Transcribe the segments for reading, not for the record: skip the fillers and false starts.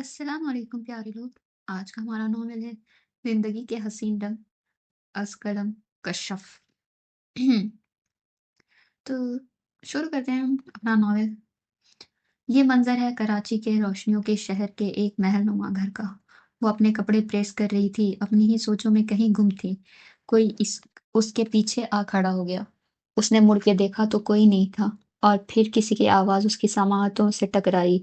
السلام علیکم پیارے لوگ۔ آج کا ہمارا ناول ہے زندگی کے حسین رنگ، از قلم کشف۔ تو شروع کرتے ہیں ہم اپنا ناول۔ یہ منظر ہے کراچی کے روشنیوں کے شہر کے ایک محل نما گھر کا۔ وہ اپنے کپڑے پریس کر رہی تھی، اپنی ہی سوچوں میں کہیں گم تھی۔ کوئی اس کے پیچھے آ کھڑا ہو گیا۔ اس نے مڑ کے دیکھا تو کوئی نہیں تھا، اور پھر کسی کی آواز اس کی سماعتوں سے ٹکرائی۔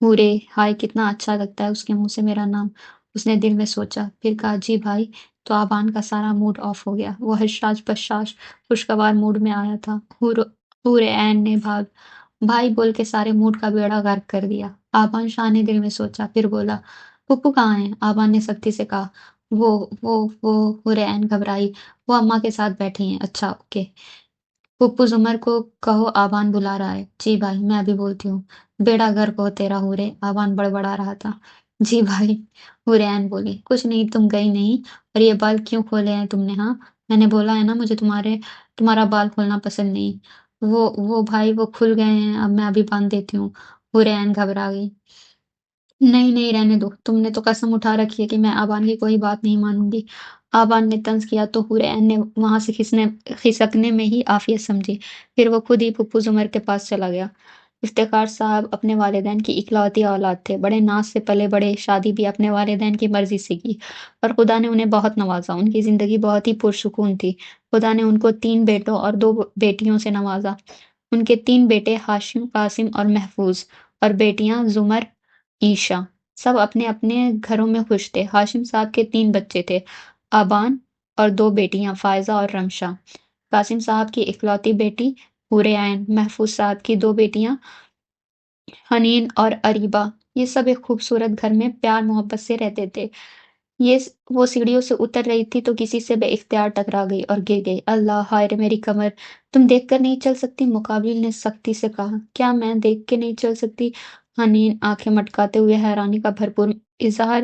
ہورے، ہائے کتنا اچھا لگتا ہے اس کے منہ سے میرا نام، اس نے دل میں سوچا، پھر کہا جی بھائی۔ تو آبان کا سارا موڈ آف ہو گیا۔ وہ حشاش بشاش خوشگوار موڈ میں آیا تھا۔ حورے عین نے بھائی بول کے سارے موڈ کا بیڑا غرق کر دیا۔ آبان شاہ نے دل میں سوچا، پھر بولا پھپھو کہاں ہیں؟ آبان نے سختی سے کہا وہ حورے عین گھبرائی، وہ اماں کے ساتھ بیٹھی ہیں۔ اچھا اوکے، پھپھو زمر کو کہو آبان بلا رہا ہے۔ جی بھائی میں ابھی بولتی ہوں۔ بیڑا غرق ہو تیرا حورے، آبان بڑبڑا رہا تھا۔ جی بھائی، حورے عین بولی۔ کچھ نہیں، تم گئی نہیں؟ اور یہ بال کیوں کھولے ہیں تم نے؟ ہاں میں نے بولا ہے نا مجھے تمہارا بال کھولنا پسند نہیں۔ وہ بھائی وہ کھل گئے ہیں، اب میں ابھی باندھ دیتی ہوں۔ حورے عین گھبرا گئی۔ نہیں نہیں رہنے دو، تم نے تو قسم اٹھا رکھی ہے کہ میں آبان کی کوئی بات نہیں مانوں گی۔ آبان نے طنز کیا تو حورے عین نے وہاں سے کھسکنے میں ہی عافیت سمجھی۔ پھر وہ خود ہی پھپھو زمر کے پاس چلا گیا۔ افتخار صاحب اپنے والدین کی اکلوتی اولاد تھے، بڑے ناز سے پلے بڑے، شادی بھی اپنے والدین کی مرضی سے کی، اور خدا نے انہیں بہت نوازا۔ ان کی زندگی بہت ہی پرسکون تھی۔ خدا نے ان کو 3 بیٹوں اور 2 بیٹیوں سے نوازا۔ ان کے 3 بیٹے ہاشم، قاسم اور محفوظ، اور بیٹیاں زمر، عیشا۔ سب اپنے اپنے گھروں میں خوش تھے۔ ہاشم صاحب کے 3 بچے تھے، آبان، اور 2 بیٹیاں فائزہ اور رمشا۔ قاسم صاحب کی اکلوتی بیٹی حورے عین، محفوظ صاحب کی 2 بیٹیاں حنین اور اریبہ۔ یہ سب ایک خوبصورت گھر میں پیار محبت سے رہتے تھے۔ وہ سیڑھیوں سے اتر رہی تھی تو کسی سے بے اختیار ٹکرا گئی اور گر گئی۔ اللہ، ہائے رے میری کمر! تم دیکھ کر نہیں چل سکتی؟ مقابل نے سختی سے کہا۔ کیا میں دیکھ کے نہیں چل سکتی؟ حنین آنکھیں مٹکاتے ہوئے حیرانی کا بھرپور اظہار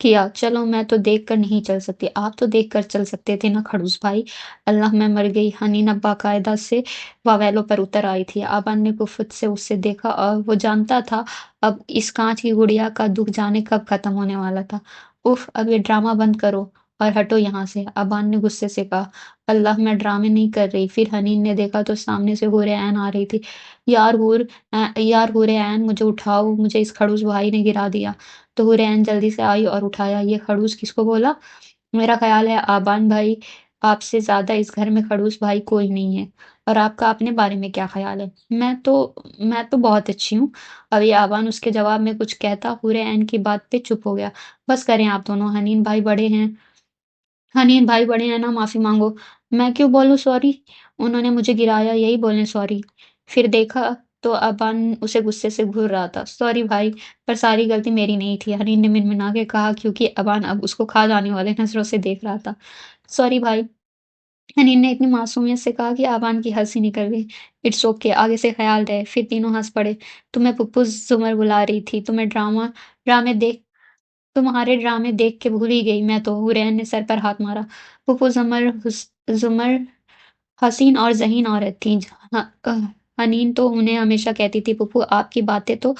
کیا۔ چلو میں تو دیکھ کر نہیں چل سکتی، آپ تو دیکھ کر چل سکتے تھے نا کھڑوس بھائی۔ اللہ میں مر گئی۔ حنین اب باقاعدہ سے واویلوں پر اتر آئی تھی۔ آبان نے گفت سے اسے دیکھا، اور وہ جانتا تھا اب اس کانچ کی گڑیا کا دکھ جانے کب ختم ہونے والا تھا۔ اف، اب یہ ڈرامہ بند کرو اور ہٹو یہاں سے، آبان نے غصے سے کہا۔ اللہ میں ڈرامے نہیں کر رہی۔ پھر حنین نے دیکھا تو سامنے سے حورے عین آ رہی تھی۔ یار حورے عین مجھے اٹھاؤ، مجھے اس کھڑوس بھائی نے گرا دیا۔ تو حورے عین جلدی سے آئی اور اٹھایا۔ یہ کھڑوس کس کو بولا؟ میرا خیال ہے آبان بھائی، آپ سے زیادہ اس گھر میں کھڑوس بھائی کوئی نہیں ہے۔ اور آپ کا اپنے بارے میں کیا خیال ہے؟ میں تو بہت اچھی ہوں۔ ابھی آبان اس کے جواب میں کچھ کہتا، حورے عین کی بات پہ چپ ہو گیا۔ بس کریں آپ دونوں، حنین بھائی بڑے ہیں نا، معافی مانگو۔ میں کیوں بولوں سوری؟ انہوں نے مجھے گرایا، یہی بولیں سوری۔ پھر دیکھا تو آبان اسے غصے سے گھور رہا تھا۔ سوری بھائی، پر ساری غلطی میری نہیں تھی، حنین نے منمنا کے کہا، کیونکہ آبان اب اس کو کھا جانے والے نظروں سے دیکھ رہا تھا۔ سوری بھائی، حنین نے اتنی معصومیت سے کہا کہ آبان کی ہنسی نکل گئی۔ اٹس اوکے، آگے سے خیال رہے۔ پھر تینوں ہنس پڑے۔ تمہیں پھپھو زمر بلا رہی تھی، تمہارے ڈرامے دیکھ کے بھول ہی گئی میں تو۔ حورے عین نے سر پر ہاتھ مارا۔ پھپھو زمر حسین اور ذہین عورت تھیں۔ حنین تو انہیں ہمیشہ کہتی تھی، پھپھو آپ کی باتیں تو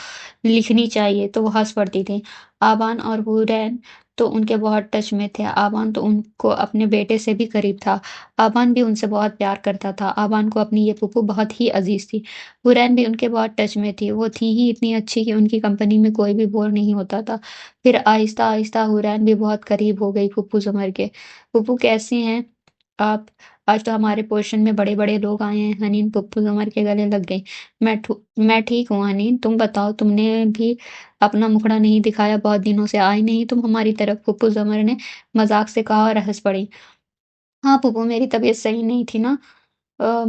لکھنی چاہیے، تو وہ ہنس پڑتی تھی۔ آبان اور حورے عین تو ان کے بہت ٹچ میں تھے۔ آبان تو ان کو اپنے بیٹے سے بھی قریب تھا۔ آبان بھی ان سے بہت پیار کرتا تھا۔ آبان کو اپنی یہ پھپھو بہت ہی عزیز تھی۔ حورے عین بھی ان کے بہت ٹچ میں تھی۔ وہ تھی ہی اتنی اچھی کہ ان کی کمپنی میں کوئی بھی بور نہیں ہوتا تھا۔ پھر آہستہ آہستہ حورے عین بھی بہت قریب ہو گئی پھپھو زمر کے۔ پھپھو کیسے ہیں آپ؟ آج تو ہمارے پورشن میں بڑے بڑے لوگ آئے ہیں۔ حنین پھپھو زمر کے گلے لگ گئی۔ میں ٹھیک ہوں حنین، تم بتاؤ، تم نے بھی اپنا مکھڑا نہیں دکھایا، بہت دنوں سے آئی نہیں تم ہماری طرف۔ پھپھو زمر نے مذاق سے کہا اور ہنس پڑی۔ ہاں پھپھو، میری طبیعت صحیح نہیں تھی نا،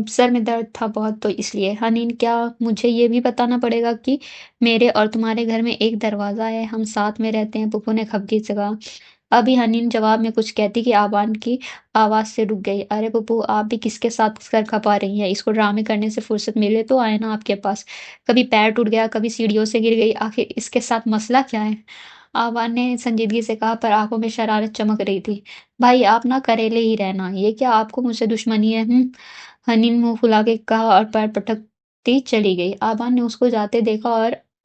سر میں درد تھا بہت، تو اس لیے۔ حنین، کیا مجھے یہ بھی بتانا پڑے گا کہ میرے اور تمہارے گھر میں ایک دروازہ ہے، ہم ساتھ میں رہتے ہیں؟ پھپھو نے خفگی سے کہا۔ ابھی حنین جواب میں کچھ کہتی کہ آبان کی آواز سے رک گئی۔ ارے پھپھو، آپ بھی کس کے ساتھ سر کھپا رہی ہیں؟ اس کو ڈرامے کرنے سے فرصت ملے تو آئے نا آپ کے پاس۔ کبھی پیر ٹوٹ گیا، کبھی سیڑھیوں سے گر گئی، آخر اس کے ساتھ مسئلہ کیا ہے؟ آبان نے سنجیدگی سے کہا، پر آنکھوں میں شرارت چمک رہی تھی۔ بھائی آپ نہ کریلے ہی رہنا، یہ کیا آپ کو مجھ سے دشمنی ہے؟ حنین منہ پھلا کے کہا اور پیر پٹکتی چلی گئی۔ آبان نے اس کو جاتے دیکھا اور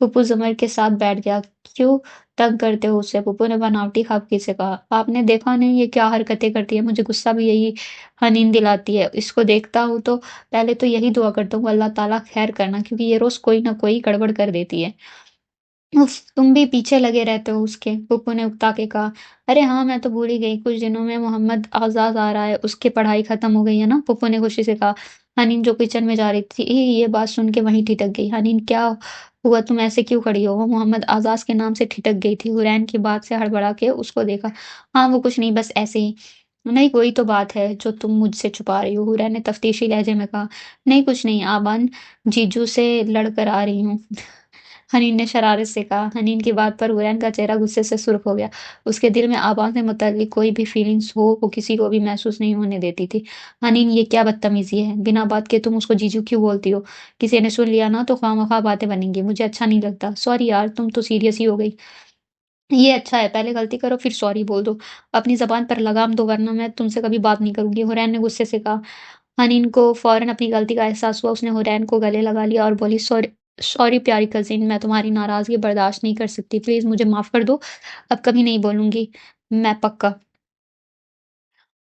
پھپھو زمر کے ساتھ بیٹھ گیا۔ کیوں تنگ کرتے ہو اسے؟ پھپھو نے بناوٹی خفگی سے کہا۔ آپ نے دیکھا نہیں یہ کیا حرکتیں کرتی ہے؟ مجھے غصہ بھی یہی حنین دلاتی ہے۔ اس کو دیکھتا ہوں تو پہلے تو یہی دعا کرتا ہوں اللہ تعالیٰ خیر کرنا، کیونکہ یہ روز کوئی نہ کوئی گڑبڑ کر دیتی ہے۔ اف، تم بھی پیچھے لگے رہتے ہو اس کے، پھپھو نے اکتا کے کہا۔ ارے ہاں میں تو بھول ہی گئی، کچھ دنوں میں محمد اعزاز آ رہا ہے، اس کی پڑھائی ختم ہو گئی ہے نا، پھپھو نے خوشی سے کہا۔ حنین جو کچن میں جا رہی تھی یہ بات سن کے وہیں ٹھٹک گئی۔ حنین کیا ہوا، تم ایسے کیوں کھڑی ہو؟ وہ محمد اعزاز کے نام سے ٹھٹک گئی تھی۔ حرین کی بات سے ہڑبڑا کے اس کو دیکھا۔ ہاں وہ کچھ نہیں، بس ایسے ہی۔ نہیں کوئی تو بات ہے جو تم مجھ سے چھپا رہی ہو، حرین نے تفتیشی لہجے میں کہا۔ نہیں کچھ نہیں، آبان جیجو سے لڑ کر آ رہی ہوں، حنین نے شرارت سے کہا۔ حنین کی بات پر حرین کا چہرہ غصے سے سرخ ہو گیا۔ اس کے دل میں آبان سے متعلق کوئی بھی فیلنگز ہو وہ کسی کو بھی محسوس نہیں ہونے دیتی تھی۔ حنین یہ کیا بدتمیزی ہے؟ بنا بات کے تم اس کو جیجو کیوں بولتی ہو؟ کسی نے سن لیا نا تو خواہ باتیں بنیں گی، مجھے اچھا نہیں لگتا۔ سوری یار، تم تو سیریس ہی ہو گئی۔ یہ اچھا ہے، پہلے غلطی کرو پھر سوری بول دو، اپنی زبان پر لگام دو ورنہ میں تم سے کبھی بات نہیں کروں گی، حرین نے غصے سے کہا۔ حنین کو فوراً اپنی غلطی کا احساس ہوا، اس نے حرین کو گلے لگا لیا اور بولی، سوری سوری پیاری کزن، میں تمہاری ناراضگی برداشت نہیں کر سکتی، پلیز مجھے معاف کر دو، اب کبھی نہیں بولوں گی میں، پکا۔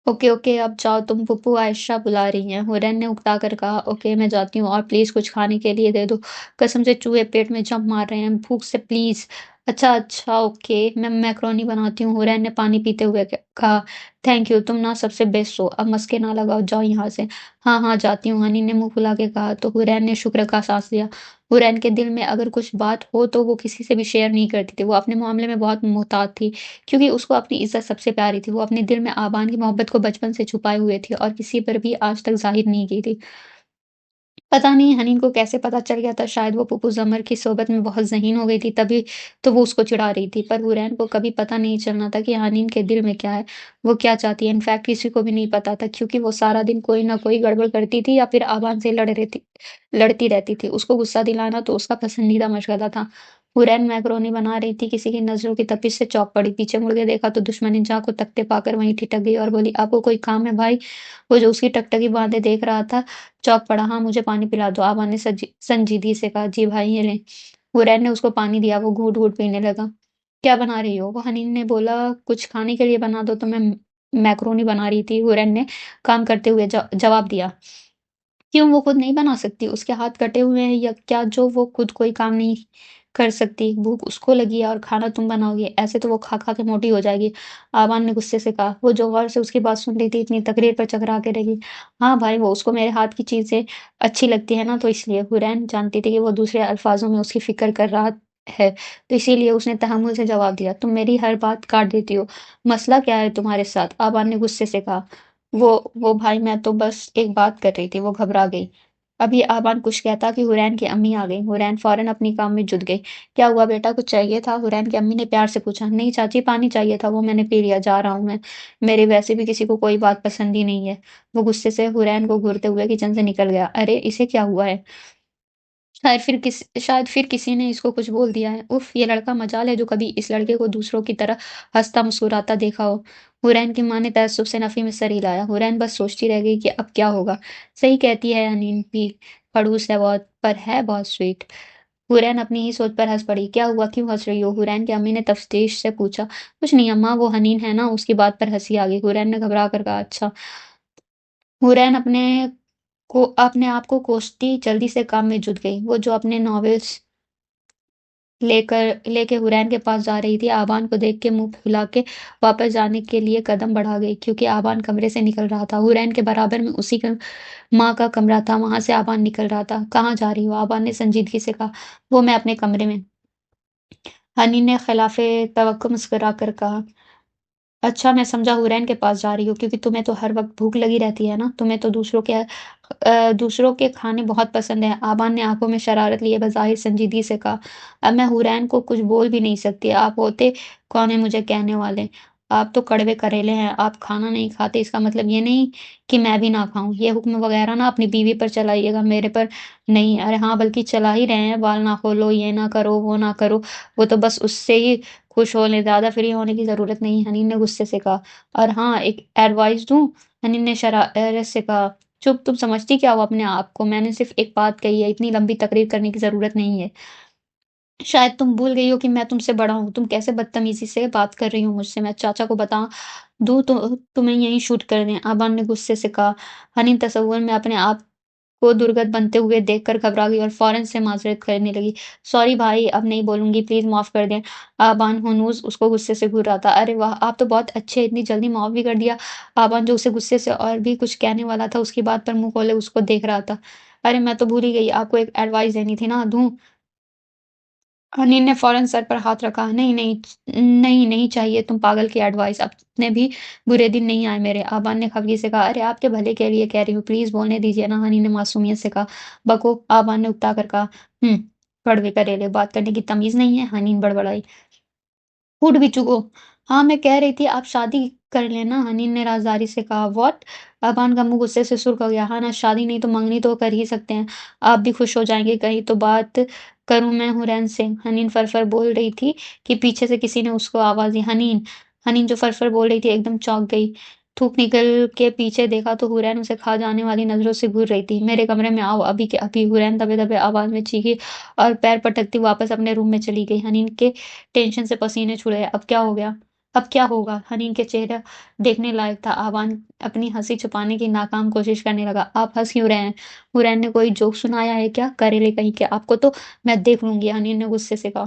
اوکے اوکے اب جاؤ تم، پھپھو عائشہ بلا رہی ہیں، حرین نے اکتا کر کہا۔ اوکے میں جاتی ہوں، اور پلیز کچھ کھانے کے لیے دے دو، قسم سے چوہے پیٹ میں جمپ مار رہے ہیں بھوک سے، پلیز۔ اچھا اچھا اوکے، میں میکرونی بناتی ہوں، حرین نے پانی پیتے ہوئے کہا۔ تھینک یو، تم نا سب سے بیسٹ ہو، اب مسکے نہ لگاؤ، جاؤ یہاں سے۔ ہاں ہاں جاتی ہوں، حنین نے منہ پھلا کے کہا تو حرین نے شکر کا سانس لیا۔ حرین کے دل میں اگر کچھ بات ہو تو وہ کسی سے بھی شیئر نہیں کرتی تھی، وہ اپنے معاملے میں بہت محتاط تھی، کیونکہ اس کو اپنی عزت سب سے پیاری تھی۔ وہ اپنے دل میں آبان کی محبت کو بچپن سے چھپائے ہوئے تھی اور کسی پر بھی آج تک ظاہر نہیں کی تھی۔ پتہ نہیں حنین کو کیسے پتہ چل گیا تھا، شاید وہ پھپھو زمر کی صحبت میں بہت ذہین ہو گئی تھی تبھی تو وہ اس کو چڑھا رہی تھی، پر حرین کو کبھی پتہ نہیں چلنا تھا کہ حنین کے دل میں کیا ہے، وہ کیا چاہتی ہے، انفیکٹ کسی کو بھی نہیں پتہ تھا، کیونکہ وہ سارا دن کوئی نہ کوئی گڑبڑ کرتی تھی یا پھر آبان سے لڑتی رہتی تھی۔ اس کو غصہ دلانا تو اس کا پسندیدہ مشغلہ تھا۔ حرین میکرونی بنا رہی تھی، کسی کی نظروں کی تپش سے چونک پڑی، پیچھے مڑ کے دیکھا تو دشمن جاں کو تکتے پا کر وہیں ٹھٹک گئی اور بولی، آپ کو کوئی کام ہے بھائی؟ وہ جو اس کی ٹکٹکی باندھے دیکھ رہا تھا چونک پڑا۔ ہاں مجھے پانی پلا دو، آبا نے سنجیدگی سے کہا۔ جی بھائی یہ لیں۔ حرین نے اس کو پانی دیا، وہ گھونٹ گھونٹ پینے لگا۔ کیا بنا رہی ہو؟ وہ حنین نے بولا کچھ کھانے کے لیے بنا دو، تو میں میکرونی بنا رہی تھی، حرین نے کام کرتے ہوئے جواب دیا۔ کیوں وہ خود نہیں بنا سکتی؟ اس کے ہاتھ کٹے ہوئے ہیں یا کیا جو وہ خود کوئی کام نہیں کر سکتی؟ بھوک اس کو لگی ہے اور کھانا تم بناؤ گے، ایسے تو وہ کھا کھا کے موٹی ہو جائے گی، آبان نے غصے سے کہا۔ وہ جو غور سے اس کی بات سن رہی تھی اتنی تقریر پر چکرا کے رہی۔ ہاں بھائی، وہ اس کو میرے ہاتھ کی چیزیں اچھی لگتی ہے نا تو اس لیے۔ حرین جانتی تھی کہ وہ دوسرے الفاظوں میں اس کی فکر کر رہا ہے تو اسی لیے اس نے تحمل سے جواب دیا۔ تم میری ہر بات کاٹ دیتی ہو، مسئلہ کیا ہے تمہارے ساتھ؟ آبان نے غصے سے کہا۔ وہ بھائی میں تو بس ایک بات کر رہی تھی، وہ گھبرا گئی۔ ابھی آبان کچھ کہتا کہ حرین کی امی آ گئی، حرین فوراً اپنی کام میں جٹ گئی۔ کیا ہوا بیٹا، کچھ چاہیے تھا؟ حرین کی امی نے پیار سے پوچھا۔ نہیں چاچی، پانی چاہیے تھا، وہ میں نے پی لیا، جا رہا ہوں میں، میرے ویسے بھی کسی کو کوئی بات پسند ہی نہیں ہے۔ وہ غصے سے حرین کو گھورتے ہوئے کچن سے نکل گیا۔ ارے اسے کیا ہوا ہے؟ شاید پھر کسی نے اس کو کچھ بول دیا ہے۔ اف، یہ لڑکا مجال ہے جو کبھی اس لڑکے کو دوسروں کی طرح ہنستا مسکراتا دیکھا ہو۔ حرین کی ماں نے تعصب سے نفی میں سر ہلایا۔ حرین بس سوچتی رہ گئی کہ اب کیا ہوگا۔ صحیح کہتی ہے حنین بھی، خڑوس ہے بہت، پر ہے بہت سویٹ۔ حرین اپنی ہی سوچ پر ہنس پڑی۔ کیا ہوا، کیوں ہنس رہی ہو؟ حرین کی امی نے تفتیش سے پوچھا۔ کچھ نہیں اماں، وہ حنین ہے نا، اس کی بات پر ہنسی آ گئی۔ حرین نے گھبرا کر کہا اچھا۔ حرین اپنے آپ کو کوستی جلدی سے کام میں جٹ گئی۔ وہ جو اپنے ناولز لے کے حرین کے پاس جا رہی تھی، آبان کو دیکھ کے منہ پھلا کے واپس جانے کے لیے قدم بڑھا گئی، کیونکہ آبان کمرے سے نکل رہا تھا۔ حرین کے برابر میں اسی کا ماں کا کمرہ تھا، وہاں سے آبان نکل رہا تھا۔ کہاں جا رہی ہو؟ آبان نے سنجیدگی سے کہا۔ وہ میں اپنے کمرے میں، حنین نے خلاف توقع مسکرا کر کہا۔ اچھا میں سمجھا حرین کے پاس جا رہی ہو، کیونکہ تمہیں تو ہر وقت بھوک لگی رہتی ہے نا، تمہیں تو دوسروں کے کھانے بہت پسند ہیں، آبان نے آنکھوں میں شرارت لیے بظاہر سنجیدگی سے کہا۔ اب میں حرین کو کچھ بول بھی نہیں سکتی، آپ ہوتے کون ہیں مجھے کہنے والے؟ آپ تو کڑوے کریلے ہیں، آپ کھانا نہیں کھاتے اس کا مطلب یہ نہیں کہ میں بھی نہ کھاؤں، یہ حکم وغیرہ نا اپنی بیوی پر چلائیے گا، میرے پر نہیں۔ ارے ہاں بلکہ چلا ہی رہے ہیں، بال نہ کھولو، یہ نہ کرو، وہ نہ کرو، وہ تو بس اس سے ہی خوش ہو لیں، زیادہ فری ہونے کی ضرورت نہیں، حنین نے غصے سے کہا۔ اور ہاں ایک ایڈوائز دوں، حنین نے شرارت سے کہا۔ چپ، تم سمجھتی کیا ہو اپنے آپ کو؟ میں نے صرف ایک بات کہی ہے، اتنی لمبی تقریر کرنے کی ضرورت نہیں ہے۔ شاید تم بھول گئی ہو کہ میں تم سے بڑا ہوں، تم کیسے بدتمیزی سے بات کر رہی ہو مجھ سے، میں چاچا کو بتا دوں تو تمہیں یہیں شوٹ کر دیں، آبان نے غصے سے کہا۔ حنین تصور میں اپنے آپ کو درگت بنتے ہوئے دیکھ کر گھبرا گئی اور فوراً سے معذرت کرنے لگی۔ سوری بھائی، اب نہیں بولوں گی، پلیز معاف کر دیں۔ آبان ہنوز اس کو غصے سے گھور رہا تھا۔ ارے واہ، آپ تو بہت اچھے، اتنی جلدی معاف بھی کر دیا۔ آبان جو اسے غصے سے اور بھی کچھ کہنے والا تھا، اس کی بات پر منہ کھولے اس کو دیکھ رہا تھا۔ ارے میں تو بھول ہی گئی، آپ کو ایک ایڈوائس دینی تھی نا، دوں؟ حنین نے فوراً سر پر ہاتھ رکھا۔ نہیں نہیں نہیں نہیں چاہیے، تم پاگل کی ایڈوائس، اپنے بھی برے دن نہیں آئے میرے، آبان نے خفگی سے کہا۔ ارے آپ کے بھلے کے لیے کہہ رہی ہوں، پلیز بولنے دیجیے نا، حنین نے معصومیت سے کہا۔ بکو، آبان نے اکتا کر کہا۔ کڑوے کریلے، بات کرنے کی تمیز نہیں ہے، حنین بڑبڑائی۔ پھوٹ بھی چکو۔ ہاں میں کہہ رہی تھی آپ شادی کر لینا، حنین نے رازداری سے کہا۔ واٹ؟ ابان کا منہ غصے سے سرخ ہو گیا۔ ہاں نا، شادی نہیں تو منگنی تو کر ہی سکتے ہیں، آپ بھی خوش ہو جائیں گے، کہیں تو بات کروں میں حورین سے، حنین فرفر بول رہی تھی کہ پیچھے سے کسی نے اس کو آواز دی۔ حنین! حنین جو فرفر بول رہی تھی ایک دم چونک گئی، تھوک نکل کے پیچھے دیکھا تو حورین اسے کھا جانے والی نظروں سے گھور رہی تھی۔ میرے کمرے میں آؤ ابھی کے ابھی، حورین دبے دبے آواز میں چیخی اور پیر پٹکتی واپس اپنے روم میں چلی گئی۔ حنین کے ٹینشن سے پسینے چھڑ گئے۔ اب کیا ہو گیا؟ اب کیا ہوگا؟ حنین کے چہرہ دیکھنے لائق تھا۔ آبان اپنی ہنسی چھپانے کی ناکام کوشش کرنے لگا۔ آپ ہنس کیوں رہے ہیں؟ حورین نے کوئی جوک سنایا ہے کیا؟ کریلے کہیں کے، آپ کو تو میں دیکھ لوں گی، حنین نے غصے سے کہا۔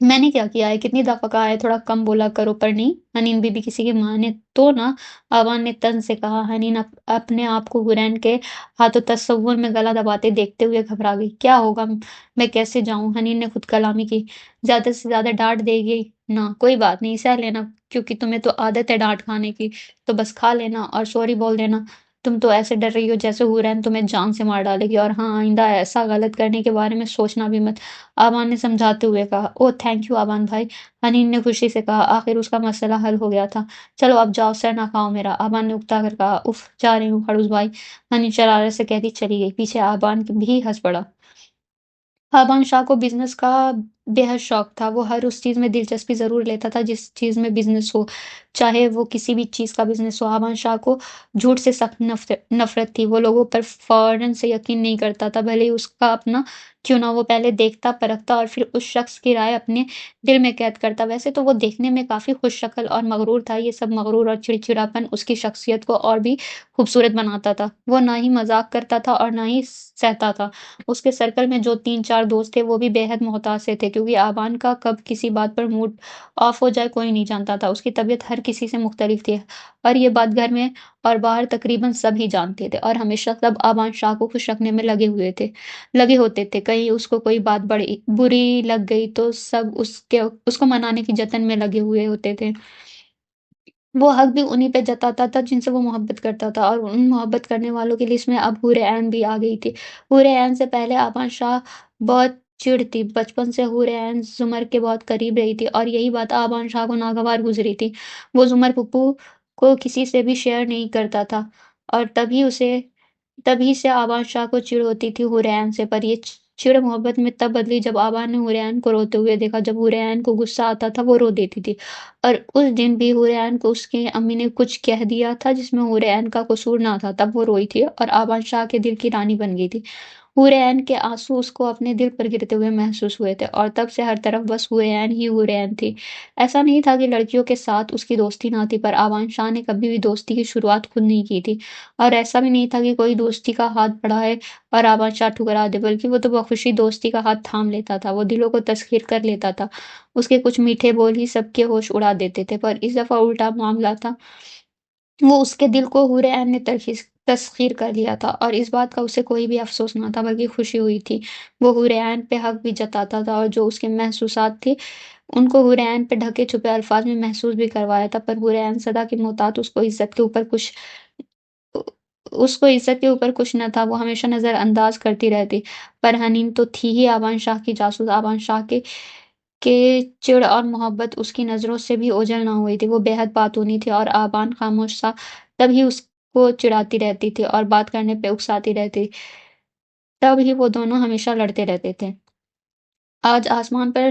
میں نے کیا کیا ہے؟ کتنی دفعہ کہا ہے تھوڑا کم بولا کرو، پر نہیں، حنین بی بی کسی کی مانے تو نہ، آوان نے طنز سے کہا۔ حنین اپنے آپ کو حورین کے ہاتھوں تصور میں گلا دباتے دیکھتے ہوئے گھبرا گئی۔ کیا ہوگا؟ میں کیسے جاؤں؟ حنین نے خود کلامی کی۔ زیادہ سے زیادہ ڈانٹ دے گی نا، کوئی بات نہیں، سہ لینا، کیونکہ تمہیں تو عادت ہے ڈانٹ کھانے کی، تو بس کھا لینا اور سوری بول دینا۔ تم تو ایسے ڈر رہی ہو جیسے حورین تمہیں جان سے مار ڈالے گی، اور ہاں، آئندہ ایسا غلط کرنے کے بارے میں سوچنا بھی مت، آبان نے سمجھاتے ہوئے کہا۔ اوہ تھینک یو آبان بھائی، حنین نے خوشی سے کہا، آخر اس کا مسئلہ حل ہو گیا تھا۔ چلو اب جاؤ، سر نہ کھاؤ میرا، آبان نے اکتا کر کہا۔ اف، جا رہی ہوں خڑوس بھائی، حنین شرارت سے کہتی چلی گئی۔ پیچھے آبان بھی ہنس پڑا۔ آبان شاہ کو بزنس کا بے حد شوق تھا، وہ ہر اس چیز میں دلچسپی ضرور لیتا تھا جس چیز میں بزنس ہو، چاہے وہ کسی بھی چیز کا بزنس ہو۔ آبان شاہ کو جھوٹ سے سخت نفرت تھی، وہ لوگوں پر فوراً سے یقین نہیں کرتا تھا، بھلے ہی اس کا اپنا کیوں نہ، وہ پہلے دیکھتا پرکھتا اور پھر اس شخص کی رائے اپنے دل میں قید کرتا۔ ویسے تو وہ دیکھنے میں کافی خوش شکل اور مغرور تھا، یہ سب مغرور اور چڑچڑاپن اس کی شخصیت کو اور بھی خوبصورت بناتا تھا۔ وہ نہ ہی مذاق کرتا تھا اور نہ ہی سہتا تھا۔ اس کے سرکل میں جو 3 4 دوست تھے وہ بھی بے حد محتاط سے تھے، کیونکہ آبان کا کب کسی بات پر موڈ آف ہو جائے کوئی نہیں جانتا تھا، اس کی طبیعت ہر کسی سے مختلف تھی، اور یہ بات گھر میں اور باہر تقریباً سب ہی جانتے تھے، اور ہمیشہ سب آبان شاہ کو خوش رکھنے میں لگے ہوتے تھے، کہیں اس کو کوئی بات بڑی بری لگ گئی تو سب اس کو منانے کی جتن میں لگے ہوئے ہوتے تھے۔ وہ حق بھی انہی پہ جتاتا تھا جن سے وہ محبت کرتا تھا، اور ان محبت کرنے والوں کی لسٹ میں اب حور عین بھی آ گئی تھی۔ حور عین سے پہلے آبان شاہ بہت چڑ تھی، بچپن سے حور عین زمر کے بہت قریب رہی تھی، اور یہی بات آبان شاہ کو ناگوار گزری تھی۔ وہ زمر پھپھو کو کسی سے بھی شیئر نہیں کرتا تھا، اور تبھی سے آبان شاہ کو چڑ ہوتی تھی حور عین سے، پر یہ چڑ محبت میں تب بدلی جب آبان نے حور عین کو روتے ہوئے دیکھا۔ جب حور عین کو غصہ آتا تھا وہ رو دیتی تھی، اور اس دن بھی حور عین کو اس کی امی نے کچھ کہہ دیا تھا جس میں حور عین کا قصور نہ تھا، تب وہ روئی تھی اور آبان شاہ کے دل کی رانی بن گئی تھی۔ حور عین کے آنسو اس کو اپنے دل پر گرتے ہوئے محسوس ہوئے تھے، اور تب سے ہر طرف بس حور عین ہی حور عین تھی۔ ایسا نہیں تھا کہ لڑکیوں کے ساتھ اس کی دوستی نہ تھی، پر آبان شاہ نے کبھی بھی دوستی کی شروعات خود نہیں کی تھی، اور ایسا بھی نہیں تھا کہ کوئی دوستی کا ہاتھ بڑھائے اور آبان شاہ ٹھکرا دے، بلکہ وہ تو بخوشی دوستی کا ہاتھ تھام لیتا تھا، وہ دلوں کو تسخیر کر لیتا تھا۔ اس کے کچھ میٹھے بول ہی سب کے ہوش اڑا دیتے تھے، پر اس دفعہ الٹا معاملہ تھا، وہ اس کے دل کو حور عین نے تسخیر کر لیا تھا، اور اس بات کا اسے کوئی بھی افسوس نہ تھا بلکہ خوشی ہوئی تھی۔ وہ حور عین پہ حق بھی جتاتا تھا، اور جو اس کے محسوسات تھے ان کو حور عین پہ ڈھکے چھپے الفاظ میں محسوس بھی کروایا تھا، پر حور عین سدا کی محتاط اس کے اوپر کچھ نہ تھا، وہ ہمیشہ نظر انداز کرتی رہتی۔ پر حنین تو تھی ہی آبان شاہ کی جاسوس، آبان شاہ کے چڑ اور محبت اس کی نظروں سے بھی اوجھل نہ ہوئی تھی، وہ بے حد باتونی تھی، اور آبان خاموش سا تب ہی اس کو چڑھاتی رہتی تھی اور بات کرنے پہ اکساتی رہتی، تب ہی وہ دونوں ہمیشہ لڑتے رہتے تھے۔ آج آسمان پر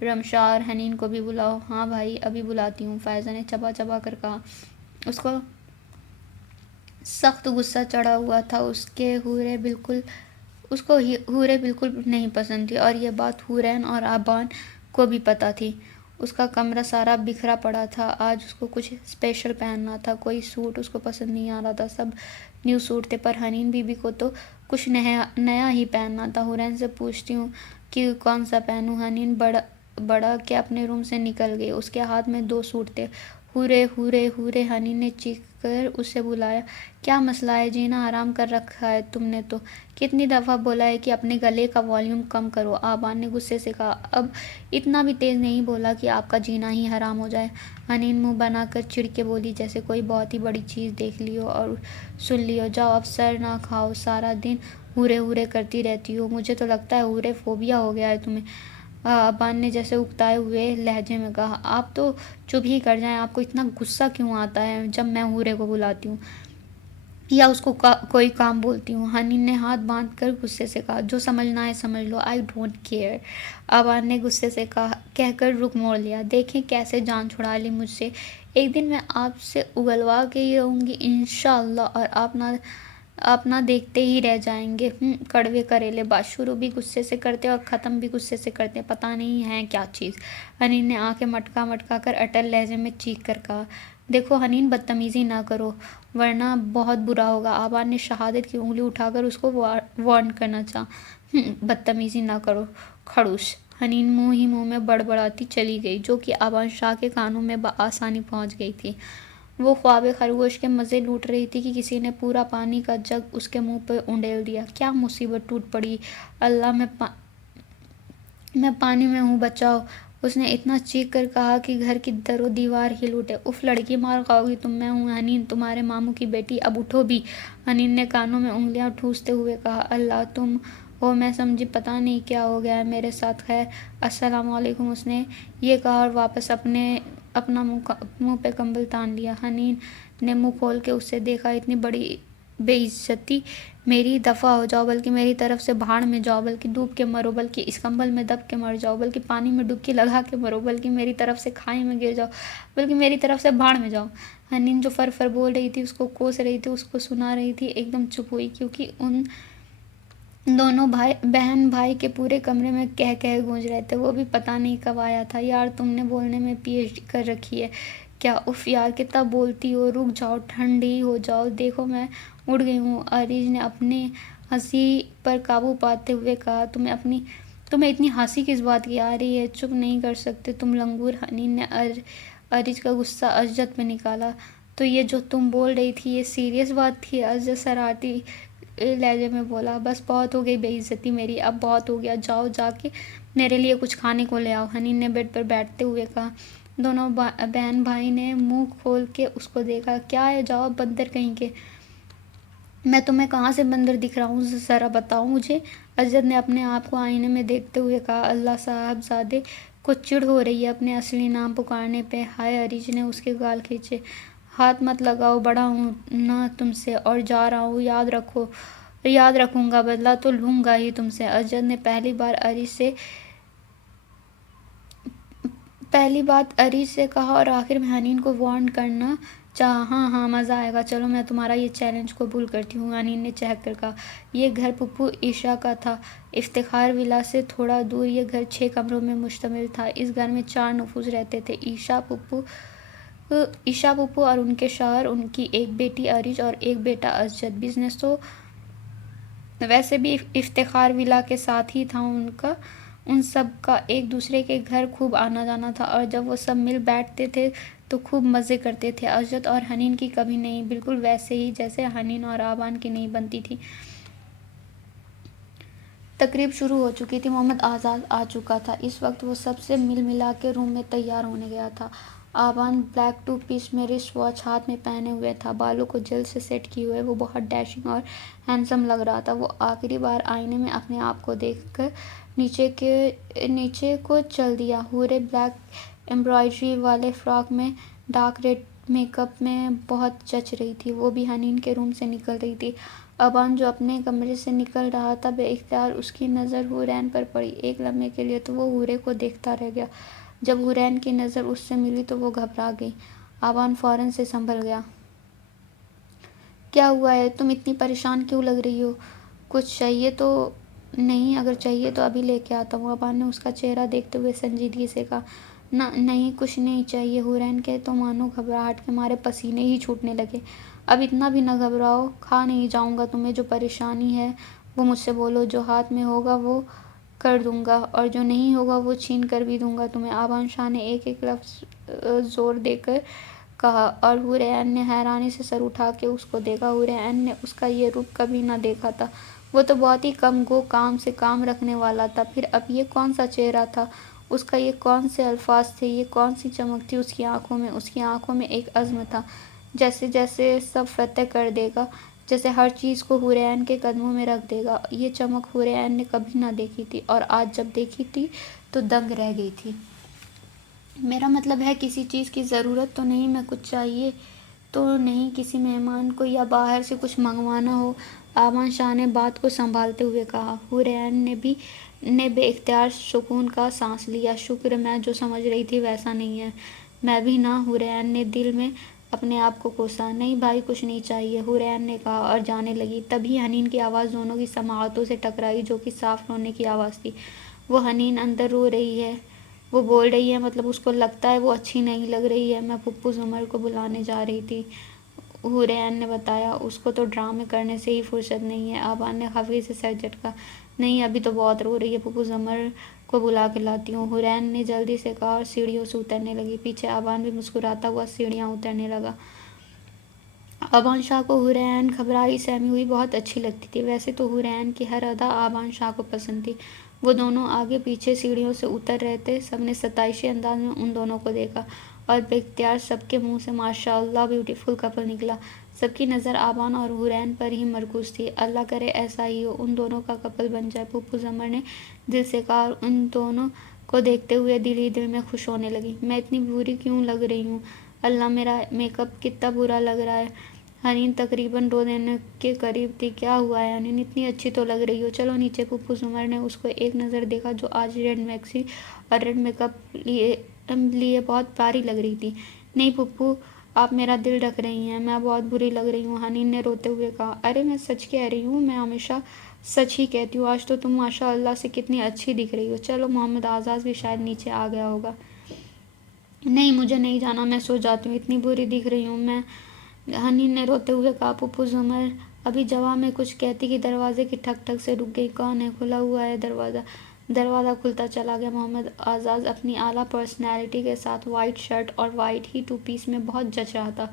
رمشا اور حنین کو بھی بلاؤ۔ ہاں بھائی ابھی بلاتی ہوں، فائزہ نے چبا چبا کر کہا۔ اس کو سخت غصہ چڑھا ہوا تھا، اس کو حوریں بالکل نہیں پسند تھی، اور یہ بات حورین اور آبان کو بھی پتہ تھی۔ اس کا کمرہ سارا بکھرا پڑا تھا، آج اس کو کچھ اسپیشل پہننا تھا، کوئی سوٹ اس کو پسند نہیں آ رہا تھا، سب نیو سوٹ تھے، پر حنین بی بی کو تو کچھ نیا ہی پہننا تھا۔ حورین سے پوچھتی ہوں کہ کون سا پہنوں؟ حنین بڑا کے اپنے روم سے نکل گئی، اس کے ہاتھ میں 2 سوٹ تھے۔ حورے حورے حورے، حنین نے چیخ کر اسے بلایا۔ کیا مسئلہ ہے؟ جینا حرام کر رکھا ہے تم نے تو، کتنی دفعہ بولا ہے کہ اپنے گلے کا والیوم کم کرو؟ آبان نے غصے سے کہا۔ اب اتنا بھی تیز نہیں بولا کہ آپ کا جینا ہی حرام ہو جائے۔ حنین منہ بنا کر چڑ کے بولی، جیسے کوئی بہت ہی بڑی چیز دیکھ لی ہو اور سن لی ہو۔ جاؤ اب سر نہ کھاؤ، سارا دن حورے حورے کرتی رہتی ہو، مجھے تو لگتا ہے حورے فوبیا ہو گیا ہے تمہیں۔ آبان نے جیسے اکتائے ہوئے لہجے میں کہا۔ آپ تو چپ ہی کر جائیں، آپ کو اتنا غصہ کیوں آتا ہے جب میں حورے کو بلاتی ہوں یا اس کو کوئی کام بولتی ہوں؟ حنین نے ہاتھ باندھ کر غصے سے کہا۔ جو سمجھنا ہے سمجھ لو، آئی ڈونٹ کیئر، آبان نے غصے سے کہہ کر رخ موڑ لیا۔ دیکھیں کیسے جان چھڑا لی مجھ سے، ایک دن میں آپ سے اگلوا کے ہی رہوں گی انشاءاللہ، اور آپ نہ دیکھتے ہی رہ جائیں گے۔ کڑوے کریلے بات شروع بھی غصے سے کرتے اور ختم بھی غصے سے کرتے، پتہ نہیں ہے کیا چیز۔ حنین نے آنکھیں مٹکا مٹکا کر اٹل لہجے میں چیخ کر کہا۔ دیکھو حنین، بدتمیزی نہ کرو ورنہ بہت برا ہوگا۔ آبان نے شہادت کی انگلی اٹھا کر اس کو وارن کرنا چاہا۔ بدتمیزی نہ کرو کھڑوس، حنین منہ ہی منہ میں بڑبڑاتی چلی گئی، جو کہ آبان شاہ کے کانوں میں بآسانی پہنچ گئی تھی۔ وہ خواب خرگوش کے مزے لوٹ رہی تھی کہ کسی نے پورا پانی کا جگ اس کے منہ پہ انڈیل دیا۔ کیا مصیبت ٹوٹ پڑی، اللہ میں پانی میں ہوں، بچاؤ! اس نے اتنا چیخ کر کہا کہ گھر کی در و دیوار ہل اٹھے۔ اف لڑکی مار کھاؤ گی تم، میں ہوں حنین، تمہارے ماموں کی بیٹی، اب اٹھو بھی! حنین نے کانوں میں انگلیاں ٹھوستے ہوئے کہا۔ اللہ تم ہو، میں سمجھی پتہ نہیں کیا ہو گیا ہے میرے ساتھ، خیر السلام علیکم! اس نے یہ کہا اور واپس اپنا منہ پہ کمبل تان لیا۔ حنین نے منہ کھول کے اسے دیکھا۔ اتنی بڑی بے عزتی! میری دفع ہو جاؤ، بلکہ میری طرف سے بھاڑ میں جاؤ، بلکہ ڈوب کے مرو، بلکہ اس کمبل میں دب کے مر جاؤ، بلکہ پانی میں ڈبکی لگا کے مرو، بلکہ میری طرف سے کھائی میں گر جاؤ، بلکہ میری طرف سے بھاڑ میں جاؤ! حنین جو فر فر بول رہی تھی، اس کو کوس رہی تھی، اس کو سنا رہی تھی، ایک دم چپ ہوئی، کیونکہ ان دونوں بہن بھائی کے پورے کمرے میں کہہ گونج رہے تھے۔ وہ بھی پتہ نہیں کب آیا تھا۔ یار تم نے بولنے میں پی ایچ ڈی کر رکھی ہے کیا؟ اف یار کتنا بولتی ہو، رک جاؤ، ٹھنڈی ہو جاؤ، دیکھو میں اڑ گئی ہوں! عریض نے اپنی ہنسی پر قابو پاتے ہوئے کہا۔ تمہیں اتنی ہنسی کس بات کی آ رہی ہے؟ چپ نہیں کر سکتے تم لنگور؟ حنین نے عریض کا غصہ ازجد پہ نکالا۔ تو یہ جو تم بول رہی تھی یہ سیریس بات تھی؟ ازجد شرارتی لہجے میں بولا۔ بس بہت ہو گئی بے عزتی میری، اب بہت ہو گیا، جاؤ جا کے میرے لیے کچھ کھانے کو لے آؤ، حنین نے بیڈ پر بیٹھتے ہوئے کہا۔ دونوں بہن بھائی نے منہ کھول کے اس کو دیکھا۔ کیا ہے؟ جاؤ بندر کہیں کے! میں تمہیں کہاں سے بندر دکھ رہا ہوں، ذرا بتاؤ مجھے! ازجد نے اپنے آپ کو آئینے میں دیکھتے ہوئے کہا۔ اللہ صاحبزادے کو چڑ ہو رہی ہے اپنے اصلی نام پکارنے پہ! ہائے! عریض نے اس کے گال کھینچے۔ ہاتھ مت لگاؤ، بڑا ہوں نا تم سے، اور جا رہا ہوں، یاد رکھوں گا، بدلہ تو لوں گا ہی تم سے! ازجد نے پہلی بات عریض سے کہا اور آخر میں حنین کو وارن کرنا چاہا۔ ہاں ہاں، مزہ آئے گا، چلو میں تمہارا یہ چیلنج قبول کرتی ہوں، حنین نے چہک کر کہا۔ یہ گھر پھپھو عائشہ کا تھا، افتخار ولا سے تھوڑا دور۔ یہ گھر 6 کمروں میں مشتمل تھا۔ اس گھر میں 4 نفوس رہتے تھے، عائشہ پھپھو اور ان کے شوہر، ان کی ایک بیٹی عریض اور ایک بیٹا ازجد۔ بزنس تو ویسے بھی افتخار ولا کے ساتھ ہی تھا ان کا۔ ان سب کا ایک دوسرے کے گھر خوب آنا جانا تھا، اور جب وہ سب مل بیٹھتے تھے تو خوب مزے کرتے تھے۔ ازجد اور حنین کی کبھی نہیں، بالکل ویسے ہی جیسے حنین اور آبان کی نہیں بنتی تھی۔ تقریب شروع ہو چکی تھی، محمد اعجاز آ چکا تھا۔ اس وقت وہ سب سے مل ملا کے روم میں تیار ہونے گیا تھا۔ آبان بلیک 2 پیس میں رسٹ واچ ہاتھ میں پہنے ہوئے تھا، بالوں کو جیل سے سیٹ کیے ہوئے وہ بہت ڈیشنگ اور ہینڈسم لگ رہا تھا۔ وہ آخری بار آئینے میں اپنے آپ کو دیکھ کر نیچے کو چل دیا۔ حوریں بلیک ایمبرائڈری والے فراک میں ڈارک ریڈ میک اپ میں بہت جچ رہی تھی۔ وہ بھی حنین کے روم سے نکل رہی تھی۔ ابان جو اپنے کمرے سے نکل رہا تھا، بے اختیار اس کی نظر حورین پر پڑی۔ ایک لمحے کے لیے تو وہ حورے کو دیکھتا رہ گیا۔ جب حورین کی نظر اس سے ملی تو وہ گھبرا گئی۔ ابان فوراً سے سنبھل گیا۔ کیا ہوا ہے؟ تم اتنی پریشان کیوں لگ رہی ہو؟ کچھ چاہیے تو نہیں؟ اگر چاہیے تو ابھی لے کے آتا ہوں۔ ابان نے اس کا چہرہ دیکھتے ہوئے سنجیدگی سے کہا۔ نہیں، کچھ نہیں چاہیے۔ حورین کے تو مانو گھبراہٹ کے مارے پسینے ہی چھوٹنے لگے۔ اب اتنا بھی نہ گھبراؤ، کھا نہیں جاؤں گا تمہیں۔ جو پریشانی ہے وہ مجھ سے بولو، جو ہاتھ میں ہوگا وہ کر دوں گا، اور جو نہیں ہوگا وہ چھین کر بھی دوں گا تمہیں۔ ابان شاہ نے ایک ایک لفظ زور دے کر کہا، اور حورِ عین نے حیرانی سے سر اٹھا کے اس کو دیکھا۔ حورِ عین نے اس کا یہ رخ کبھی نہ دیکھا تھا۔ وہ تو بہت ہی کم گو کام سے کام رکھنے والا تھا، پھر اب یہ کون سا چہرہ تھا، اس کا یہ کون سے الفاظ تھے، یہ کون سی چمک تھی اس کی آنکھوں میں؟ اس کی آنکھوں میں ایک عزم تھا، جیسے جیسے سب فتح کر دے گا، جیسے ہر چیز کو حورِ عین کے قدموں میں رکھ دے گا۔ یہ چمک حورِ عین نے کبھی نہ دیکھی تھی، اور آج جب دیکھی تھی تو دنگ رہ گئی تھی۔ میرا مطلب ہے کسی چیز کی ضرورت تو نہیں؟ میں کچھ چاہیے تو نہیں؟ کسی مہمان کو یا باہر سے کچھ منگوانا ہو؟ ابان شاہ نے بات کو سنبھالتے ہوئے کہا۔ حورِ عین نے بے اختیار سکون کا سانس لیا۔ شکر، میں جو سمجھ رہی تھی ویسا نہیں ہے۔ میں بھی نہ، حورِ عین نے دل میں اپنے آپ کو کوسا۔ نہیں بھائی، کچھ نہیں چاہیے، حورِ عین نے کہا اور جانے لگی۔ تبھی حنین کی آواز دونوں کی سماعتوں سے ٹکرائی، جو کہ صاف رونے کی آواز تھی۔ وہ حنین اندر رو رہی ہے، وہ بول رہی ہے، مطلب اس کو لگتا ہے وہ اچھی نہیں لگ رہی ہے۔ میں پھپھو زمر کو بلانے جا رہی تھی، حورِ عین نے بتایا۔ اس کو تو ڈرامے کرنے سے ہی فرصت نہیں ہے۔ ابان نے خفگی سے سر جھٹکا۔ نہیں، ابھی تو بہت رو رہی ہے، پھپھو زمر کو بلا کے لاتی ہوں، حورِ عین نے جلدی سے کہا اور سیڑھیوں سے اترنے لگی۔ پیچھے ابان بھی مسکراتا ہوا سیڑھیاں اترنے لگا۔ ابان شاہ کو حورِ عین گھبرائی سہمی ہوئی بہت اچھی لگتی تھی۔ ویسے تو حورِ عین کی ہر ادا ابان شاہ کو پسند تھی۔ وہ دونوں آگے پیچھے سیڑھیوں سے اتر رہے تھے۔ سب نے ستائشی انداز میں ان دونوں کو دیکھا، اور بے اختیار سب کے منہ سے ماشاء اللہ بیوٹیفل کپل نکلا۔ سب کی نظر ابان اور حورِ عین پر ہی مرکوز تھی۔ اللہ کرے ایسا ہی ہو، ان دونوں کا کپل بن جائے، پھپھو زمر نے دل سے کہا، اور ان دونوں کو دیکھتے ہوئے دل ہی دل میں خوش ہونے لگی۔ میں اتنی بری کیوں لگ رہی ہوں؟ اللہ، میرا میک اپ کتنا برا لگ رہا ہے۔ حنین تقریباً رو دینے کے قریب تھی۔ کیا ہوا ہے حنین؟ اتنی اچھی تو لگ رہی ہو، چلو نیچے۔ پھپھو زمر نے اس کو ایک نظر دیکھا، جو آج ریڈ میکسی اور ریڈ میک اپ لیے بہت پیاری لگ رہی تھی۔ نہیں پھپھو، آپ میرا دل ڈھک رہی ہیں، میں بہت بری لگ رہی ہوں، حنین نے روتے ہوئے کہا۔ ارے میں سچ کہہ رہی ہوں، میں ہمیشہ سچ ہی کہتی ہوں۔ آج تو تم ماشاء اللہ سے کتنی اچھی دکھ رہی ہو۔ چلو، محمد اعزاز بھی شاید نیچے آ گیا ہوگا۔ نہیں، مجھے نہیں جانا، میں سو جاتی ہوں، اتنی بری دکھ رہی ہوں میں، حنین نے روتے ہوئے کہا۔ پھپھو زمر ابھی جواب میں کچھ کہتی کہ دروازے کی ٹھک ٹھک سے رک گئی۔ کون ہے؟ کھلا ہوا ہے دروازہ۔ دروازہ کھلتا چلا گیا۔ محمد اعزاز اپنی اعلیٰ پرسنالٹی کے ساتھ وائٹ شرٹ اور وائٹ ہی ٹو پیس میں بہت جچ رہا تھا۔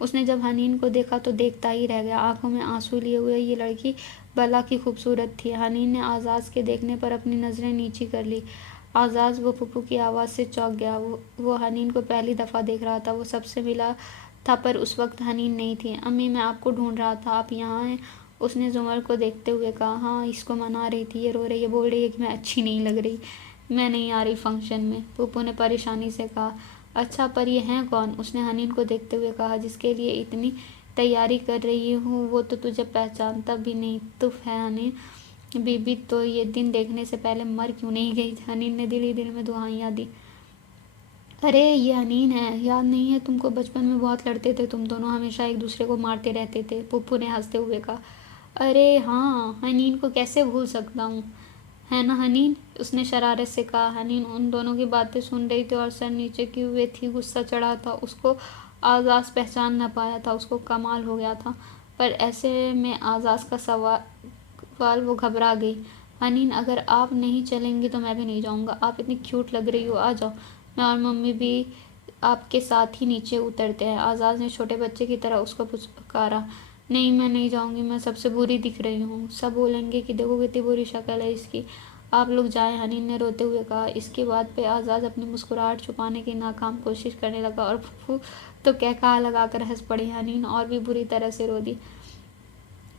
اس نے جب حنین کو دیکھا تو دیکھتا ہی رہ گیا، آنکھوں میں آنسو لیے ہوئے۔ یہ لڑکی بلا کی خوبصورت تھی۔ حنین نے اعزاز کے دیکھنے پر اپنی نظریں نیچی کر لی۔ اعزاز، وہ پھپھو کی آواز سے چونک گیا۔ وہ حنین کو پہلی دفعہ دیکھ رہا تھا۔ وہ سب سے ملا تھا، پر اس وقت حنین نہیں تھی۔ امی، میں آپ کو ڈھونڈ رہا تھا، آپ یہاں ہیں؟ اس نے زمر کو دیکھتے ہوئے کہا۔ ہاں، اس کو منا رہی تھی، یہ رو رہی ہے، بول رہی ہے کہ میں اچھی نہیں لگ رہی، میں نہیں آ رہی فنکشن میں، پھپھو نے پریشانی سے کہا۔ اچھا، پر یہ ہیں کون؟ اس نے حنین کو دیکھتے ہوئے کہا۔ جس کے لیے اتنی تیاری کر رہی ہوں وہ تو تجھے پہچانتا بھی نہیں۔ تف ہے حنین، بی بی تو یہ دن دیکھنے سے پہلے مر کیوں نہیں گئی؟ حنین نے دل ہی دل میں دعائیاں دی۔ ارے یہ حنین ہے، یاد نہیں ہے تم کو؟ بچپن میں بہت لڑتے تھے تم دونوں، ہمیشہ ایک دوسرے کو مارتے رہتے تھے، پھپھو نے ہنستے ہوئے کہا۔ ارے ہاں، حنین کو کیسے بھول سکتا ہوں، ہے نا حنین؟ اس نے شرارت سے کہا۔ حنین ان دونوں کی باتیں سن رہی تھی اور سر نیچے کیے ہوئے تھی، غصہ چڑھا تھا۔ اس کو اعزاز پہچان نہ پایا تھا، اس کو کمال ہو گیا تھا، پر ایسے میں اعزاز کا سوال وہ گھبرا گئی۔ حنین، اگر آپ نہیں چلیں گی تو میں بھی نہیں جاؤں گا، آپ اتنی کیوٹ لگ رہی ہو، آ جاؤ، میں اور ممی بھی آپ کے ساتھ ہی نیچے اترتے ہیں۔ اعزاز نے چھوٹے بچے کی طرح اس کو پکارا۔ نہیں، میں نہیں جاؤں گی، میں سب سے بری دکھ رہی ہوں، سب بولیں گے کہ دیکھو کتنی بری شکل ہے اس کی، آپ لوگ جائیں، حنین نے روتے ہوئے کہا۔ اس کی بات پہ اعزاز اپنی مسکراہٹ چھپانے کی ناکام کوشش کرنے لگا، اور پھپھو تو قہقہہ لگا کر ہنس پڑی۔ حنین اور بھی بری طرح سے رو دی۔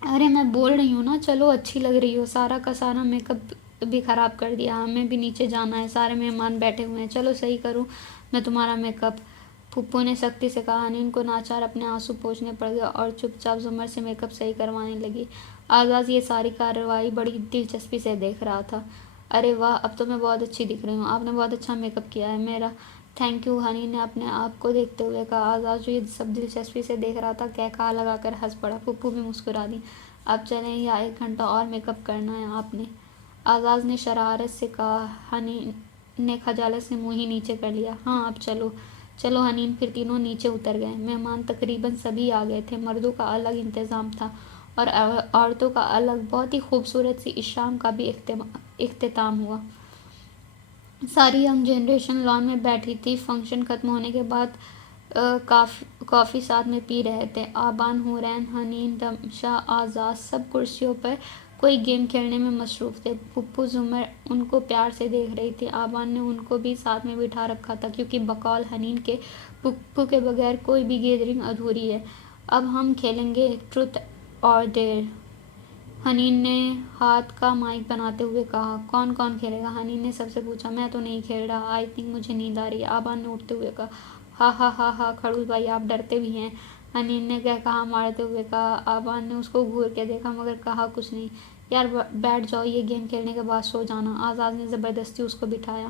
ارے میں بول رہی ہوں نا، چلو، اچھی لگ رہی ہو، سارا کا سارا میک اپ بھی خراب کر دیا، ہمیں بھی نیچے جانا ہے، سارے مہمان بیٹھے ہوئے ہیں، چلو صحیح کروں میں تمہارا میک اپ۔ پھپھو نے سختی سے کہا۔ حنین کو ناچار اپنے آنسو پوچھنے پڑ گئے اور چپ چاپ زمر سے میک اپ صحیح کروانے لگی۔ اعزاز یہ ساری کارروائی بڑی دلچسپی سے دیکھ رہا تھا۔ ارے واہ، اب تو میں بہت اچھی دکھ رہی ہوں، آپ نے بہت اچھا میک اپ کیا ہے میرا۔ تھینک یو، حنین نے اپنے آپ کو دیکھتے ہوئے کہا۔ اعزاز جو یہ سب دلچسپی سے دیکھ رہا تھا کہا لگا کر ہنس پڑا۔ پھپھو بھی مسکرا دی۔ اب چلیں یا 1 گھنٹہ اور میک اپ کرنا ہے آپ نے؟ اعزاز نے شرارت سے کہا۔ حنین نے خجالت سے منہ ہی نیچے کر لیا۔ ہاں اب چلو چلو حنین۔ پھر تینوں نیچے اتر گئے۔ مہمان تقریباً سبھی آ گئے تھے۔ مردوں کا الگ انتظام تھا اور عورتوں کا الگ۔ بہت ہی خوبصورت سی اس شام کا بھی اختتام ہوا۔ ساری ینگ جنریشن لان میں بیٹھی تھی۔ فنکشن ختم ہونے کے بعد کافی ساتھ میں پی رہے تھے۔ آبان، حورین، حنین، رمشا، اعزاز سب کرسیوں پر کوئی گیم کھیلنے میں مصروف تھے۔ پھپھو زمر ان کو پیار سے دیکھ رہی تھی۔ آبان نے ان کو بھی ساتھ میں بٹھا رکھا تھا کیونکہ بقول حنین کے پھپھو کے بغیر کوئی بھی گیدرنگ ادھوری ہے۔ اب ہم کھیلیں گے ٹروتھ اور ڈیئر، حنین نے ہاتھ کا مائک بناتے ہوئے کہا۔ کون کون کھیلے گا؟ حنین نے سب سے پوچھا۔ میں تو نہیں کھیل رہا، آئی تھنک مجھے نیند آ رہی ہے، آبان نے اٹھتے ہوئے کہا۔ ہا ہا ہا ہا، کھڑوس بھائی آپ ڈرتے بھی ہیں، حنین نے کہا مارتے ہوئے کہا۔ آبان نے اس کو گھور کے دیکھا مگر کہا کچھ نہیں۔ یار بیٹھ جاؤ، یہ گیم کھیلنے کے بعد سو جانا، اعزاز نے زبردستی اس کو بٹھایا۔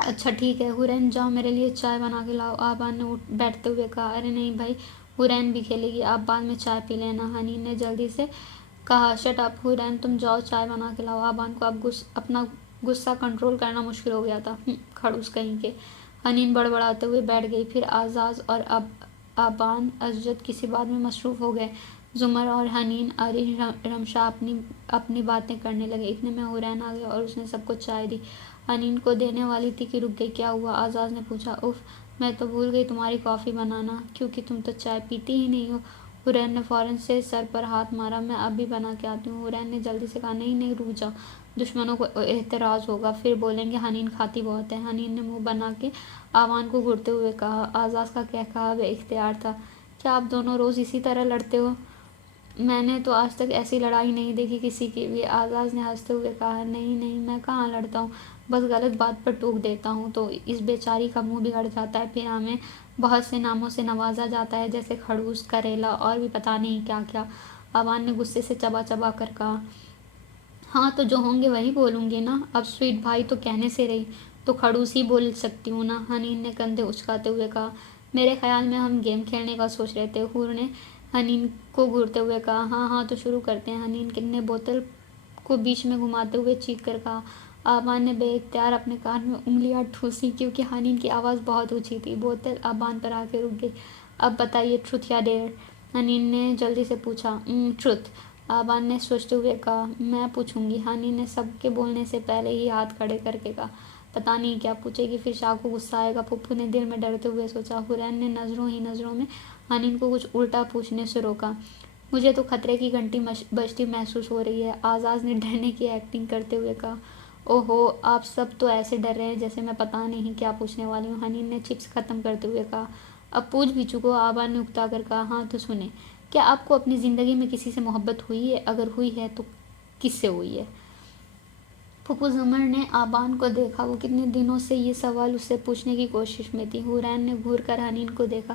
اچھا ٹھیک ہے، حورین جاؤ میرے لیے چائے بنا کے لاؤ، آبان نے بیٹھتے ہوئے کہا۔ ارے نہیں بھائی، حورین بھی کھیلے گی، آپ بعد میں چائے پی لینا، حنین نے جلدی سے کہا۔ شٹ اپ حورین، تم جاؤ چائے بنا کے لاؤ۔ آبان کو اب اپنا غصہ کنٹرول کرنا مشکل ہو گیا تھا۔ کھڑوس کہیں کے، حنین بڑبڑاتے ہوئے بیٹھ گئی۔ پھر اعزاز اور آبان ازجد کسی بات میں مصروف ہو گئے۔ زمر اور حنین، ارین، رمشا اپنی باتیں کرنے لگے۔ اتنے میں حورین آ گیا اور اس نے سب کو چائے دی۔ حنین کو دینے والی تھی کہ رک گئی۔ کیا ہوا؟ اعزاز نے پوچھا۔ اف، میں تو بھول گئی تمہاری کافی بنانا، کیونکہ تم تو چائے پیتی ہی نہیں ہو، حورین نے فوراً سے سر پر ہاتھ مارا۔ میں اب بھی بنا کے آتی ہوں، حورین نے جلدی سے کہا۔ نہیں نہیں، رک جاؤ، دشمنوں کو اعتراض ہوگا، پھر بولیں گے حنین کھاتی بہت ہے، حنین نے منہ بنا کے آبان کو گھورتے ہوئے کہا۔ اعزاز کا کہا بے اختیار تھا۔ کیا آپ دونوں روز اسی طرح لڑتے ہو؟ میں نے تو آج تک ایسی لڑائی نہیں دیکھی کسی کی بھی، اعزاز نے ہنستے ہوئے کہا۔ نہیں نہیں، میں کہاں لڑتا ہوں، بس غلط بات پر ٹوک دیتا ہوں تو اس بیچاری کا منہ بگڑ جاتا ہے، پھر ہمیں بہت سے ناموں سے نوازا جاتا ہے، جیسے کھڑوس، کریلا اور بھی پتہ نہیں کیا کیا، آبان نے غصے سے چبا چبا کر کہا۔ ہاں تو جو ہوں گے وہی بولوں گی نا، اب سویٹ بھائی تو کہنے سے رہی تو کھڑوس ہی بول سکتی ہوں نا، حنین نے کندھے اچکاتے ہوئے کہا۔ میرے خیال میں ہم گیم کھیلنے کا سوچ رہے تھے، حور نے حنین کو گھورتے ہوئے کہا۔ ہاں ہاں تو شروع کرتے ہیں، حنین نے بوتل کو بیچ میں گھماتے ہوئے چیخ کر کہا۔ آبان نے بے اختیار اپنے کان میں انگلیاں ٹھوسی کیونکہ حنین کی آواز بہت اونچی تھی۔ بوتل آبان پر آ کے رک گئی۔ اب بتائیے ٹروتھ یا ڈیئر، حنین نے جلدی سے پوچھا۔ ٹروتھ، آبان نے سوچتے ہوئے کہا۔ میں پوچھوں گی، حنین نے سب کے بولنے سے پہلے ہی ہاتھ کھڑے کر کے کہا۔ پتہ نہیں کیا پوچھے گی، پھر شاہ کو غصہ آئے گا، پھپھو نے دل میں ڈرتے ہوئے سوچا۔ حورین نے نظروں میں حنین کو کچھ الٹا پوچھنے سے روکا۔ مجھے تو خطرے کی گھنٹی بجتی محسوس ہو رہی ہے، اعزاز نے ڈرنے کی ایکٹنگ کرتے ہوئے کہا۔ او ہو، آپ سب تو ایسے ڈر رہے ہیں جیسے میں پتہ نہیں کیا پوچھنے والی ہوں، حنین نے چپس ختم کرتے ہوئے کہا۔ اب پوچھ بھی چکو، آبان نے اکتا کر کہا۔ ہاں تو سنیں، کیا آپ کو اپنی زندگی میں کسی سے محبت ہوئی ہے؟ اگر ہوئی ہے تو کس سے ہوئی ہے؟ پھپھو زمر نے آبان کو دیکھا، وہ کتنے دنوں سے یہ سوال اس سے پوچھنے کی کوشش میں تھی۔ حورین نے گھور کر حنین کو دیکھا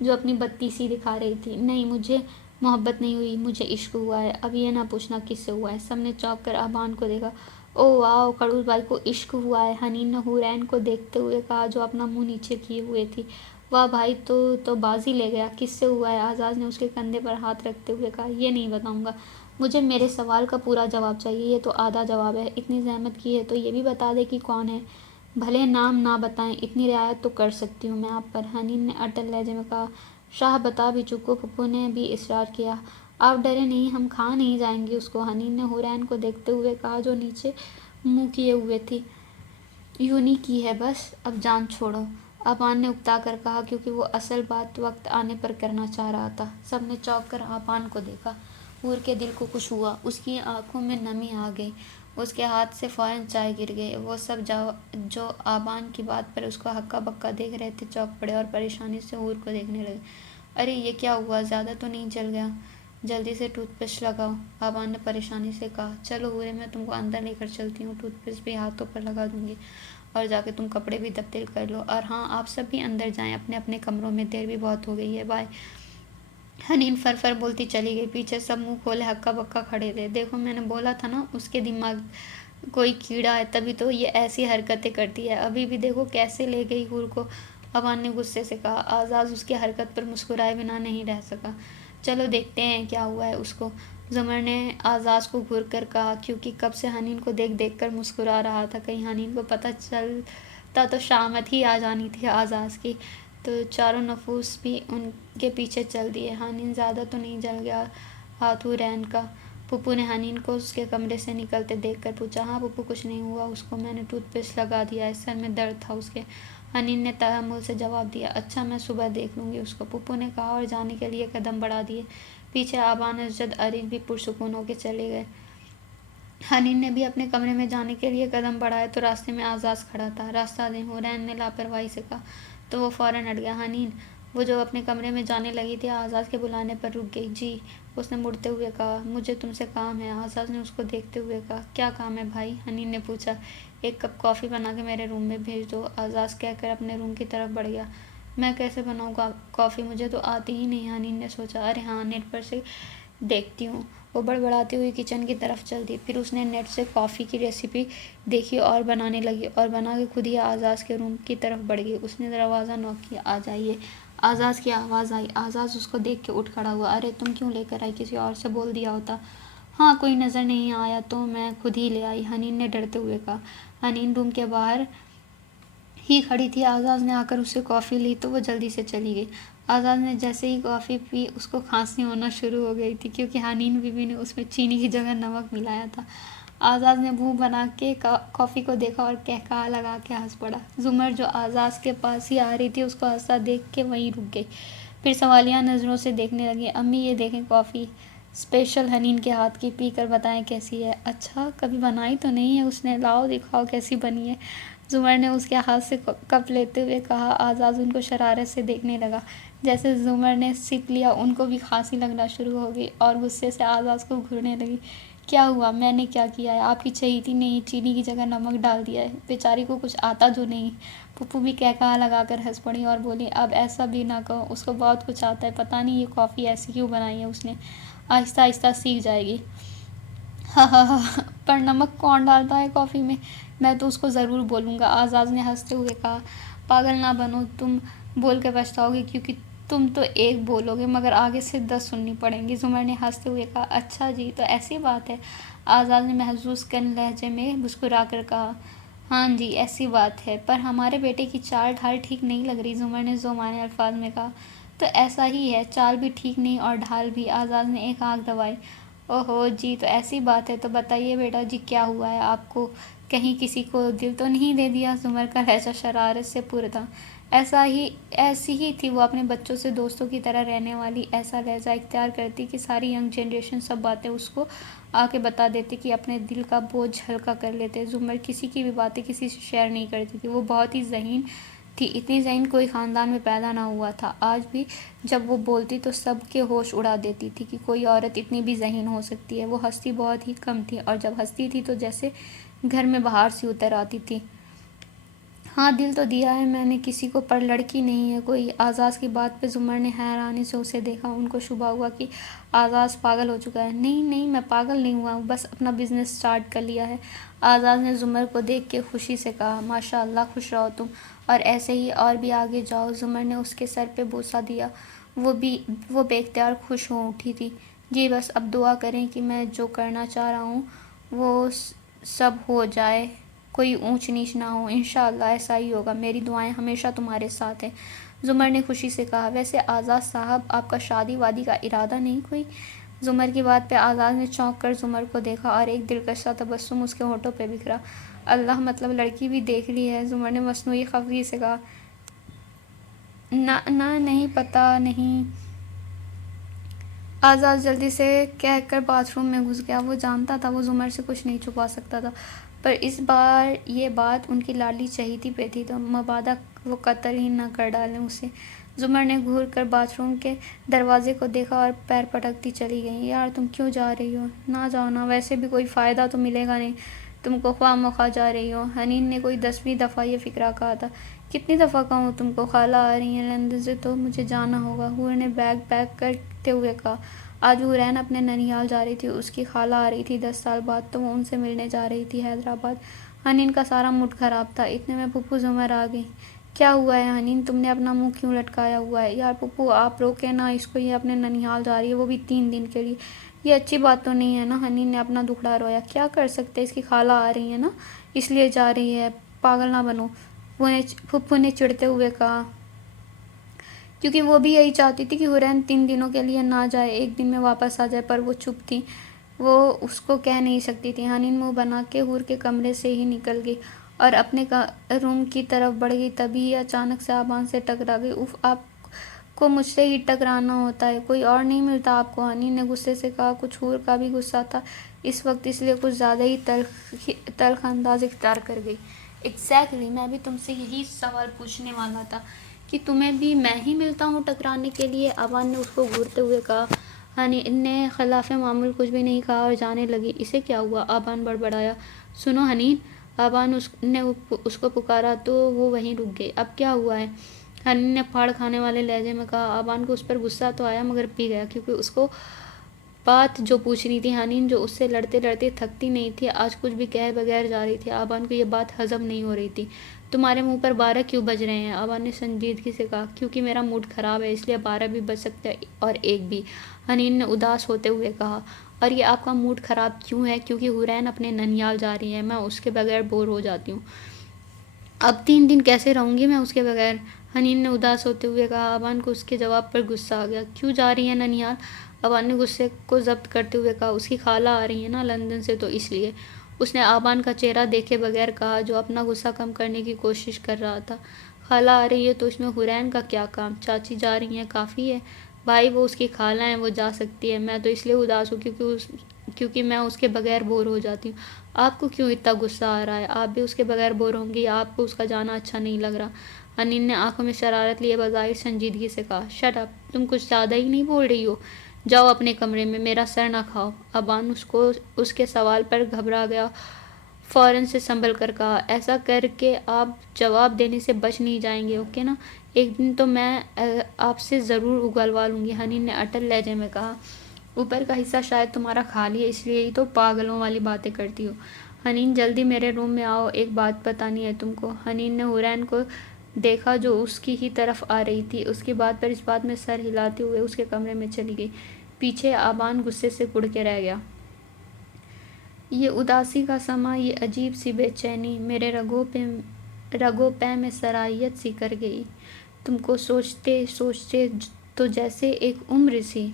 جو اپنی بتی سی دکھا رہی تھی۔ نہیں، مجھے محبت نہیں ہوئی، مجھے عشق ہوا ہے، اب یہ نہ پوچھنا کس سے ہوا ہے، سب نے چونک کر آبان کو دیکھا۔ او واو، کھڑوس بھائی کو عشق ہوا ہے، حنین نے حورین کو دیکھتے ہوئے کہا جو اپنا منہ نیچے کیے ہوئے تھی۔ واہ بھائی، تو بازی لے گیا، کس سے ہوا ہے؟ اعزاز نے اس کے کندھے پر ہاتھ رکھتے ہوئے کہا۔ یہ نہیں بتاؤں گا، مجھے میرے سوال کا پورا جواب چاہیے، یہ تو آدھا جواب ہے، اتنی زحمت کی ہے تو یہ بھی بتا دے کہ کون ہے، بھلے نام نہ بتائیں، اتنی رعایت تو کر سکتی ہوں میں آپ پر، حنین نے اٹل لہجے میں کہا۔ شاہ بتا بھی چکو، پھپھو نے بھی اصرار کیا۔ آپ ڈرے نہیں، ہم کھا نہیں جائیں گے اس کو، حنین نے حورین کو دیکھتے ہوئے کہا جو نیچے منہ کیے ہوئے تھی۔ یونی کی ہے بس، اب جان چھوڑو، آبان نے اکتا کر کہا کیونکہ وہ اصل بات وقت آنے پر کرنا چاہ رہا تھا۔ سب نے چونک کر آبان کو دیکھا۔ حور کے دل کو کچھ ہوا، اس کی آنکھوں میں نمی آ گئی، اس کے ہاتھ سے فوراً چائے گر گئی۔ وہ سب جو آبان کی بات پر اس کو ہکا بکا دیکھ رہے تھے چونک پڑے اور پریشانی سے حور کو دیکھنے لگے۔ ارے یہ کیا ہوا، زیادہ تو نہیں جل گیا؟ جلدی سے ٹوتھ پیسٹ لگاؤ، آبان نے پریشانی سے کہا۔ چلو حوریں، میں تم کو اندر لے کر چلتی ہوں، ٹوتھ پیسٹ بھی ہاتھوں پر لگا دوں گی، اور جا کے تم کپڑے بھی تبدیل کر لو، اور ہاں آپ سب بھی اندر جائیں اپنے اپنے کمروں میں، دیر بھی بہت ہو گئی ہے، بائے۔ حنین فر فر بولتی چلی گئی۔ پیچھے سب منہ کھولے ہکا بکا کھڑے تھے۔ دیکھو میں نے بولا تھا نا اس کے دماغ کوئی کیڑا ہے، تبھی تو یہ ایسی حرکتیں کرتی ہے، ابھی بھی دیکھو کیسے لے گئی حور کو۔ امان نے غصے سے کہا۔ اعزاز اس کی حرکت پر مسکرائے بنا نہیں رہ سکا۔ چلو دیکھتے ہیں کیا ہوا ہے اس کو، زمر نے اعزاز کو گھور کر کہا، کیونکہ کب سے حنین کو دیکھ دیکھ کر مسکرا رہا تھا، کہیں حنین کو پتہ چلتا تو شامت ہی آ جانی تھی اعزاز کی۔ تو چاروں نفوس بھی ان کے پیچھے چل دیے۔ حنین زیادہ تو نہیں جل گیا ہاتھ حورین کا؟ پھپھو نے حنین کو اس کے کمرے سے نکلتے دیکھ کر پوچھا۔ ہاں پھپھو کچھ نہیں ہوا اس کو، میں نے ٹوتھ پیسٹ لگا دیا ہے، سر میں درد تھا اس کے، حنین نے تحمل سے جواب دیا۔ اچھا میں صبح دیکھ لوں گی اس کو، پھپھو نے کہا اور جانے کے لیے قدم بڑھا دیے۔ پیچھے آبان اسجد عریض بھی پرسکون ہو کے چلے گئے۔ حنین نے بھی اپنے کمرے میں جانے کے لیے قدم بڑھائے تو راستے میں اعزاز کھڑا تھا۔ راستہ دیں، حورین نے لاپرواہی سے کہا، تو وہ فوراً ہٹ گیا۔ حنین وہ جو اپنے کمرے میں جانے لگی تھی اعزاز کے بلانے پر رک گئی۔ جی اس نے مڑتے ہوئے کہا، مجھے تم سے کام ہے۔ اعزاز نے اس کو دیکھتے ہوئے کہا، کیا کام ہے بھائی؟ حنین نے پوچھا۔ ایک کپ کافی بنا کے میرے روم میں بھیج دو، اعزاز کہہ کر اپنے روم کی طرف بڑھ گیا۔ میں کیسے بناؤں کافی، مجھے تو آتی ہی نہیں، حنین نے سوچا۔ ارے ہاں نیٹ پر سے دیکھتی ہوں۔ وہ بڑبڑاتی ہوئی کچن کی طرف چل دی، پھر اس نے نیٹ سے کافی کی ریسیپی دیکھی اور بنانے لگی، اور بنا کے خود ہی اعزاز کے روم کی طرف بڑھ گئی۔ اس نے دروازہ نوک کیا۔ آ جائیے، اعزاز کی آواز آئی۔ اعزاز اس کو دیکھ کے اٹھ کھڑا ہوا۔ ارے تم کیوں لے کر آئی، کسی اور سے بول دیا ہوتا۔ ہاں کوئی نظر نہیں آیا تو میں خود ہی لے آئی، حنین نے ڈرتے ہوئے کہا۔ حنین روم کے باہر ہی کھڑی تھی، اعزاز نے آ کر اس سے کافی لی تو وہ جلدی سے چلی گئی۔ اعزاز نے جیسے ہی کافی پی اس کو کھانسی ہونا شروع ہو گئی تھی، کیونکہ حنین بی بی نے اس میں چینی کی جگہ نمک ملایا تھا۔ اعزاز نے منہ بنا کے کافی کو دیکھا اور قہقہہ لگا کے ہنس پڑا۔ زمر جو اعزاز کے پاس ہی آ رہی تھی اس کو ہنستا دیکھ کے وہیں رک گئی، پھر سوالیہ نظروں سے دیکھنے لگی۔ امی یہ دیکھیں کافی اسپیشل حنین کے ہاتھ کی، پی کر بتائیں کیسی ہے۔ اچھا کبھی بنائی تو نہیں ہے اس نے، لاؤ دکھاؤ کیسی بنی ہے، زمر نے اس کے ہاتھ سے کپ لیتے ہوئے کہا۔ اعزاز ان کو شرارت سے دیکھنے لگا۔ جیسے زمر نے سپ لیا ان کو بھی کھانسی لگنا شروع ہو گئی اور غصے سے اعزاز کو گھورنے لگی۔ کیا ہوا، میں نے کیا کیا ہے، آپ کی چہیتی نے چینی کی جگہ نمک ڈال دیا ہے، بیچاری کو کچھ آتا جو نہیں۔ پھپھو بھی قہقہہ لگا کر ہنس پڑی اور بولی، اب ایسا بھی نہ کہو، اس کو بہت کچھ آتا ہے، پتہ نہیں یہ کافی ایسی کیوں بنائی ہے اس نے، آہستہ آہستہ سیکھ جائے گی۔ ہاں ہاں ہاں، پر نمک کون ڈالتا ہے کافی میں تو اس کو ضرور بولوں گا، اعزاز نے ہنستے ہوئے کہا۔ پاگل نہ بنو، تم بول کے پچھتاؤ گے، کیونکہ تم تو ایک بولو گے مگر آگے سے 10 سننی پڑیں گی، زمر نے ہنستے ہوئے کہا۔ اچھا جی تو ایسی بات ہے، اعزاز نے محظوظ کن لہجے میں مسکرا کر کہا۔ ہاں جی ایسی بات ہے، پر ہمارے بیٹے کی چال ڈھال ٹھیک نہیں لگ رہی، زمر نے ذومانے الفاظ میں کہا۔ تو ایسا ہی ہے، چال بھی ٹھیک نہیں اور ڈھال بھی، اعزاز نے ایک آنکھ دبائی۔ اوہو جی تو ایسی بات ہے، تو بتائیے بیٹا جی کیا ہوا ہے آپ کو، کہیں کسی کو دل تو نہیں دے دیا، زمر کا لہجہ شرارت سے پر تھا۔ ایسی ہی تھی وہ اپنے بچوں سے دوستوں کی طرح رہنے والی، ایسا لہجہ اختیار کرتی کہ ساری ینگ جنریشن سب باتیں اس کو آ کے بتا دیتی کہ اپنے دل کا بوجھ ہلکا کر لیتے۔ زمر کسی کی بھی باتیں کسی سے شیئر نہیں کرتی تھی، وہ بہت ہی ذہین تھی، اتنی ذہین کوئی خاندان میں پیدا نہ ہوا تھا۔ آج بھی جب وہ بولتی تو سب کے ہوش اڑا دیتی تھی کہ کوئی عورت اتنی بھی ذہین ہو سکتی ہے۔ وہ ہنستی بہت ہی کم تھی اور جب ہنستی تھی تو جیسے گھر میں بہار سی اتر آتی تھی۔ ہاں دل تو دیا ہے میں نے کسی کو، پر لڑکی نہیں ہے کوئی۔ اعزاز کی بات پہ زمر نے حیرانی سے اسے دیکھا، ان کو شبہ ہوا کہ اعزاز پاگل ہو چکا ہے۔ نہیں نہیں میں پاگل نہیں ہوا ہوں، بس اپنا بزنس سٹارٹ کر لیا ہے، اعزاز نے زمر کو دیکھ کے خوشی سے کہا۔ ماشاء اللہ خوش رہو تم، اور ایسے ہی اور بھی آگے جاؤ، زمر نے اس کے سر پہ بوسہ دیا۔ وہ بے اختیار خوش ہو اٹھی تھی۔ جی بس اب دعا کریں کہ میں جو کرنا چاہ رہا ہوں وہ سب ہو جائے، کوئی اونچ نیچ نہ ہو، انشاءاللہ ایسا ہی ہوگا، میری دعائیں ہمیشہ تمہارے ساتھ ہیں، زمر نے خوشی سے کہا۔ ویسے اعزاز صاحب آپ کا شادی وادی کا ارادہ نہیں کوئی؟ زمر کی بات پہ اعزاز نے چونک کر زمر کو دیکھا اور ایک دلکش سا تبسم اس کے ہونٹوں پہ بکھرا۔ اللہ مطلب لڑکی بھی دیکھ لی ہے، زمر نے مصنوعی خفگی سے کہا۔ نہ نہیں پتہ نہیں، اعزاز جلدی سے کہہ کر باتھ روم میں گھس گیا۔ وہ جانتا تھا وہ زمر سے کچھ نہیں چھپا سکتا تھا، پر اس بار یہ بات ان کی لاڈلی چہیتی پہ تھی تو مبادا وہ قتل ہی نہ کر ڈالیں اسے۔ زمر نے گھور کر باتھ روم کے دروازے کو دیکھا اور پیر پٹکتی چلی گئی۔ یار تم کیوں جا رہی ہو، نہ جاؤ نا، ویسے بھی کوئی فائدہ تو ملے گا نہیں، تم کو خواہ مخواہ جا رہی ہو۔ حنین نے کوئی 10ویں دفعہ یہ فقرہ کہا تھا۔ کتنی دفعہ کہوں تم کو، خالہ آ رہی ہیں لندن سے تو مجھے جانا ہوگا، حور نے بیگ پیک کرتے ہوئے کہا۔ آج حورین اپنے ننیال جا رہی تھی، اس کی خالہ آ رہی تھی 10 سال بعد، تو وہ ان سے ملنے جا رہی تھی حیدرآباد۔ حنین کا سارا موڈ خراب تھا، اتنے میں پھپھو زمر آ گئی۔ کیا ہوا ہے حنین، تم نے اپنا منہ کیوں لٹکایا ہوا ہے؟ یار پھپھو آپ روکے نا اس کو، یہ اپنے ننیال جا رہی ہے، وہ بھی 3 دن کے لیے، یہ اچھی بات تو نہیں ہے نا۔ حنین نے اپنا دکھڑا رویا۔ کیا کر سکتے، اس کی خالہ آ رہی ہے نا، اس لیے جا رہی ہے، پاگل نہ بنو، پھپھو نے چڑھتے ہوئے کہا۔ کیونکہ وہ بھی یہی چاہتی تھی کہ حورین 3 دنوں کے لیے نہ جائے، 1 دن میں واپس آ جائے، پر وہ چپ تھی، وہ اس کو کہہ نہیں سکتی تھی۔ حنین منہ بنا کے حور کے کمرے سے ہی نکل گئی اور اپنے روم کی طرف بڑھ گئی، تبھی یہ اچانک سے آبان سے ٹکرا گئی۔ اف، آپ کو مجھ سے ہی ٹکرانا ہوتا ہے، کوئی اور نہیں ملتا آپ کو؟ حنین نے غصے سے کہا۔ کچھ حور کا بھی غصہ تھا اس وقت، اس لیے کچھ زیادہ ہی تلخ انداز اختیار کر گئی۔ ایگزیکٹلی، میں بھی تم سے یہی سوال پوچھنے والا تھا کہ تمہیں بھی میں ہی ملتا ہوں ٹکرانے کے لیے، آبان نے اس کو گھورتے ہوئے کہا۔ حنین نے خلاف معمول کچھ بھی نہیں کہا اور جانے لگی۔ اسے کیا ہوا؟ آبان بڑبڑایا۔ سنو حنین، آبان نے اس کو پکارا تو وہ وہیں رک گئی۔ اب کیا ہوا ہے؟ حنین نے پھاڑ کھانے والے لہجے میں کہا۔ آبان کو اس پر غصہ تو آیا مگر پی گیا، کیونکہ اس کو بات جو پوچھنی تھی، حنین جو اس سے لڑتے لڑتے تھکتی نہیں تھی، آج کچھ بھی کہے بغیر جا رہی تھی۔ آبان کو یہ بات ہضم نہیں ہو رہی تھی۔ تمہارے منہ پر 12 کیوں بج رہے ہیں؟ آبان نے سنجیدگی سے کہا۔ کیونکہ میرا موڈ خراب ہے، اس لیے 12 بھی بج سکتے ہیں اور 1 بھی، حنین نے اداس ہوتے ہوئے کہا۔ اور یہ آپ کا موڈ خراب کیوں ہے؟ کیونکہ حورین اپنے ننیال جا رہی ہیں، میں اس کے بغیر بور ہو جاتی ہوں۔ اب 3 دن کیسے رہوں گی میں اس کے بغیر؟ حنین نے اداس ہوتے ہوئے کہا۔ آبان کو اس کے جواب پر غصہ آ گیا۔ کیوں جا رہی ہیں ننیال؟ آبان نے غصے کو ضبط کرتے ہوئے کہا۔ اس کی خالہ آ رہی ہے نا لندن سے، تو اس لیے۔ اس نے آبان کا چہرہ دیکھے بغیر کہا، جو اپنا غصہ کم کرنے کی کوشش کر رہا تھا۔ خالہ آ رہی ہے تو اس میں حورین کا کیا کام؟ چاچی جا رہی ہیں کافی ہے بھائی، وہ اس کی خالہ ہیں، وہ جا سکتی ہے۔ میں تو اس لیے اداس ہوں کیونکہ میں اس کے بغیر بور ہو جاتی ہوں۔ آپ کو کیوں اتنا غصہ آ رہا ہے؟ آپ بھی اس کے بغیر بور ہوں گی، آپ کو اس کا جانا اچھا نہیں لگ رہا؟ حنین نے آنکھوں میں شرارت لیے بظاہر سنجیدگی سے کہا۔ شٹ اپ، تم کچھ زیادہ ہی نہیں بول رہی ہو؟ جاؤ اپنے کمرے میں، میرا سر نہ کھاؤ۔ آبان اس کے سوال پر گھبرا گیا، فوراً سے سنبھل کر کہا۔ ایسا کر کے آپ جواب دینے سے بچ نہیں جائیں گے، اوکے نا؟ ایک دن تو میں آپ سے ضرور اگلوا لوں گی، حنین نے اٹل لہجے میں کہا۔ اوپر کا حصہ شاید تمہارا خالی ہے، اس لیے ہی تو پاگلوں والی باتیں کرتی ہو۔ حنین جلدی میرے روم میں آؤ، ایک بات بتانی ہے تم کو۔ حنین نے حورین کو دیکھا جو اس کی ہی طرف آ رہی تھی، اس کی بات پر اس بات میں سر ہلاتے ہوئے اس کے کمرے میں چلی گئی۔ پیچھے آبان غصے سے کڑ کے رہ گیا۔ یہ اداسی کا سما، یہ عجیب سی بے چینی میرے رگوں پے میں سرائیت سی کر گئی۔ تم کو سوچتے سوچتے تو جیسے ایک عمر سی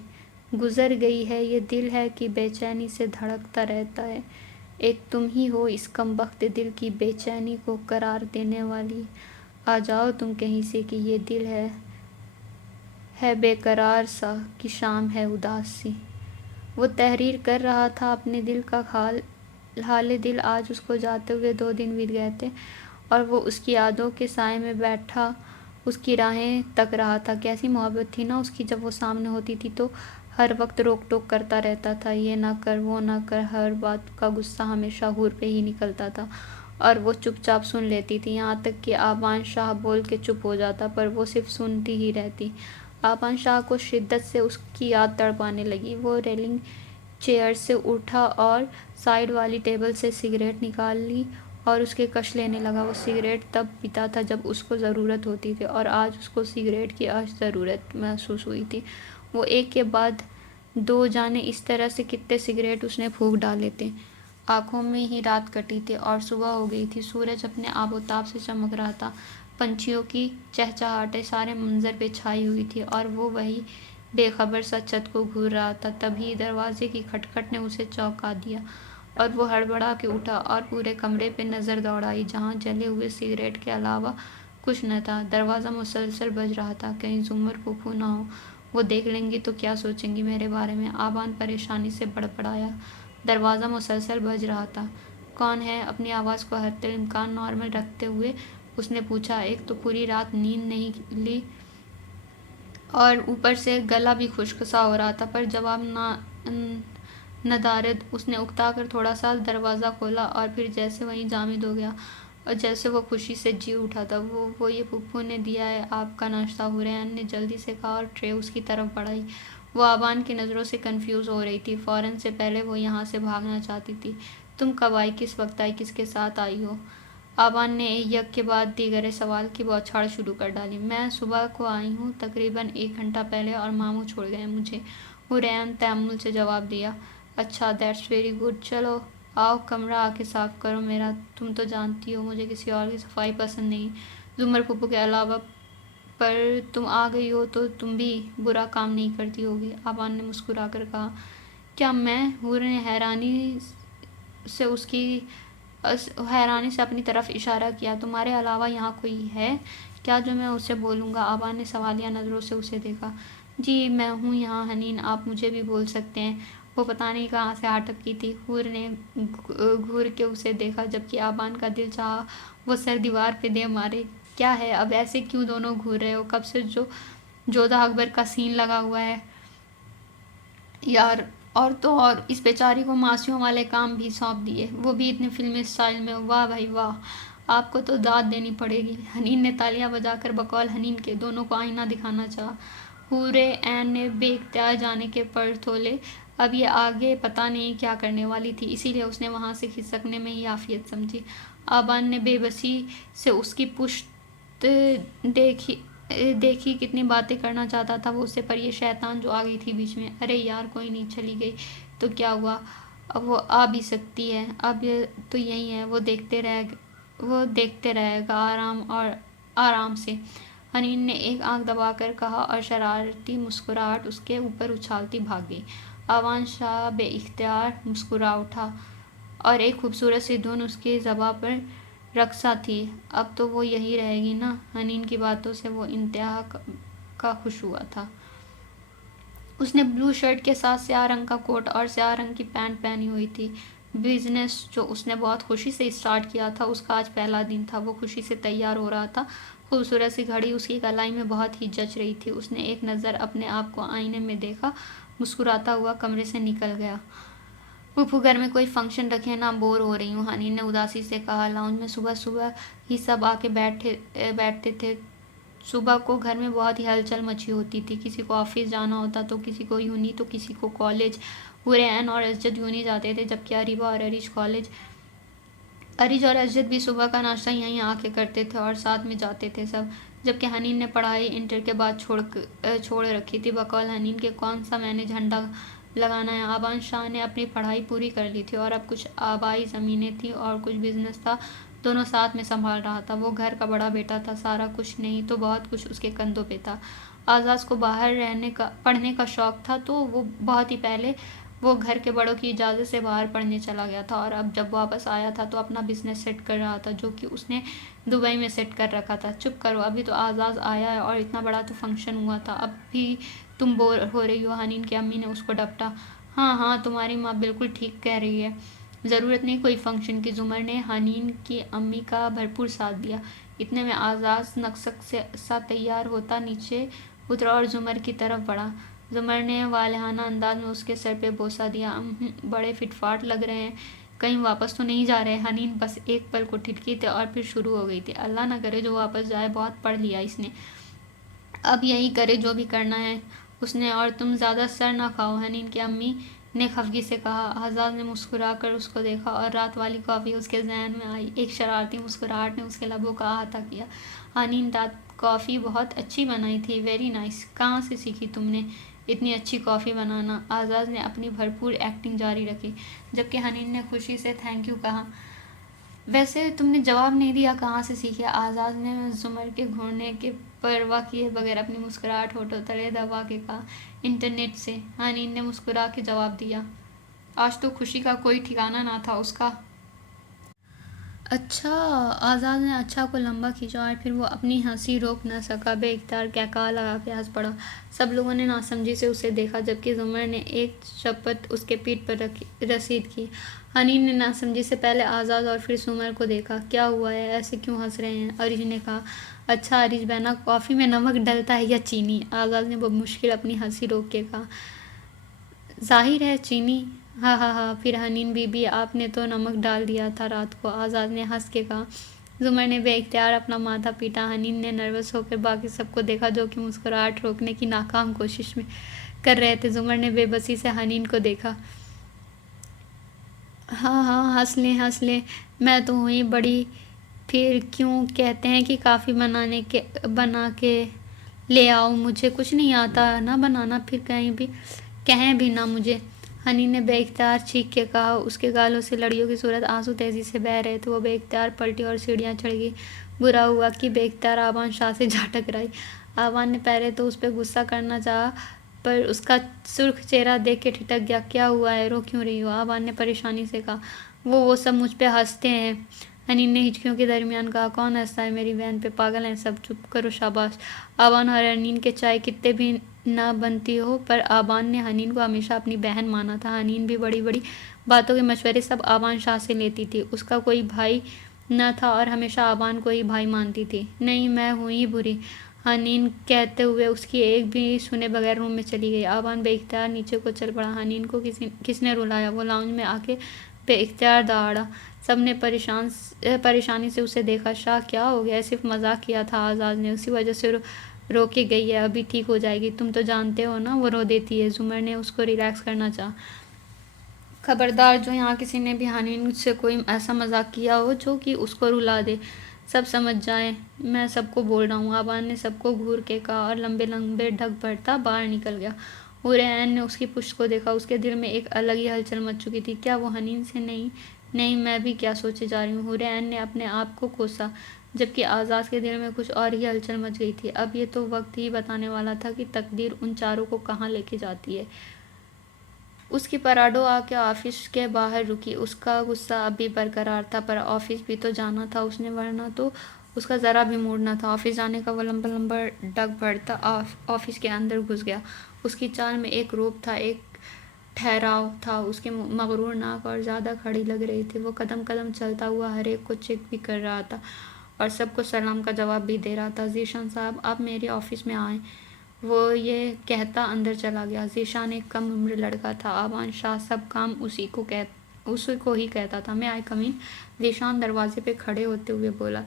گزر گئی ہے، یہ دل ہے کہ بے چینی سے دھڑکتا رہتا ہے۔ ایک تم ہی ہو اس کم بخت دل کی بے چینی کو قرار دینے والی۔ آ جاؤ تم کہیں سے کہ یہ دل ہے بے قرار سا، کہ شام ہے اداس سی۔ وہ تحریر کر رہا تھا اپنے دل کا حال دل۔ آج اس کو جاتے ہوئے 2 دن بیت گئے تھے اور وہ اس کی یادوں کے سائے میں بیٹھا اس کی راہیں تک رہا تھا۔ کیسی محبت تھی نا اس کی، جب وہ سامنے ہوتی تھی تو ہر وقت روک ٹوک کرتا رہتا تھا، یہ نہ کر وہ نہ کر، ہر بات کا غصہ ہمیشہ حور پہ ہی نکلتا تھا اور وہ چپ چاپ سن لیتی تھی، یہاں تک کہ آبان شاہ بول کے چپ ہو جاتا، پر وہ صرف سنتی ہی رہتی۔ آبان شاہ کو شدت سے اس کی یاد تڑپانے لگی۔ وہ ریلنگ چیئر سے اٹھا اور سائیڈ والی ٹیبل سے سگریٹ نکالی اور اس کے کش لینے لگا۔ وہ سگریٹ تب پیتا تھا جب اس کو ضرورت ہوتی تھی، اور آج اس کو سگریٹ کی اشد ضرورت محسوس ہوئی تھی۔ وہ ایک کے بعد 2 جانے اس طرح سے کتنے سگریٹ اس نے پھونک ڈالے تھے۔ آنکھوں میں ہی رات کٹی تھی اور صبح ہو گئی تھی۔ سورج اپنے آب و تاب سے چمک رہا تھا، پنچھیوں کی چہچہاہٹیں سارے منظر پہ چھائی ہوئی تھی اور وہ وہی بے خبر سا چھت کو گھور رہا تھا۔ تبھی دروازے کی کھٹکھٹ نے اسے چونکا دیا اور وہ ہڑبڑا کے اٹھا اور پورے کمرے پہ نظر دوڑائی، جہاں جلے ہوئے سگریٹ کے علاوہ کچھ نہ تھا۔ دروازہ مسلسل بج رہا تھا، کہیں زمر پھپھو نہ ہو، وہ دیکھ لیں گی تو کیا سوچیں گی میرے بارے میں؟ آبان پریشانی سے بڑبڑایا۔ دروازہ مسلسل بج رہا تھا۔ کون ہے؟ اپنی آواز کو حد الامکان نارمل رکھتے ہوئے اس نے پوچھا۔ ایک تو پوری رات نیند نہیں لی اور اوپر سے گلا بھی خشک سا ہو رہا تھا، پر جواب ندارد، اس نے اکتا کر تھوڑا سا دروازہ کھولا اور پھر جیسے وہیں جامد ہو گیا اور جیسے وہ خوشی سے جی اٹھا تھا۔ وہ یہ پھپھو نے دیا ہے آپ کا ناشتہ، حورین نے جلدی سے کہا اور ٹرے اس کی طرف بڑھائی۔ وہ آبان کی نظروں سے کنفیوز ہو رہی تھی، فوراً سے پہلے وہ یہاں سے بھاگنا چاہتی تھی۔ تم کب آئی، کس وقت آئی، کس کے ساتھ آئی ہو؟ آبان نے یک کے بعد دیگرے سوال کی بوچھاڑ شروع کر ڈالی۔ میں صبح کو آئی ہوں، تقریباً 1 گھنٹہ پہلے، اور ماموں چھوڑ گئے مجھے، حورین تأمل سے جواب دیا۔ اچھا، دیٹس ویری گڈ، چلو آؤ کمرہ آ کے صاف کرو میرا، تم تو جانتی ہو مجھے کسی اور کی صفائی پسند نہیں، زمر پھپھو کے علاوہ، پر تم آ گئی ہو تو تم بھی برا کام نہیں کرتی ہوگی، آبان نے مسکرا کر کہا۔ کیا میں؟ حور نے حیرانی سے اپنی طرف اشارہ کیا۔ تمہارے علاوہ یہاں کوئی ہے کیا جو میں اسے بولوں گا؟ آبان نے سوالیہ نظروں سے اسے دیکھا۔ جی میں ہوں یہاں حنین، آپ مجھے بھی بول سکتے ہیں۔ وہ پتہ نہیں کہاں سے آ ٹپکی تھی۔ حور نے گھور کے اسے دیکھا، جبکہ آبان کا دل چاہا وہ سر دیوار پہ دے مارے۔ کیا ہے اب ایسے کیوں دونوں گھور رہے ہو؟ کب سے جودھا اکبر کا سین لگا ہوا ہے یار، اور تو اور اس بیچاری کو ماسیوں والے کام بھی سونپ دیے، وہ بھی اتنے فلمی سٹائل میں، واہ بھائی واہ، آپ کو تو داد دینی پڑے گی۔ حنین نے تالیاں بجا کر بقول حنین کے دونوں کو آئینہ دکھانا چاہا۔ حور عین نے بے اختیار جانے کے پر تھولے، اب یہ آگے پتہ نہیں کیا کرنے والی تھی، اسی لیے اس نے وہاں سے کھسکنے میں ہی عافیت سمجھی۔ آبان نے بے بسی سے اس کی پشت دیکھی کتنی باتیں کرنا چاہتا تھا وہ اس سے، پر یہ شیطان جو آ گئی تھی بیچ میں، ارے یار کوئی نہیں، چلی گئی تو کیا ہوا، اب وہ آ بھی سکتی ہے، اب تو یہی ہے، وہ دیکھتے رہے گا آرام سے، حنین نے ایک آنکھ دبا کر کہا اور شرارتی مسکراہٹ اس کے اوپر اچھالتی بھاگ گئی۔ آبان شاہ بے اختیار مسکرا اٹھا اور ایک خوبصورت سی دھن اس کی زباں پر رقصہ تھی۔ اب تو وہ یہی رہے گی نا؟ حنین کی باتوں سے وہ انتہا کا خوش ہوا تھا۔ اس نے بلو شرٹ کے ساتھ سیاہ رنگ کا کوٹ اور سیاہ رنگ کی پینٹ پہنی ہوئی تھی۔ بزنس جو اس نے بہت خوشی سے اسٹارٹ کیا تھا، اس کا آج پہلا دن تھا۔ وہ خوشی سے تیار ہو رہا تھا، خوبصورت سی گھڑی اس کی کلائی میں بہت ہی جچ رہی تھی۔ اس نے ایک نظر اپنے آپ کو آئینے میں دیکھا، مسکراتا ہوا کمرے سے نکل گیا۔ پھپھو گھر میں کوئی فنکشن رکھے نا، بور ہو رہی ہوں، حنین نے اداسی سے کہا۔ لاؤنج میں صبح صبح ہی سب آ کے بیٹھتے تھے۔ صبح کو گھر میں بہت ہی ہلچل مچی ہوتی تھی، کسی کو آفس جانا ہوتا تو کسی کو یونی تو کسی کو کالج۔ حورین اور اسجد یونی جاتے تھے، جبکہ اریبہ اور ارج کالج۔ ارج اور اسجد بھی صبح کا ناشتہ یہیں آ کے کرتے تھے اور ساتھ میں جاتے تھے سب، جبکہ حنین نے پڑھائی انٹر کے بعد چھوڑ رکھی تھی۔ بقول حنین کے کون سا میں نے جھنڈا لگانا ہے، آبان شاہ نے اپنی پڑھائی پوری کر لی تھی اور اب کچھ آبائی زمینیں تھیں اور کچھ بزنس تھا، دونوں ساتھ میں سنبھال رہا تھا۔ وہ گھر کا بڑا بیٹا تھا، سارا کچھ نہیں تو بہت کچھ اس کے کندھوں پہ تھا۔ اعزاز کو باہر پڑھنے کا شوق تھا تو وہ بہت ہی پہلے وہ گھر کے بڑوں کی اجازت سے باہر پڑھنے چلا گیا تھا، اور اب جب واپس آیا تھا تو اپنا بزنس سیٹ کر رہا تھا، جو کہ اس نے دبئی میں سیٹ کر رکھا تھا۔ چپ کرو، ابھی تو اعزاز آیا ہے اور اتنا بڑا تو فنکشن ہوا تھا، اب بھی تم بور ہو رہی ہو؟ حنین کی امی نے اس کو ڈپٹا۔ ہاں ہاں، تمہاری ماں بالکل ٹھیک کہہ رہی ہے، ضرورت نہیں کوئی فنکشن کی۔ زمر نے حنین کی امی کا بھرپور ساتھ دیا۔ اتنے میں اعزاز نکسک سا تیار ہوتا نیچے اترا اور زمر کی طرف بڑھا۔ زمر نے والہانہ انداز میں اس کے سر پہ بوسہ دیا۔ بڑے فٹ فاٹ لگ رہے ہیں، کہیں واپس تو نہیں جا رہے؟ حنین بس ایک پل کو ٹھٹکی تھی اور پھر شروع ہو گئی تھی۔ اللہ نہ کرے جو واپس جائے، بہت پڑھ لیا اس نے، اب یہی کرے جو بھی کرنا ہے اس نے، اور تم زیادہ سر نہ کھاؤ، حنین کی امی نے خفگی سے کہا۔ اعزاز نے مسکرا کر اس کو دیکھا اور رات والی کافی اس کے ذہن میں آئی۔ ایک شرارتی مسکراہٹ نے اس کے لبوں کا احاطہ کیا۔ حنین، رات کافی بہت اچھی بنائی تھی، ویری نائس، کہاں سے سیکھی تم نے اتنی اچھی کافی بنانا؟ اعزاز نے اپنی بھرپور ایکٹنگ جاری رکھی، جبکہ حنین نے خوشی سے تھینک یو کہا۔ ویسے تم نے جواب نہیں دیا، کہاں سے سیکھی؟ اعزاز نے زمر کے گھورنے کی پرواہ کیے بغیر اپنی مسکراہٹ ہونٹوں تلے دبا کے کہا۔ انٹرنیٹ سے، حنین نے مسکرا کے جواب دیا۔ آج تو خوشی کا کوئی ٹھکانہ نہ تھا اس کا۔ اچھا، اعزاز نے اچھا کو لمبا کھینچا اور پھر وہ اپنی ہنسی روک نہ سکا، بے اختیار کہکہا لگا کے ہنس پڑا۔ سب لوگوں نے ناسمجھی سے اسے دیکھا، جبکہ زمر نے ایک شپت اس کے پیٹھ پر رسید کی۔ حنین نے ناسمجھی سے پہلے اعزاز اور پھر زمر کو دیکھا۔ کیا ہوا ہے، ایسے کیوں ہنس رہے ہیں؟ ارج نے کہا۔ اچھا ارج بہنا، کافی میں نمک ڈلتا ہے یا چینی؟ اعزاز نے بمشکل اپنی ہنسی روک کے کہا۔ ظاہر ہے چینی، ہاں ہاں ہاں، پھر حنین بی بی آپ نے تو نمک ڈال دیا تھا رات کو، آزاد نے ہنس کے کہا۔ زمر نے بے اختیار اپنا ماتھا پیٹا۔ حنین نے نروس ہو کر باقی سب کو دیکھا جو کہ مسکراہٹ روکنے کی ناکام کوشش میں کر رہے تھے۔ زمر نے بے بسی سے حنین کو دیکھا۔ ہاں ہاں، ہنس لیں، میں تو ہوئی بڑی، پھر کیوں کہتے ہیں کہ کافی بنا کے لے آؤ، مجھے کچھ نہیں آتا نہ بنانا، پھر کہیں بھی نہ مجھے۔ حنین نے بے اختیار چیخ کے کہا۔ اس کے گالوں سے لڑیوں کی صورت آنسو تیزی سے بہہ رہے تھے۔ وہ بے اختیار پلٹی اور سیڑھیاں چڑھ گئی۔ برا ہوا کہ بے اختیار آبان شاہ سے جا ٹکرائی۔ آبان نے پہلے تو اس پہ غصہ کرنا چاہا پر اس کا سرخ چہرہ دیکھ کے ٹھٹک گیا۔ کیا ہوا ہے، رو کیوں رہی ہو؟ آبان نے پریشانی سے کہا۔ وہ سب مجھ پہ ہنستے ہیں۔ حنین نے ہچکیوں کے درمیان کہا۔ کون ہنستا ہے میری بہن پہ؟ پاگل ہیں سب، چپ کرو، شاباش۔ آبان اور حنین کے چائے کتنے بھی نہ بنتی ہو پر آبان نے حنین کو ہمیشہ اپنی بہن مانا تھا۔ حنین بھی بڑی بڑی باتوں کے مشورے سب آبان شاہ سے لیتی تھی۔ اس کا کوئی بھائی نہ تھا اور ہمیشہ آبان کو ہی بھائی مانتی تھی۔ نہیں، میں ہوں ہی بری، حنین کہتے ہوئے اس کی ایک بھی سنے بغیر روم میں چلی گئی۔ آبان بے اختیار نیچے کو چل پڑا۔ حنین کو کس نے رلایا؟ وہ لاؤنج میں آ کے بے اختیار دہاڑا۔ سب نے پریشانی سے اسے دیکھا۔ شاہ کیا ہو گیا؟ صرف مذاق کیا تھا آزاد نے، اسی وجہ سے رو کے گئی ہے، ابھی ٹھیک ہو جائے گی، تم تو جانتے ہو نا وہ رو دیتی ہے۔ زمر نے اس کو ریلیکس کرنا چاہا۔ خبردار، جو یہاں کسی نے بھی حنین سے کوئی ایسا مذاق کیا ہو جو کہ اس کو رلا دے، سب سمجھ جائیں میں سب کو بول رہا ہوں۔ آبان نے سب کو گھور کے کہا اور لمبے لمبے ڈھک بھرتا باہر نکل گیا۔ حور عین نے اس کی پشت کو دیکھا۔ اس کے دل میں ایک الگ ہی ہلچل مچ چکی تھی۔ کیا وہ حنین سے نہیں، میں بھی کیا سوچے جا رہی ہوں۔ حور عین نے اپنے آپ کو کوسا، جبکہ آزاد کے دل میں کچھ اور ہی ہلچل مچ گئی تھی۔ اب یہ تو وقت ہی بتانے والا تھا کہ تقدیر ان چاروں کو کہاں لے کے جاتی ہے۔ اس کی پراڈو آ کے آفس کے باہر رکی۔ اس کا غصہ اب بھی برقرار تھا پر آفس بھی تو جانا تھا اس نے، ورنہ تو اس کا ذرا بھی موڈ نہ تھا آفس جانے کا۔ وہ لمبا لمبا ڈگ بھرتا آفس کے اندر گھس گیا۔ اس کی چال میں ایک روب تھا، ایک ٹھہراؤ تھا۔ اس کی مغرور ناک اور زیادہ کھڑی لگ رہی تھی۔ وہ قدم قدم چلتا ہوا ہر ایک کو چیک بھی کر رہا تھا اور سب کو سلام کا جواب بھی دے رہا تھا۔ ذیشان صاحب، آپ میرے آفس میں آئیں، وہ یہ کہتا اندر چلا گیا۔ ذیشان ایک کم عمر لڑکا تھا۔ آبان شاہ سب کام اسی کو ہی کہتا تھا۔ میں آئی کم ان؟ ذیشان دروازے پہ کھڑے ہوتے ہوئے بولا۔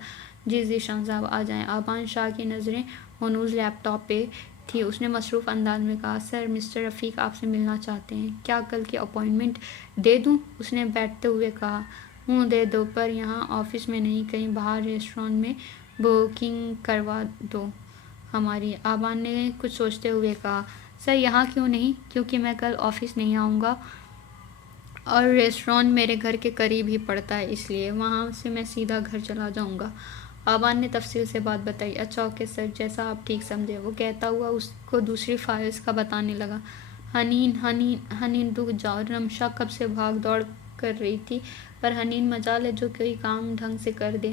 جی ذیشان صاحب آ جائیں۔ آبان شاہ کی نظریں ہنوز لیپ ٹاپ پہ تھی۔ اس نے مصروف انداز میں کہا، سر، مسٹر رفیق آپ سے ملنا چاہتے ہیں۔ کیا کل کی اپائنٹمنٹ دے دوں؟ اس نے بیٹھتے ہوئے کہا۔ دے دو، پر یہاں آفس میں نہیں، کہیں باہر ریسٹورانٹ میں بکنگ کروا دو ہماری۔ آبان نے کچھ سوچتے ہوئے کہا، سر یہاں کیوں نہیں؟ کیونکہ میں کل آفس نہیں آؤں گا اور ریسٹورانٹ میرے گھر کے قریب ہی پڑتا ہے، اس لیے وہاں سے میں سیدھا گھر چلا جاؤں گا۔ آبان نے تفصیل سے بات بتائی۔ اچھا اوکے سر، جیسا آپ ٹھیک سمجھے، وہ کہتا ہوا اس کو دوسری فائلز کا بتانے لگا۔ حنین رک جاؤ۔ رمشا کب سے بھاگ دوڑ کر رہی تھی پر حنین مجال ہے جو کوئی کام ڈھنگ سے کر دے۔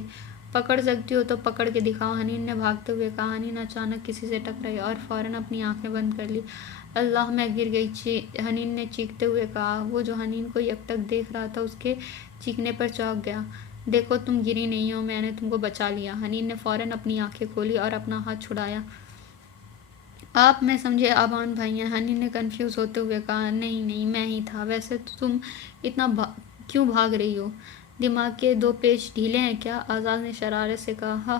پکڑ سکتی ہو تو پکڑ کے دکھاؤ، حنین نے بھاگتے ہوئے کہا۔ حنین اچانک کسی سے ٹکرائی اور فوراً اپنی آنکھیں بند کر لی۔ اللہ، میں گر گئی، حنین نے چیختے ہوئے کہا۔ وہ جو حنین کو یکٹک دیکھ رہا تھا اس کے چیخنے پر چونک گیا۔ دیکھو تم گری نہیں ہو، میں نے تم کو بچا لیا۔ حنین نے فوراً اپنی آنکھیں کھولی اور اپنا ہاتھ چھڑایا۔ آپ، میں سمجھے آبان بھائی ہیں، حنین نے کنفیوز ہوتے ہوئے کہا۔ نہیں، میں ہی تھا۔ ویسے تو تم اتنا کیوں بھاگ رہی ہو؟ دماغ کے دو پیچ ڈھیلے ہیں کیا؟ آزاد نے شرارت سے کہا۔ ہاں،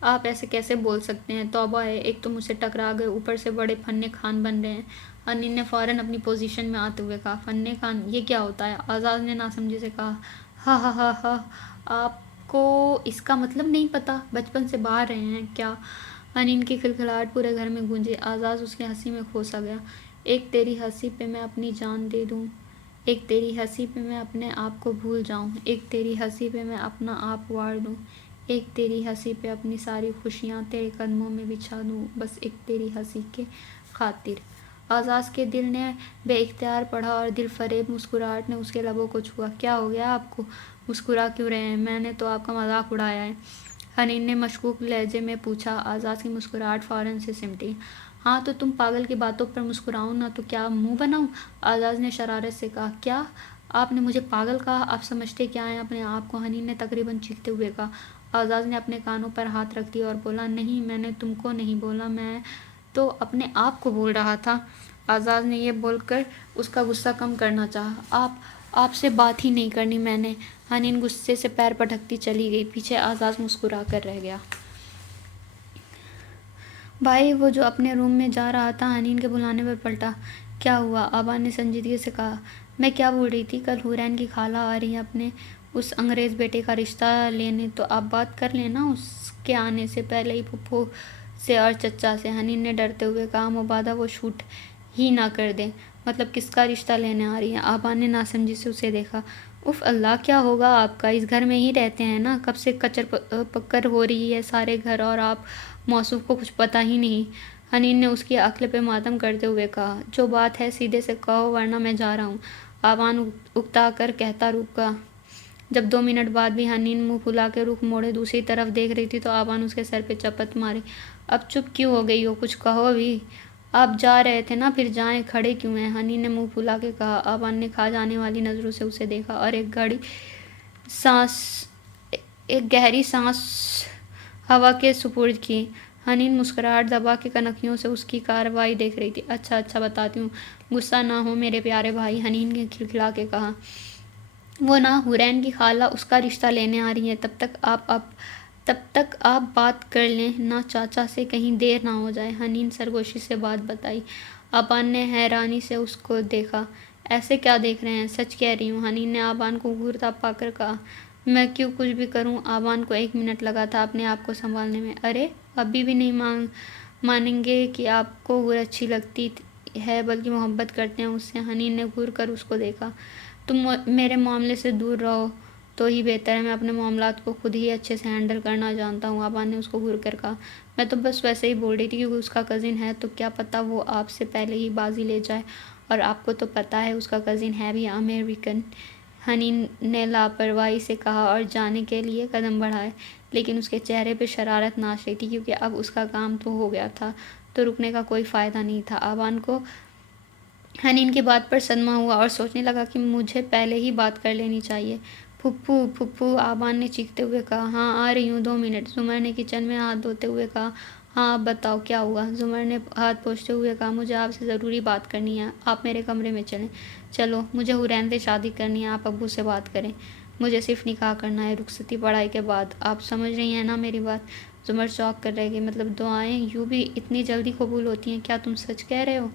آپ ایسے کیسے بول سکتے ہیں؟ توبہ ہے، ایک تو مجھ سے ٹکرا گئے، اوپر سے بڑے فن خان بن رہے ہیں۔ حنین نے فوراً اپنی پوزیشن میں آتے ہوئے کہا۔ فن خان، یہ کیا ہوتا ہے؟ آزاد نے ناسمجھی سے کہا۔ ہاں ہاں ہاں ہاں، آپ کو اس کا مطلب نہیں پتا؟ بچپن سے باہر رہے ہیں کیا؟ حنین کی کھلکھلاہٹ پورے گھر میں گونجی۔ آزاد اس کی ہنسی میں کھوسا گیا۔ ایک تیری ہنسی پہ میں اپنی جان دے دوں، ایک تیری ہنسی پہ میں اپنے آپ کو بھول جاؤں، ایک تیری ہنسی پہ میں اپنا آپ وار دوں، ایک تیری ہنسی پہ اپنی ساری خوشیاں تیرے قدموں میں بچھا دوں، بس ایک تیری ہنسی کے خاطر۔ آزاد کے دل نے بے اختیار پڑھا اور دل فریب مسکراہٹ نے اس کے لبوں کو چھوا۔ کیا ہو گیا آپ کو؟ مسکرا کیوں رہے ہیں؟ میں نے تو آپ کا مذاق اڑایا ہے، حنین نے مشکوک لہجے میں پوچھا۔ آزاد کی مسکراہٹ فوراً سے سمٹی۔ ہاں تو تم پاگل کی باتوں پر مسکراؤں نہ تو کیا منہ بناؤں؟ آزاد نے شرارت سے کہا۔ کیا آپ نے مجھے پاگل کہا؟ آپ سمجھتے کیا ہیں اپنے آپ کو؟ حنین نے تقریباً چیختے ہوئے کہا۔ آزاد نے اپنے کانوں پر ہاتھ رکھ دیا اور بولا، نہیں، میں نے تم کو نہیں بولا، میں تو اپنے آپ کو بول رہا تھا۔ اعزاز نے یہ بول کر اس کا غصہ کم کرنا چاہا۔ آپ سے بات ہی نہیں کرنی میں نے۔ حنین غصے سے پیر پٹکتی چلی گئی۔ پیچھے اعزاز مسکرا کر رہ گیا۔ بھائی وہ جو اپنے روم میں جا رہا تھا حنین کے بلانے پر پلٹا۔ کیا ہوا؟ آبا نے سنجیدگی سے کہا۔ میں کیا بول رہی تھی، کل حورین کی خالہ آ رہی ہے اپنے اس انگریز بیٹے کا رشتہ لینے، تو آپ بات کر لیں نا اس کے آنے سے پہلے ہی پھپھو سے اور چچا سے۔ حنین نے ڈرتے ہوئے کہا۔ مبادا وہ شوٹ ہی نہ کر دیں۔ مطلب کس کا رشتہ لینے آ رہی ہیں؟ آبا نے ناسمجھی سے اسے دیکھا۔ اف اللہ، کیا ہوگا آپ کا؟ اس گھر میں ہی رہتے ہیں نا، کب سے کچر پکر ہو رہی ہے سارے گھر، اور آپ موصوف کو کچھ پتہ ہی نہیں۔ حنین نے اس کی عقل پہ ماتم کرتے ہوئے کہا۔ جو بات ہے سیدھے سے کہو ورنہ میں جا رہا ہوں۔ آبا اکتا کر کہتا رکا۔ جب 2 منٹ بعد بھی حنین منہ پھلا کے رخ موڑے دوسری طرف دیکھ رہی تھی تو آبا نے اس کے سر پہ چپت ماری۔ اب چپ کیوں ہو گئی ہو؟ کچھ کہو ابھی۔ آپ جا رہے تھے نا، پھر جائیں، کھڑے کیوں ہیں؟ حنین نے منہ پھلا کے کہا۔ آبا نے کھا جانے والی نظروں سے اسے دیکھا اور ایک گہری سانس ہوا کے سپرد کی۔ حنین مسکراہٹ دبا کے کنکھیوں سے اس کی کارروائی دیکھ رہی تھی۔ اچھا بتاتی ہوں، غصہ نہ ہو میرے پیارے بھائی، حنین نے کھلکھلا کے کہا۔ وہ نا حورین کی خالہ اس کا رشتہ لینے آ رہی ہیں، تب تک آپ بات کر لیں نا چاچا سے، کہیں دیر نہ ہو جائے۔ حنین سرگوشی سے بات بتائی۔ آبان نے حیرانی سے اس کو دیکھا۔ ایسے کیا دیکھ رہے ہیں؟ سچ کہہ رہی ہوں، حنین نے آبان کو گھورتا پا کر کہا۔ میں کیوں کچھ بھی کروں؟ آبان کو 1 منٹ لگا تھا اپنے آپ کو سنبھالنے میں۔ ارے ابھی بھی نہیں مانیں گے کہ آپ کو حور اچھی لگتی ہے بلکہ محبت کرتے ہیں اس سے؟ حنین نے گھور کر اس کو دیکھا۔ تم میرے معاملے سے دور رہو تو ہی بہتر ہے، میں اپنے معاملات کو خود ہی اچھے سے ہینڈل کرنا جانتا ہوں، آبا نے اس کو گھور کر کہا۔ میں تو بس ویسے ہی بول رہی تھی کیونکہ اس کا کزن ہے، تو کیا پتہ وہ آپ سے پہلے ہی بازی لے جائے، اور آپ کو تو پتہ ہے اس کا کزن ہے بھی امریکن۔ حنین نے لاپرواہی سے کہا اور جانے کے لیے قدم بڑھائے، لیکن اس کے چہرے پہ شرارت ناچ رہی تھی کیونکہ اب اس کا کام تو ہو گیا تھا، تو رکنے کا کوئی فائدہ نہیں تھا۔ آبان کو حنین کی بات پر صدمہ ہوا اور سوچنے لگا کہ مجھے پہلے ہی بات کر لینی چاہیے۔ پھپھو، آبان نے چیختے ہوئے کہا۔ ہاں آ رہی ہوں، 2 منٹ، زمر نے کچن میں ہاتھ دھوتے ہوئے کہا۔ ہاں اب بتاؤ کیا ہوا؟ زمر نے ہاتھ پوچھتے ہوئے کہا۔ مجھے آپ سے ضروری بات کرنی ہے، آپ میرے کمرے میں چلیں۔ چلو، مجھے حورین سے شادی کرنی ہے، آپ ابو سے بات کریں، مجھے صرف نکاح کرنا ہے، رخصتی پڑھائی کے بعد، آپ سمجھ رہی ہیں نا میری بات؟ زمر چونک کر رہ گئی۔ مطلب دعائیں یوں بھی اتنی جلدی قبول ہوتی ہیں؟ کیا تم سچ کہہ رہے ہو؟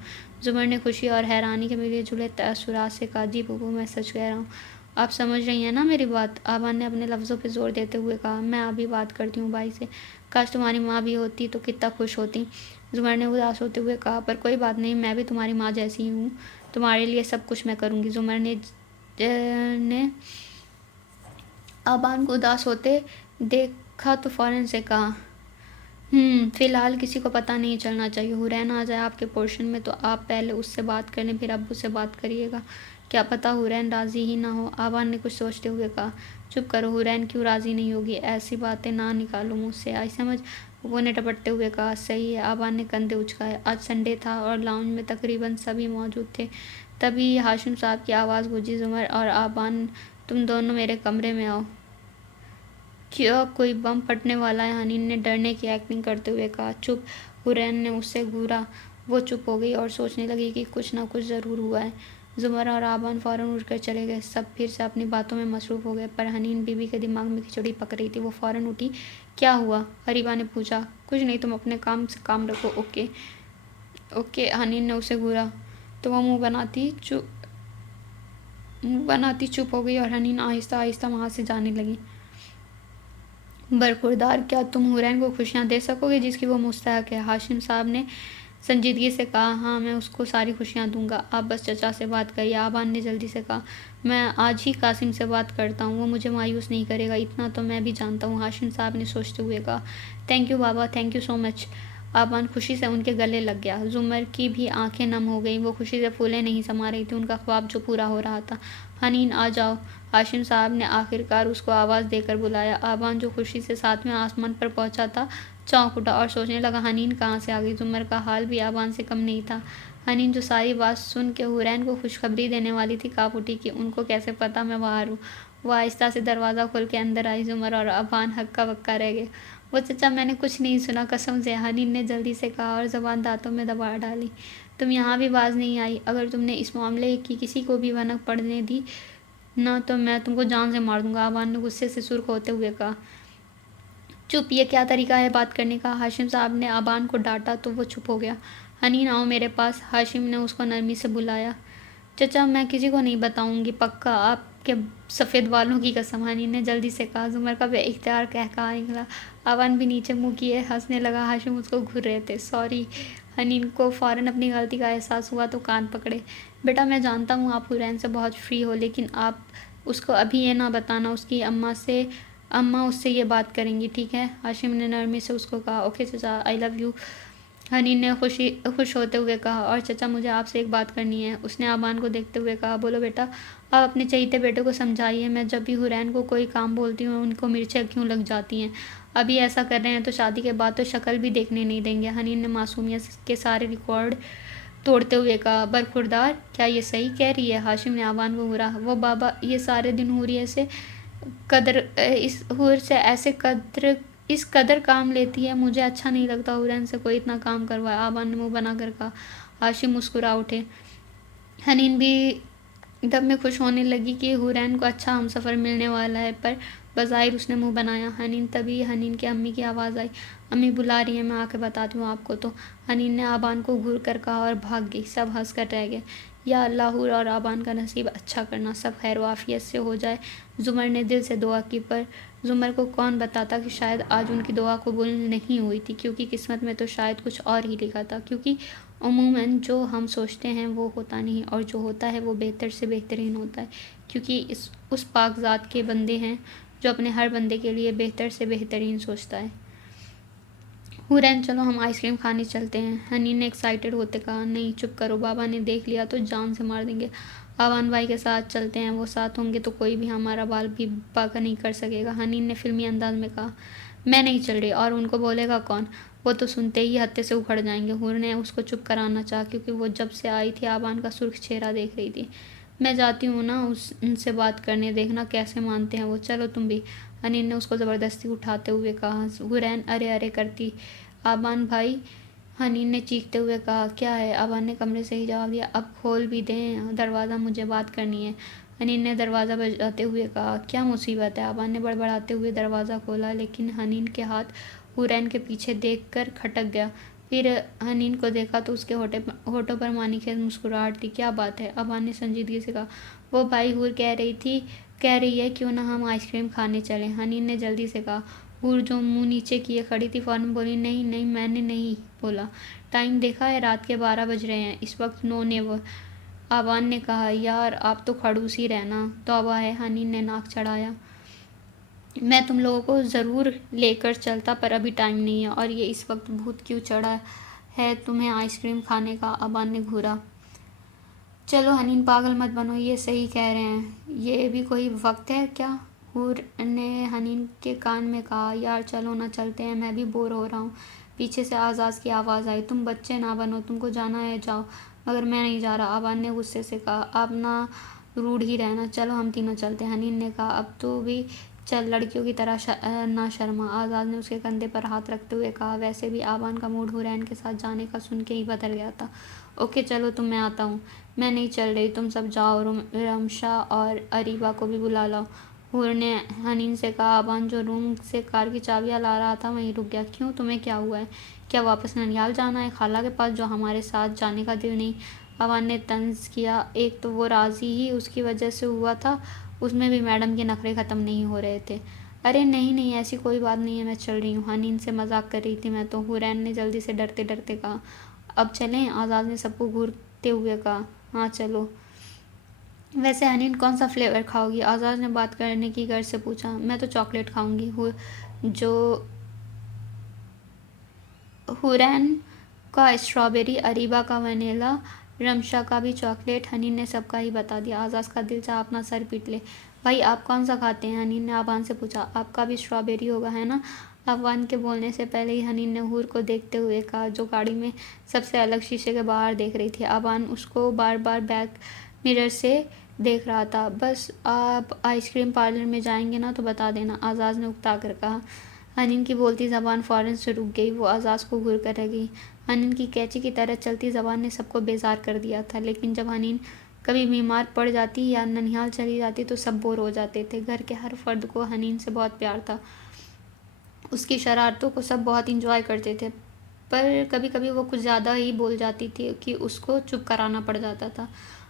زمر نے خوشی اور حیرانی کے ملے جلے تاثرات سے کہا۔ جی پھپھو، میں سچ کہہ رہا ہوں، آپ سمجھ رہی ہیں نا میری بات؟ آبان نے اپنے لفظوں پہ زور دیتے ہوئے کہا۔ میں ابھی بات کرتی ہوں بھائی سے، کاش تمہاری ماں بھی ہوتی تو کتنا خوش ہوتی، زمر نے اداس ہوتے ہوئے کہا۔ پر کوئی بات نہیں، میں بھی تمہاری ماں جیسی ہی ہوں، تمہارے لیے سب کچھ میں کروں گی۔ زمر نے آبان کو اداس ہوتے دیکھا تو فوراً سے کہا۔ فی الحال کسی کو پتہ نہیں چلنا چاہیے، حورین آ جائے آپ کے پورشن میں تو آپ پہلے اس سے بات کر لیں، پھر ابو سے بات کریے گا، کیا پتہ حورین راضی ہی نہ ہو، آبان نے کچھ سوچتے ہوئے کہا۔ چپ کرو، حورین کیوں راضی نہیں ہوگی؟ ایسی باتیں نہ نکالو منہ سے، آئی سمجھ، پھپھو نے ٹپٹتے ہوئے کہا۔ صحیح ہے، آبان نے کندھے اچکائے۔ آج سنڈے تھا اور لاؤنج میں تقریباً سبھی موجود تھے، تبھی ہاشم صاحب کی آواز گونجی۔ زمر اور آبان، تم دونوں میرے کمرے میں آؤ۔ کیا کوئی بم پھٹنے والا ہے؟ حنین نے ڈرنے کی ایکٹنگ کرتے ہوئے کہا۔ چپ، حورین نے اس سے گھورا۔ وہ چپ ہو گئی اور سوچنے لگی کہ کچھ نہ کچھ ضرور ہوا ہے۔ زمر اور آبان فوراً اٹھ کر چلے گئے، سب پھر سے اپنی باتوں میں مصروف ہو گئے، پر حنین بی بی کے دماغ میں کھچڑی پک رہی تھی۔ وہ فوراً اٹھی۔ کیا ہوا؟ غریبہ نے پوچھا۔ کچھ نہیں، تم اپنے کام سے کام رکھو، اوکے، حنین نے اسے گھورا تو وہ منہ بناتی چپ ہو گئی اور حنین آہستہ آہستہ وہاں سے جانے لگی۔ برخوردار، کیا تم حورین کو خوشیاں دے سکو گے جس کی وہ مستحق ہے؟ ہاشم صاحب نے سنجیدگی سے کہا۔ ہاں، میں اس کو ساری خوشیاں دوں گا، آپ بس چچا سے بات کریے، آبان نے جلدی سے کہا۔ میں آج ہی قاسم سے بات کرتا ہوں، وہ مجھے مایوس نہیں کرے گا، اتنا تو میں بھی جانتا ہوں، ہاشم صاحب نے سوچتے ہوئے کہا۔ تھینک یو بابا، تھینک یو سو مچ۔ آبان خوشی سے ان کے گلے لگ گیا۔ زمر کی بھی آنکھیں نم ہو گئیں، وہ خوشی سے پھولے نہیں سما رہی تھی، ان کا خواب جو پورا ہو رہا تھا۔ حنین آ جاؤ، ہاشم صاحب نے آخر کار اس کو آواز دے کر بلایا۔ آبان جو خوشی سے 7ویں آسمان پر پہنچا تھا چونک اٹھا اور سوچنے لگا حنین کہاں سے آ گئی؟ زمر کا حال بھی آبان سے کم نہیں تھا۔ حنین جو ساری بات سن کے حورین کو خوشخبری دینے والی تھی، کانپ اٹھی کہ ان کو کیسے پتہ میں باہر ہوں۔ وہ آہستہ سے دروازہ کھول کے اندر آئی۔ زمر اور آبان ہکا بکا رہ گئے۔ وہ چچا میں نے کچھ نہیں سنا قسم سے، حنین نے جلدی سے کہا اور زبان دانتوں میں دبا ڈالی۔ تم یہاں بھی باز نہیں آئی، اگر تم نے اس معاملے کی کسی کو بھی بھنک پڑنے دی نہ تو میں تم کو جان سے مار دوں گا، آبان نے غصے سے سرخ ہوتے ہوئے کہا۔ چپ، یہ کیا طریقہ ہے بات کرنے کا؟ ہاشم صاحب نے آبان کو ڈانٹا تو وہ چپ ہو گیا۔ حنین آؤ میرے پاس، ہاشم نے اس کو نرمی سے بلایا۔ چچا میں کسی کو نہیں بتاؤں گی، پکا؟ آپ کے سفید والوں کی قسم، حنین نے جلدی سے کہا۔ زمر کا بے اختیار قہقہا نکلا۔ آبان بھی نیچے منہ کیے ہنسنے لگا۔ ہاشم اس کو گھور رہے تھے۔ سوری۔ حنین کو فوراً اپنی غلطی کا احساس ہوا تو کان پکڑے۔ بیٹا میں جانتا ہوں آپ حورین سے بہت فری ہو، لیکن آپ اس کو ابھی یہ نہ بتانا، اس کی اماں اس سے یہ بات کریں گی، ٹھیک ہے؟ ہاشم نے نرمی سے اس کو کہا۔ اوکے چچا، آئی لو یو، حنین نے خوش ہوتے ہوئے کہا۔ اور چچا مجھے آپ سے ایک بات کرنی ہے، اس نے آبان کو دیکھتے ہوئے کہا۔ بولو بیٹا۔ آپ اپنے چہیتے بیٹے کو سمجھائیے، میں جب بھی حورین کو کوئی کام بولتی ہوں ان کو مرچیں کیوں لگ جاتی ہیں؟ ابھی ایسا کر رہے ہیں تو شادی کے بعد تو شکل بھی دیکھنے نہیں دیں گے۔ حنین نے معصومیت کے سارے ریکارڈ توڑتے ہوئے کہا۔ برخوردار، کیا یہ صحیح کہہ رہی ہے؟ ہاشم نے آبان کو گھورا۔ وہ بابا یہ سارے دن حور سے ایسے اس قدر کام لیتی ہے، مجھے اچھا نہیں لگتا حورین سے کوئی اتنا کام کروائے، آبان نے منہ بنا کر کہا۔ ہاشم مسکرا اٹھے۔ حنین بھی دب میں خوش ہونے لگی کہ حورین کو اچھا ہمسفر ملنے والا ہے، پر بظاہر اس نے منہ بنایا۔ تبھی حنین کی امی کی آواز آئی۔ امی بلا رہی ہیں، میں آ کے بتاتی ہوں آپ کو تو، حنین نے آبان کو گھور کر کہا اور بھاگ گئی۔ سب ہنس کر رہ گئے۔ یا اللہ، حور اور آبان کا نصیب اچھا کرنا، سب خیر و عافیت سے ہو جائے۔ زمر نے دل سے دعا کی، پر زمر کو کون بتاتا کہ شاید آج ان کی دعا قبول نہیں ہوئی تھی، کیونکہ قسمت میں تو شاید کچھ اور ہی لکھا تھا، کیونکہ عموماً جو ہم سوچتے ہیں وہ ہوتا نہیں، اور جو ہوتا ہے وہ بہتر سے بہترین ہوتا ہے، کیونکہ اس پاک ذات کے بندے ہیں جو اپنے ہر بندے کے لیے بہتر سے بہترین سوچتا ہے۔ حورین چلو ہم آئس کریم کھانے چلتے ہیں، حنین نے ایکسائٹڈ ہوتے کہا۔ نہیں چپ کرو، بابا نے دیکھ لیا تو جان سے مار دیں گے۔ آبان بھائی کے ساتھ چلتے ہیں، وہ ساتھ ہوں گے تو کوئی بھی ہمارا بال بھی باکا نہیں کر سکے گا، حنین نے فلمی انداز میں کہا۔ میں نہیں چل رہی، اور ان کو بولے گا کون؟ وہ تو سنتے ہی ہتے سے اکھڑ جائیں گے۔ حور نے اس کو چپ کرانا چاہا، کیونکہ وہ جب سے آئی تھی آبان کا سرخ چہرہ دیکھ رہی تھی۔ میں جاتی ہوں نا ان سے بات کرنے، دیکھنا کیسے مانتے ہیں وہ، چلو تم بھی، حنین نے اس کو زبردستی اٹھاتے ہوئے کہا۔ حورین ارے ارے کرتی۔ آبان بھائی، حنین نے چیختے ہوئے کہا۔ کیا ہے؟ آبان نے کمرے سے ہی جواب دیا۔ اب کھول بھی دیں دروازہ، مجھے بات کرنی ہے، حنین نے دروازہ بجاتے ہوئے کہا۔ کیا مصیبت ہے؟ آبان نے بڑبڑاتے ہوئے دروازہ کھولا، لیکن حنین کے ہاتھ حورین کے پیچھے دیکھ کر کھٹک گیا۔ پھر حنین کو دیکھا تو اس کے ہونٹوں پر معنی خیز مسکراہٹ تھی۔ کیا بات ہے؟ آبان نے سنجیدگی سے کہا۔ وہ بھائی، حور کہہ رہی ہے کیوں نہ ہم آئس کریم کھانے چلیں، حنین نے جلدی سے کہا۔ حور جو منہ نیچے کیے کھڑی تھی فوراً بولی۔ نہیں نہیں، میں نے نہیں بولا، ٹائم دیکھا ہے؟ رات کے 12 بج رہے ہیں، اس وقت نو نیور، آبان نے کہا۔ یار آپ تو کھڑوس ہی رہنا، توبہ ہے، حنین نے ناک چڑھایا۔ میں تم لوگوں کو ضرور لے کر چلتا، پر ابھی ٹائم نہیں ہے، اور یہ اس وقت بھوت کیوں چڑھا ہے تمہیں آئس کریم کھانے کا، آبان نے گھورا۔ چلو حنین پاگل مت بنو، یہ صحیح کہہ رہے ہیں، یہ بھی کوئی وقت ہے کیا؟ حور نے حنین کے کان میں کہا۔ یار چلو نا، چلتے ہیں، میں بھی بور ہو رہا ہوں۔ پیچھے سے آزاز کی آواز آئی۔ تم بچے نہ بنو، تم کو جانا ہے جاؤ، مگر میں نہیں جا رہا، آبان نے غصے سے کہا۔ آپ نہ روڈ ہی رہنا، چلو ہم تینوں چلتے ہیں، حنین نے کہا۔ اب تو بھی چل، لڑکیوں کی طرح نہ شرما، آزاز نے اس کے کندھے پر ہاتھ رکھتے ہوئے کہا۔ ویسے بھی آبان کا موڈ حورین کے ساتھ جانے کا سن کے ہی بدل گیا تھا۔ اوکے چلو تم، میں آتا ہوں۔ میں نہیں چل رہی، تم سب جاؤ، رمشا اور اریبہ کو بھی بلا لاؤ، حور نے حنین سے کہا۔ آبان جو روم سے کار کی چابیاں لا رہا تھا وہیں رک گیا۔ کیوں، تمہیں کیا ہوا ہے؟ کیا واپس ننیال جانا ہے، خالہ کے پاس، جو ہمارے ساتھ جانے کا دل نہیں؟ آبان نے طنز کیا۔ ایک تو وہ راضی ہی اس کی وجہ سے ہوا تھا، اس میں بھی میڈم کے نخرے ختم نہیں ہو رہے تھے۔ ارے نہیں نہیں، ایسی کوئی بات نہیں ہے، میں چل رہی ہوں، حنین سے مذاق کر رہی تھی میں تو، حورین نے جلدی سے ڈرتے ڈرتے کہا۔ اب چلیں، آزاز نے سب کو گھورتے ہوئے کہا۔ ہاں چلو۔ ویسے حنین کون سا فلیور کھاؤ گی؟ آزاز نے بات کرنے کی غرض سے پوچھا۔ میں تو چاکلیٹ کھاؤں گی، حورین کا اسٹرابیری، اریبہ کا ونیلا، رمشا کا بھی چاکلیٹ، حنین نے سب کا ہی بتا دیا۔ آزاز کا دل چاہا اپنا سر پیٹ لے۔ بھائی آپ کون سا کھاتے ہیں؟ حنین نے آبان سے پوچھا۔ آپ کا بھی اسٹرابیری ہوگا ہے نا؟ آبان کے بولنے سے پہلے ہی حنین نے حور کو دیکھتے ہوئے کہا، جو گاڑی میں سب سے الگ شیشے کے باہر دیکھ رہی تھی۔ آبان اس کو بار بار بیک مرر سے دیکھ رہا تھا۔ بس آپ آئس کریم پارلر میں جائیں گے نا تو بتا دینا، آزاز نے اکتا کر کہا۔ حنین کی بولتی زبان فوراً سے رک گئی، وہ اعزاز کو گھور کر رہ گئی۔ حنین کی کینچی کی طرح چلتی زبان نے سب کو بیزار کر دیا تھا، لیکن جب حنین کبھی بیمار پڑ جاتی یا ننہال چلی جاتی تو سب بور ہو جاتے تھے۔ گھر کے ہر فرد کو حنین سے بہت پیار تھا، اس کی شرارتوں کو سب بہت انجوائے کرتے تھے، پر کبھی کبھی وہ کچھ زیادہ ہی بول جاتی تھی کہ اس کو چپ کرانا پڑ جاتا تھا۔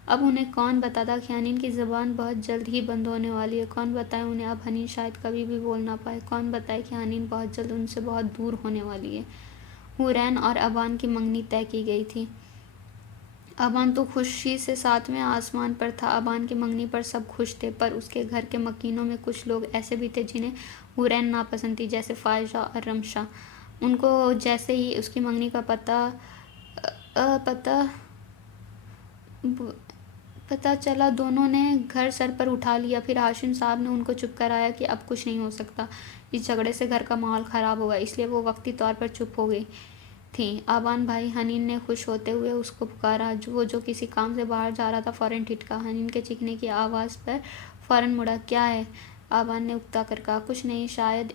اب انہیں کون بتاتا کہ حنین کی زبان بہت جلد ہی بند ہونے والی ہے، کون بتائے انہیں اب حنین شاید کبھی بھی بول نہ پائے، کون بتائے کہ حنین بہت جلد ان سے بہت دور ہونے والی ہے۔ حورین اور ابان کی منگنی طے کی گئی تھی۔ ابان تو خوشی سے ساتویں آسمان پر تھا، ابان کی منگنی پر سب خوش تھے، پر اس کے گھر کے مکینوں میں کچھ لوگ ایسے بھی تھے جنہیں حورین ناپسند تھی، جیسے فائزہ اور رمشا۔ ان کو جیسے ہی اس کی منگنی کا پتہ چلا دونوں نے گھر سر پر اٹھا لیا۔ پھر ہاشم صاحب نے ان کو چپ کرایا کہ اب کچھ نہیں ہو سکتا، اس جھگڑے سے گھر کا ماحول خراب ہوگا، اس لیے وہ وقتی طور پر چپ ہو گئی تھیں۔ ابان بھائی، حنین نے خوش ہوتے ہوئے اس کو پکارا۔ وہ جو کسی کام سے باہر جا رہا تھا فوراً ٹھٹکا، حنین کے چیخنے کی آواز پر فوراً مڑا۔ کیا ہے؟ ابان نے اکتا کر کہا۔ کچھ نہیں، شاید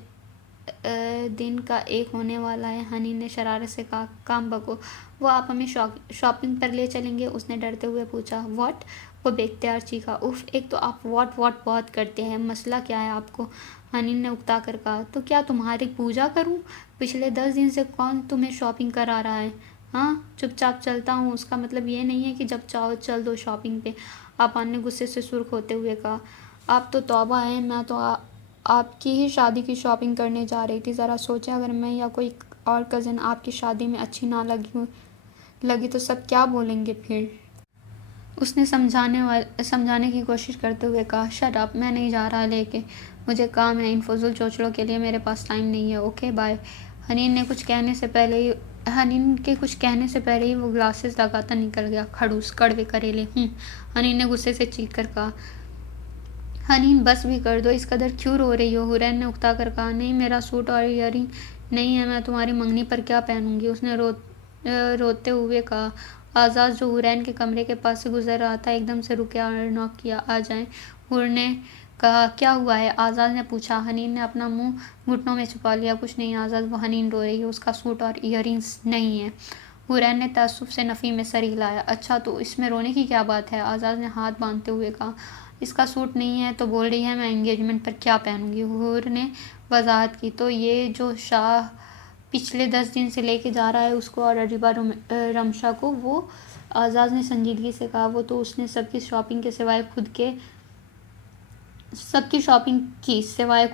دن کا ایک ہونے والا ہے۔ حنین نے شرارت سے کہا۔ کام بکو، وہ آپ ہمیں شاپنگ پر لے چلیں گے؟ اس نے ڈرتے ہوئے پوچھا۔ واٹ؟ وہ بے اختیار چیخا۔ اف، ایک تو آپ واٹ بہت کرتے ہیں، مسئلہ کیا ہے آپ کو؟ حنین نے اکتا کر کہا۔ تو کیا تمہاری پوجا کروں؟ پچھلے 10 دن سے کون تمہیں شاپنگ کرا رہا ہے؟ ہاں، چپ چاپ چلتا ہوں، اس کا مطلب یہ نہیں ہے کہ جب چاہو چل دو شاپنگ پہ، ابان نے غصے سے سرخ ہوتے ہوئے کہا۔ آپ تو توبہ ہے، میں تو آپ کی ہی شادی کی شاپنگ کرنے جا رہی تھی۔ ذرا سوچیں، اگر میں یا کوئی اور کزن آپ کی شادی میں اچھی نہ لگی تو سب کیا بولیں گے پھر؟ اس نے سمجھانے کی کوشش کرتے ہوئے کہا۔ شٹ اپ، میں نہیں جا رہا لے کے، مجھے کام ہے، ان فضول چوچلوں کے لیے میرے پاس ٹائم نہیں ہے، اوکے بائے۔ حنین کے کچھ کہنے سے پہلے ہی وہ گلاسز لگاتا نکل گیا۔ کھڑوس، کڑوے کریلے، حنین نے غصے سے چیخ کر کہا۔ حنین، بس بھی کر دو، اس قدر کیوں رو رہی ہو؟ حورین نے اکتا کر کہا۔ نہیں، میرا سوٹ اور ایئر رنگ نہیں ہے، میں تمہاری منگنی پر کیا پہنوں گی؟ اس نے روتے ہوئے کہا۔ اعزاز، جو حورین کے کمرے کے پاس سے گزر رہا تھا، ایک دم سے رکا اور نوک کیا۔ آ جائیں، حور نے کہا۔ کیا ہوا ہے؟ اعزاز نے پوچھا۔ حنین نے اپنا منہ گھٹنوں میں چھپا لیا۔ کچھ نہیں اعزاز، وہ حنین رو رہی ہے، اس کا سوٹ اور ایئر رنگز نہیں ہیں۔ حورین نے تأسف سے نفی میں سر ہلایا۔ اچھا، تو اس میں رونے کی کیا بات ہے؟ اعزاز نے ہاتھ باندھتے ہوئے کہا۔ اس کا سوٹ نہیں ہے تو بول رہی ہے میں انگیجمنٹ پر کیا پہنوں گی؟ حور نے وضاحت کی۔ تو یہ جو شاہ پچھلے 10 دن سے لے کے جا رہا ہے اس کو اور اربا رمشا کو، وہ؟ اعزاز نے سنجیدگی سے کہا۔ وہ تو اس نے سب کی شاپنگ کی سوائے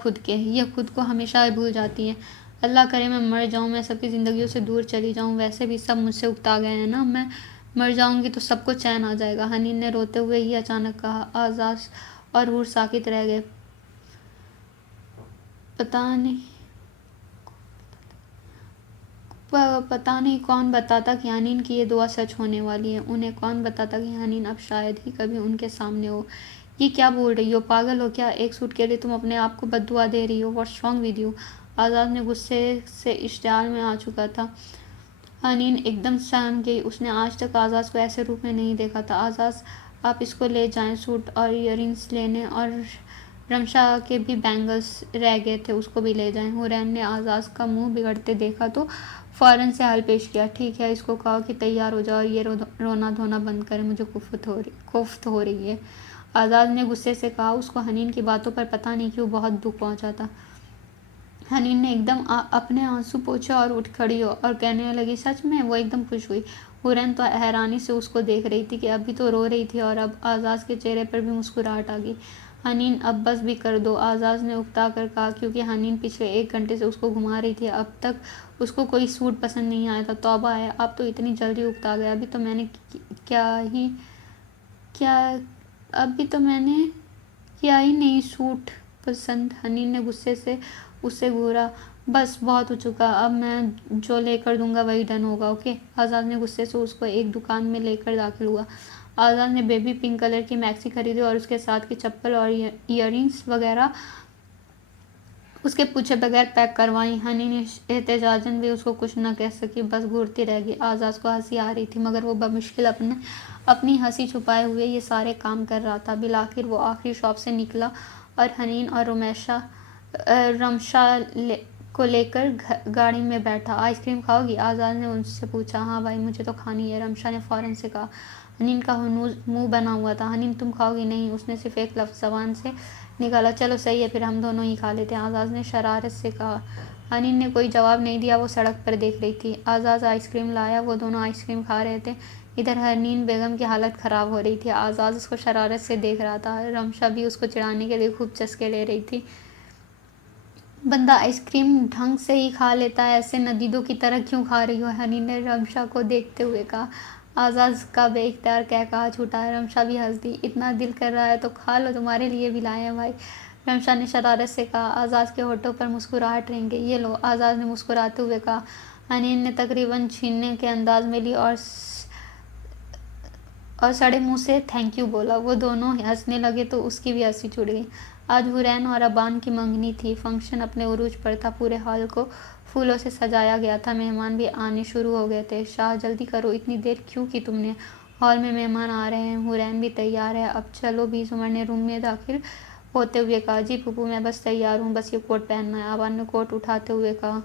خود کے، یہ خود کو ہمیشہ بھول جاتی ہے۔ اللہ کرے میں مر جاؤں، میں سب کی زندگیوں سے دور چلی جاؤں، ویسے بھی سب مجھ سے اکتا گئے ہیں نا، میں مر جاؤں گی تو سب کو چین آ جائے گا۔ حنین نے روتے ہوئے ہی اچانک کہا۔ اعزاز اور حور ساکت رہ گئے۔ پتہ نہیں کون بتاتا کہ حنین کی یہ دعا سچ ہونے والی ہے، انہیں کون بتاتا کہ حنین اب شاید ہی کبھی ان کے سامنے ہو۔ یہ کیا بول رہی ہو؟ پاگل ہو کیا؟ ایک سوٹ کے لیے تم اپنے آپ کو بد دعا دے رہی ہو؟ What's wrong with you? Aizaz نے غصے سے اشتعال میں آ چکا تھا۔ حنین ایک دم سہم گئی، اس نے آج تک اعزاز کو ایسے روپ میں نہیں دیکھا تھا۔ اعزاز، آپ اس کو لے جائیں، سوٹ اور ایئر رنگز لینے، اور رمشا کے بھی بینگلز رہ گئے تھے، اس کو بھی لے جائیں۔ حورین نے اعزاز کا منہ بگڑتے دیکھا تو فوراً سے حل پیش کیا۔ ٹھیک ہے، اس کو کہو کہ تیار ہو جائے اور یہ رونا دھونا بند کرے، مجھے کوفت ہو رہی ہے۔ اعزاز نے غصے سے کہا۔ اس کو حنین کی باتوں پر پتہ نہیں کیوں بہت دکھ پہنچا تھا۔ حنین نے ایک دم اپنے آنسو پوچھے اور اٹھ کھڑی ہو اور کہنے لگی، سچ میں؟ وہ ایک دم خوش ہوئی۔ حورین تو حیرانی سے اس کو دیکھ رہی تھی کہ ابھی تو رو رہی تھی اور اب اعزاز کے چہرے پر بھی مسکراہٹ آ گئی۔ حنین، اب بس بھی کر دو، اعزاز نے اکتا کر کہا، کیونکہ حنین پچھلے 1 گھنٹے سے اس کو گھما رہی تھی، اب تک اس کو کوئی سوٹ پسند نہیں آیا تھا۔ توبہ ہے، اب تو اتنی جلدی اکتا گیا، ابھی تو میں نے کیا ہی نہیں سوٹ پسند۔ حنین نے غصے سے اسے گھورا۔ بس بہت ہو چکا، اب میں جو لے کر دوں گا وہی ڈن ہوگا، اوکے؟ اعزاز نے غصے سے اس کو ایک دکان میں لے کر داخل ہوا۔ اعزاز نے بیبی پنک کلر کی میکسی خریدی اور اس کے ساتھ کی چپل اور ایئر رنگز وغیرہ اس کے پوچھے بغیر پیک کروائیں۔ حنین احتجاجاً بھی اس کو کچھ نہ کہہ سکی، بس گھورتی رہ گئی۔ اعزاز کو ہنسی آ رہی تھی، مگر وہ بمشکل اپنی ہنسی چھپائے ہوئے یہ سارے کام کر رہا تھا۔ بالآخر وہ آخری شاپ سے نکلا اور حنین اور رمشا کو لے کر گاڑی میں بیٹھا۔ آئس کریم کھاؤ گی؟ آزاد نے ان سے پوچھا۔ ہاں بھائی، مجھے تو کھانی ہے، رمشا نے فوراً سے کہا۔ حنین کا منہ بنا ہوا تھا۔ حنین تم کھاؤ گی؟ نہیں، اس نے صرف ایک لفظ زبان سے نکالا۔ چلو صحیح ہے، پھر ہم دونوں ہی کھا لیتے ہیں، آزاد نے شرارت سے کہا۔ حنین نے کوئی جواب نہیں دیا، وہ سڑک پر دیکھ رہی تھی۔ آزاد آئس کریم لایا، وہ دونوں آئس کریم کھا رہے تھے۔ ادھر حنین بیگم کی حالت خراب ہو رہی تھی۔ آزاد اس کو شرارت سے دیکھ رہا تھا، رمشا بھی اس کو چڑھانے کے لیے خوب چسکے لے رہی تھی۔ بندہ آئس کریم ڈھنگ سے ہی کھا لیتا ہے، ایسے ندیدوں کی طرح کیوں کھا رہی ہو؟ حنین نے رمشا کو دیکھتے ہوئے کہا۔ آزاد کا بے اختیار کہا چھوٹا ہے۔ رمشا بھی ہنس دی۔ اتنا دل کر رہا ہے تو کھا لو، تمہارے لیے بھی لائے ہیں بھائی، رمشا نے شرارت سے کہا۔ آزاد کے ہونٹوں پر مسکراہٹ رنگ گئی۔ یہ لو، آزاد نے مسکراتے ہوئے کہا۔ حنین نے تقریباً چھیننے کے انداز میں لی اور سڑے منہ سے تھینک یو بولا۔ وہ دونوں ہنسنے لگے تو اس کی بھی ہنسی چھوٹ گئی۔ آج حورین اور ابان کی منگنی تھی۔ فنکشن اپنے عروج پر تھا، پورے ہال کو پھولوں سے سجایا گیا تھا، مہمان بھی آنے شروع ہو گئے تھے۔ شاہ جلدی کرو، اتنی دیر کیوں کی تم نے؟ ہال میں مہمان آ رہے ہیں، حورین بھی تیار ہے، اب چلو بھی، زمر نے روم میں داخل ہوتے ہوئے کہا۔ جی پھوپھو، میں بس تیار ہوں، بس یہ کوٹ پہننا ہے، ابان نے کوٹ اٹھاتے ہوئے کہا۔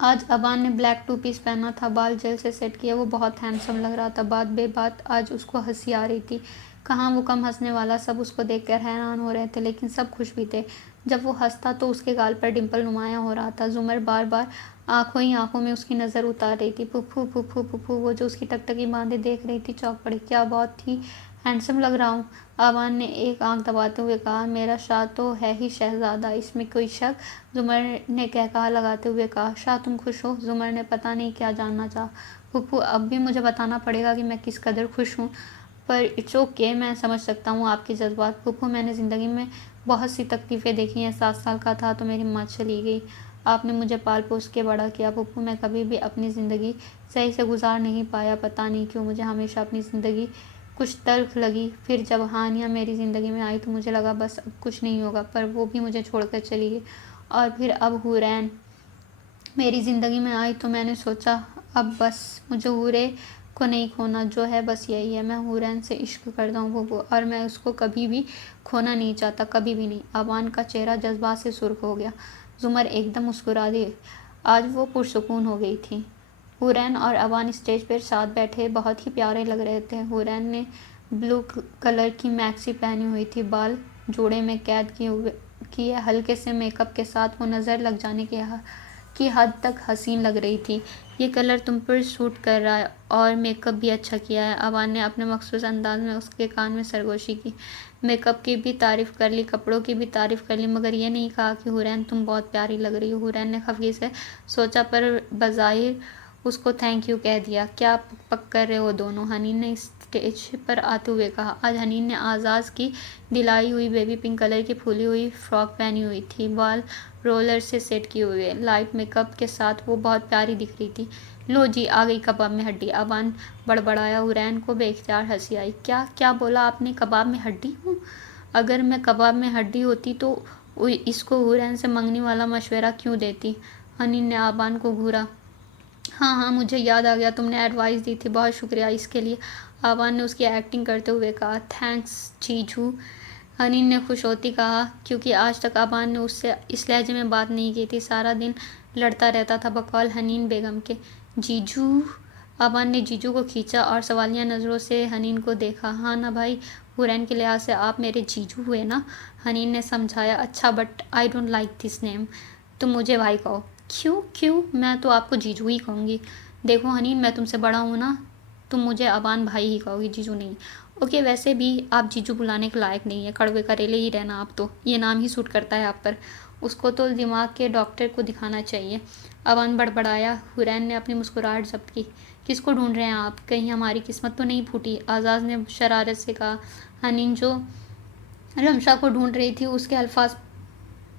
آج ابان نے بلیک ٹو پیس پہنا تھا، بال جیل سے سیٹ کیے، وہ بہت ہینڈسم لگ رہا تھا۔ بات بے بات آج اس کو ہنسی آ رہی تھی۔ کہاں وہ کم ہنسنے والا، سب اس کو دیکھ کر حیران ہو رہے تھے، لیکن سب خوش بھی تھے۔ جب وہ ہنستا تو اس کے گال پر ڈمپل نمایاں ہو رہا تھا۔ زمر بار بار آنکھوں ہی آنکھوں میں اس کی نظر اتار رہی تھی۔ پھوپھو پھوپھو پھوپھو، وہ جو اس کی ٹکٹکی باندھے دیکھ رہی تھی، چونک پڑی۔ کیا بہت ہی ہینڈسم لگ رہا ہوں، ابان نے ایک آنکھ دباتے ہوئے کہا۔ میرا شاہ تو ہے ہی شہزادہ، اس میں کوئی شک، زمر نے قہقہہ لگاتے ہوئے کہا۔ شاہ تم خوش ہو؟ زمر نے پتہ نہیں کیا جاننا چاہا۔ پھوپھو، اب بھی مجھے بتانا پڑے گا کہ میں کس قدر خوش ہوں، پر اٹس اوکے، میں سمجھ سکتا ہوں آپ کے جذبات۔ پھوپھو، میں نے زندگی میں بہت سی تکلیفیں دیکھی ہیں، 7 سال کا تھا تو میری ماں چلی گئی، آپ نے مجھے پال پوس کے بڑا کیا۔ پھوپھو، میں کبھی بھی اپنی زندگی صحیح سے گزار نہیں پایا، پتہ نہیں کیوں، مجھے ہمیشہ اپنی زندگی کچھ تلخ لگی۔ پھر جب ہانیہ میری زندگی میں آئی تو مجھے لگا بس اب کچھ نہیں ہوگا، پر وہ بھی مجھے چھوڑ کر چلی گئی۔ اور پھر اب حورین میری زندگی میں آئی تو میں نے سوچا اب بس مجھے حورے کو نہیں کھونا، جو ہے بس یہی ہے، میں حورین سے عشق کرتا ہوں پھوپھو، اور میں اس کو کبھی بھی کھونا نہیں چاہتا، کبھی بھی نہیں۔ ابان کا چہرہ جذبات سے سرخ ہو گیا۔ زمر ایک دم مسکرا دی، آج وہ پرسکون ہو گئی تھی۔ حورین اور ابان اسٹیج پر ساتھ بیٹھے بہت ہی پیارے لگ رہے تھے۔ حورین نے بلو کلر کی میکسی پہنی ہوئی تھی، بال جوڑے میں قید کیے، ہلکے سے میک اپ کے ساتھ وہ نظر لگ جانے کی حد تک حسین لگ رہی تھی۔ یہ کلر تم پر سوٹ کر رہا ہے اور میک اپ بھی اچھا کیا ہے، ابان نے اپنے مخصوص انداز میں اس کے کان میں سرگوشی کی۔ میک اپ کی بھی تعریف کر لی، کپڑوں کی بھی تعریف کر لی، مگر یہ نہیں کہا کہ حورین تم بہت پیاری لگ رہی ہو۔ حورین نے خفگی سے سوچا، پر بظاہر اس کو تھینک یو کہہ دیا۔ کیا پک پک کر رہے ہو دونوں، حنین نے اسٹیج پر آتے ہوئے کہا۔ آج حنین نے آزاد کی دلائی ہوئی بیبی پنک کلر کی پھولی ہوئی فراک پہنی ہوئی تھی، بال رولر سے سیٹ کیے ہوئے، لائٹ میک اپ کے ساتھ وہ بہت پیاری دکھ رہی تھی۔ لو جی، آ گئی کباب میں ہڈی، ابان بڑبڑایا۔ حورین کو بے اختیار ہنسی آئی۔ کیا بولا آپ نے، کباب میں ہڈی ہوں؟ اگر میں کباب میں ہڈی ہوتی تو اس کو حورین سے منگنی والا مشورہ کیوں دیتی؟ حنین نے ابان کو گھورا۔ ہاں، مجھے یاد آ گیا، تم نے ایڈوائس دی تھی، بہت شکریہ اس کے لیے، ابان نے اس کی ایکٹنگ کرتے ہوئے کہا۔ تھینکس جیجو، حنین نے خوش ہوتی کہا، کیونکہ آج تک ابان نے اس سے اس لہجے میں بات نہیں کی تھی، سارا دن لڑتا رہتا تھا بقول حنین بیگم کے۔ جیجو، ابان نے جیجو کو کھینچا اور سوالیہ نظروں سے حنین کو دیکھا۔ ہاں نا بھائی، حورین کے لحاظ سے آپ میرے جیجو ہوئے نا، حنین نے سمجھایا۔ اچھا، but I don't like this name, تم مجھے بھائی کہو۔ کیوں؟ میں تو آپ کو جیجو ہی کہوں گی۔ دیکھو حنین، میں تم سے بڑا ہوں نا، تم مجھے ابان بھائی ہی کہو گی، جیجو نہیں۔ اوکے، ویسے بھی آپ جیجو بلانے کے لائق نہیں ہے، کڑوے کریلے ہی رہنا آپ تو، یہ نام ہی سوٹ کرتا ہے آپ پر، اس کو تو دماغ کے ڈاکٹر کو دکھانا چاہیے، ابان بڑبڑایا۔ حورین نے اپنی مسکراہٹ ضبط کی۔ کس کو ڈھونڈ رہے ہیں آپ، کہیں ہماری قسمت تو نہیں پھوٹی، آزاد نے شرارت سے کہا۔ حنین جو رمشا کو ڈھونڈ رہی تھی، اس کے الفاظ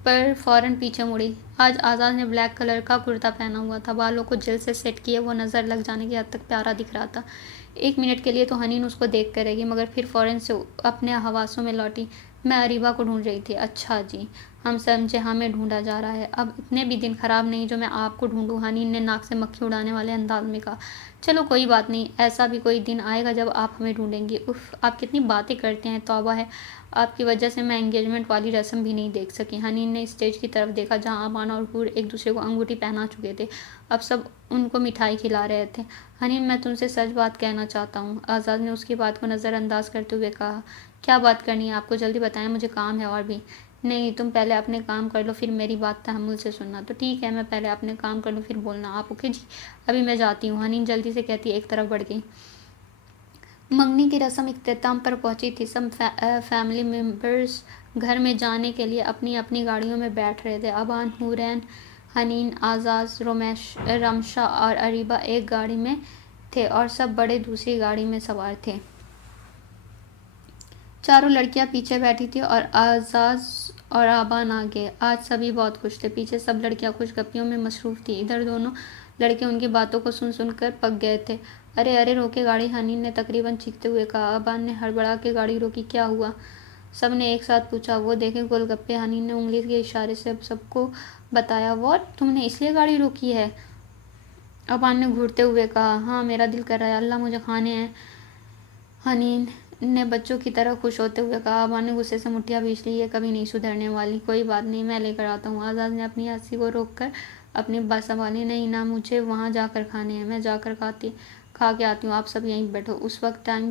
پر فوراً پیچھے مڑی۔ آج آزاد نے بلیک کلر کا کرتا پہنا ہوا تھا، بالوں کو جل سے سیٹ کیے، وہ نظر لگ جانے کی حد تک پیارا دکھ رہا تھا۔ ایک منٹ کے لیے تو حنین اس کو دیکھ کر رہ گئی، مگر پھر فوراً سے اپنے حواسوں میں لوٹی۔ میں اریبہ کو ڈھونڈ رہی تھی۔ اچھا جی، ہم سمجھے ہمیں ڈھونڈا جا رہا ہے، اب اتنے بھی دن خراب نہیں جو میں آپ کو ڈھونڈوں، حنین نے ناک سے مکھی اڑانے والے انداز میں کہا۔ چلو کوئی بات نہیں، ایسا بھی کوئی دن آئے گا جب آپ ہمیں ڈھونڈیں گی۔ اف، آپ کتنی باتیں کرتے ہیں، توبہ ہے، آپ کی وجہ سے میں انگیجمنٹ والی رسم بھی نہیں دیکھ سکی۔ حنین نے اسٹیج کی طرف دیکھا جہاں ابان آبان اور حور ایک دوسرے کو انگوٹھی پہنا چکے تھے۔ اب سب ان کو مٹھائی کھلا رہے تھے۔ حنین میں تم سے سچ بات کہنا چاہتا ہوں، آزاد نے اس کی بات کو نظر انداز کرتے ہوئے کہا۔ کیا بات کرنی ہے آپ کو؟ جلدی بتائیں، مجھے کام ہے اور بھی۔ نہیں، تم پہلے اپنے کام کر لو پھر میری بات تحمل سے سننا۔ تو ٹھیک ہے، میں پہلے اپنے کام کر لوں پھر بولنا آپ، اوکے جی؟ ابھی میں جاتی ہوں، حنین جلدی سے کہتی ایک طرف بڑھ گئی۔ منگنی کی رسم اختتام پر پہنچی تھی۔ سب فیملی ممبرز گھر میں جانے کے لیے اپنی اپنی گاڑیوں میں بیٹھ رہے تھے۔ ابان، حورین، حنین، آزاز، رمشا اور اریبہ ایک گاڑی میں تھے اور سب بڑے دوسری گاڑی میں سوار تھے۔ چاروں لڑکیاں پیچھے بیٹھی تھیں اور آزاز اور آبان آگے۔ آج سبھی بہت خوش تھے۔ پیچھے سب لڑکیاں خوش گپیوں میں مصروف تھیں۔ ادھر دونوں لڑکے ان کی باتوں کو سن سن کر پک گئے تھے۔ ارے ارے، روکے گاڑی، حنین نے تقریباً چیختے ہوئے کہا۔ آبان نے ہڑبڑا کے گاڑی روکی۔ کیا ہوا؟ سب نے ایک ساتھ پوچھا۔ وہ دیکھیں گول گپے، حنین نے انگلی کے اشارے سے سب کو بتایا۔ واٹ، تم نے اس لیے گاڑی روکی ہے؟ آبان نے گھورتے ہوئے کہا۔ ہاں، میرا دل کر رہا ہے، اللہ مجھے کھانے ہیں، حنین نے بچوں کی طرح خوش ہوتے ہوئے کہا۔ آبان نے غصے سے مٹھیاں بھینچ لی۔ یہ کبھی نہیں سدھرنے والی۔ کوئی بات نہیں، میں لے کر آتا ہوں۔ آزاد نے اپنی ہنسی کو روک کر اپنی بات سنبھالی۔ نہیں نہ، مجھے وہاں جا کر کھانے ہیں، میں جا کر کھا کے آتی ہوں، آپ سب یہیں بیٹھو۔ اس وقت ٹائم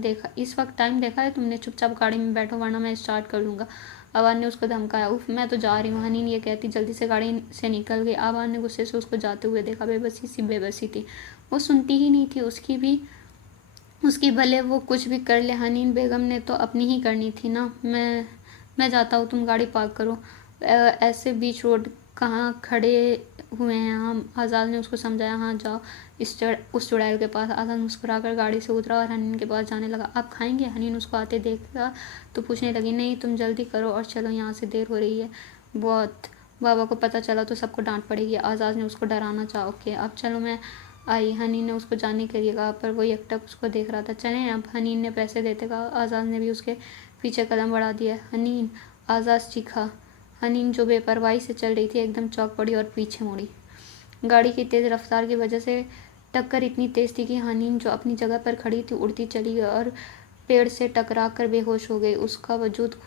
دیکھا ہے تم نے؟ چپ چاپ گاڑی میں بیٹھو ورنہ میں اسٹارٹ کر دوں گا۔ آبان نے اس کو دھمکایا۔ اف، میں تو جا رہی ہوں، حنین یہ کہتی جلدی سے گاڑی سے نکل گئی۔ آبان نے غصے سے اس کو جاتے ہوئے دیکھا۔ بے بسی سی بے بسی تھی، وہ سنتی ہی نہیں تھی اس کی بھلے وہ کچھ بھی کر لے، حنین بیگم نے تو اپنی ہی کرنی تھی نا۔ میں جاتا ہوں، تم گاڑی پارک کرو۔ ایسے بیچ روڈ کہاں کھڑے ہوئے ہیں ہم؟ آزاد نے اس کو سمجھایا۔ ہاں جاؤ، اس چڑیل کے پاس۔ آزاد مسکرا کر گاڑی سے اترا اور حنین کے پاس جانے لگا۔ آپ کھائیں گے؟ حنین اس کو آتے دیکھا تو پوچھنے لگی۔ نہیں، تم جلدی کرو اور چلو، یہاں سے دیر ہو رہی ہے بہت، بابا کو پتہ چلا تو سب کو ڈانٹ پڑے گی۔ آزاد نے اس کو ڈرانا چاہا۔ اوکے، اب چلو، میں آئی، حنین نے اس کو جانے کے لیے کہا، پر وہ یکٹک اس کو دیکھ رہا تھا۔ چلیں اب، حنین نے پیسے دیتے کہا۔ آزاد نے بھی اس کے پیچھے قدم بڑھا دیا۔ حنین، آزاد چیخا۔ حنین جو بے پرواہی سے چل رہی تھی ایک دم چونک پڑی اور پیچھے مڑی۔ گاڑی کی تیز رفتار کی وجہ سے ٹکر اتنی تیز تھی کہ حنین جو اپنی جگہ پر کھڑی تھی اڑتی چلی گئی اور پیڑ سے ٹکرا کر بے ہوش ہو گئی۔ اس کے وجود سے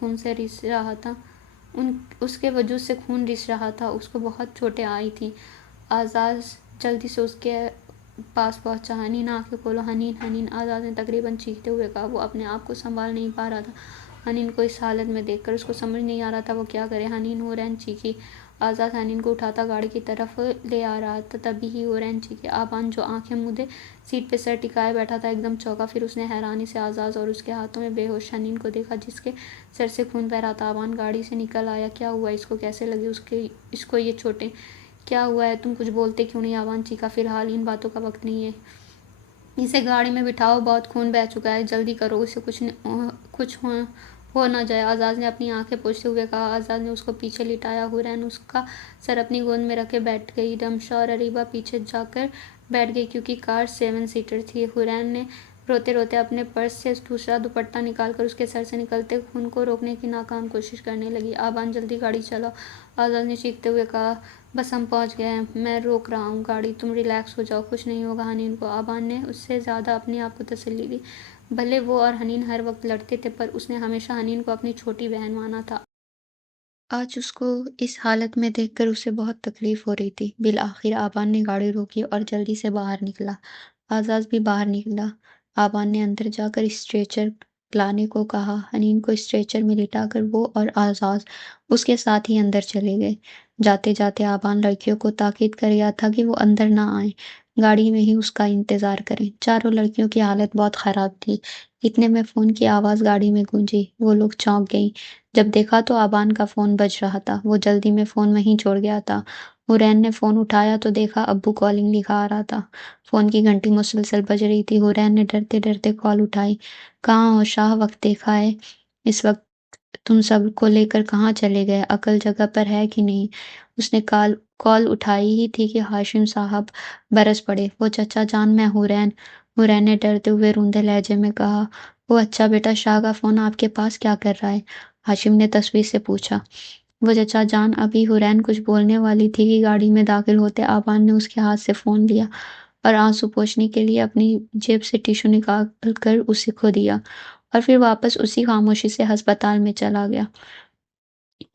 خون رس رہا تھا، اس کو بہت چوٹیں آئی تھیں۔ آزاد جلدی سے اس کے پاس پہنچا۔ حنین، آنکھیں کھولو، حنین، حنین، آزاد نے تقریباً چیختے ہوئے کہا۔ وہ اپنے آپ کو سنبھال نہیں پا رہا تھا۔ حنین کو اس حالت میں دیکھ کر اس کو سمجھ نہیں آ رہا تھا وہ کیا کرے۔ حنین، حورین چیخی۔ آزاد حنین کو اٹھاتا گاڑی کی طرف لے آ رہا تھا، تبھی ہی حورین چیخی۔ آبان جو آنکھیں مودے سیٹ پہ سر ٹکائے بیٹھا تھا ایک دم چونکا، پھر اس نے حیرانی سے آزاد اور اس کے ہاتھوں میں بے ہوش حنین کو دیکھا جس کے سر سے خون بہہ رہا تھا۔ آبان گاڑی سے نکل آیا۔ کیا ہوا اس کو؟ کیسے لگی اس کو یہ چوٹیں؟ کیا ہوا ہے؟ تم کچھ بولتے کیوں نہیں؟ آبان چیخا۔ فی الحال ان باتوں کا وقت نہیں ہے، اسے گاڑی میں بٹھاؤ، بہت خون بہہ چکا ہے، جلدی کرو، اسے کچھ ہو نہ جائے۔ آزاد نے اپنی آنکھیں پوچھتے ہوئے کہا۔ آزاد نے اس کو پیچھے لٹایا۔ حورین اس کا سر اپنی گود میں رکھے بیٹھ گئی۔ رمشا اور اریبہ پیچھے جا کر بیٹھ گئی کیونکہ کار 7 سیٹر تھی۔ حورین نے روتے روتے اپنے پرس سے دوسرا دوپٹہ نکال کر اس کے سر سے نکلتے خون کو روکنے کی ناکام کوشش کرنے لگی۔ آبان، جلدی گاڑی چلاؤ، آزاد نے چیختے ہوئے کہا۔ بس ہم پہنچ گئے ہیں، میں روک رہا ہوں گاڑی، تم ریلیکس ہو جاؤ، کچھ نہیں ہوگا حنین کو۔ آبان نے اس سے زیادہ اپنے آپ کو تسلی دی۔ بھلے وہ اور حنین ہر وقت لڑتے تھے پر اس نے ہمیشہ حنین کو اپنی چھوٹی بہن مانا تھا۔ آج اس کو اس حالت میں دیکھ کر اسے بہت تکلیف ہو رہی تھی۔ بالآخر آبان نے گاڑی روکی اور جلدی سے باہر نکلا۔ آزاد بھی باہر نکلا۔ آبان نے اندر جا کر اسٹریچر لانے کو کہا۔ حنین کو اسٹریچر میں لٹا کر وہ اور آزاد اس کے ساتھ ہی اندر چلے گئے۔ جاتے جاتے آبان لڑکیوں کو تاکید کر گیا تھا کہ وہ اندر نہ آئیں، گاڑی میں ہی اس کا انتظار کریں۔ چاروں لڑکیوں کی حالت بہت خراب تھی۔ اتنے میں فون کی آواز گاڑی میں گونجی۔ وہ لوگ چونک گئیں۔ جب دیکھا تو آبان کا فون بج رہا تھا۔ وہ جلدی میں فون وہیں چھوڑ گیا تھا۔ حورین نے فون اٹھایا تو دیکھا ابو کالنگ لکھا آ رہا تھا۔ فون کی گھنٹی مسلسل بج رہی تھی۔ حورین نے ڈرتے ڈرتے کال اٹھائی۔ کہاں ہو شاہ، وقت دیکھا ہے؟ اس وقت تم سب کو لے کر کہاں چلے گئے؟ عقل جگہ پر ہے کہ نہیں؟ اس نے کال اٹھائی ہی تھی کہ ہاشم صاحب برس پڑے۔ وہ چچا جان، میں حورین۔ حورین نے ڈرتے ہوئے روندے لہجے میں کہا۔ وہ اچھا بیٹا، شاہ کا فون آپ کے پاس کیا کر رہا ہے؟ ہاشم نے تشویش سے پوچھا۔ وہ چچا جان، ابھی حورین کچھ بولنے والی تھی کہ گاڑی میں داخل ہوتے آبان نے اس کے ہاتھ سے فون لیا اور آنسو پوچھنے کے لیے اپنی جیب سے ٹیشو نکال کر اسے کو دیا اور پھر واپس اسی خاموشی سے ہسپتال میں چلا گیا۔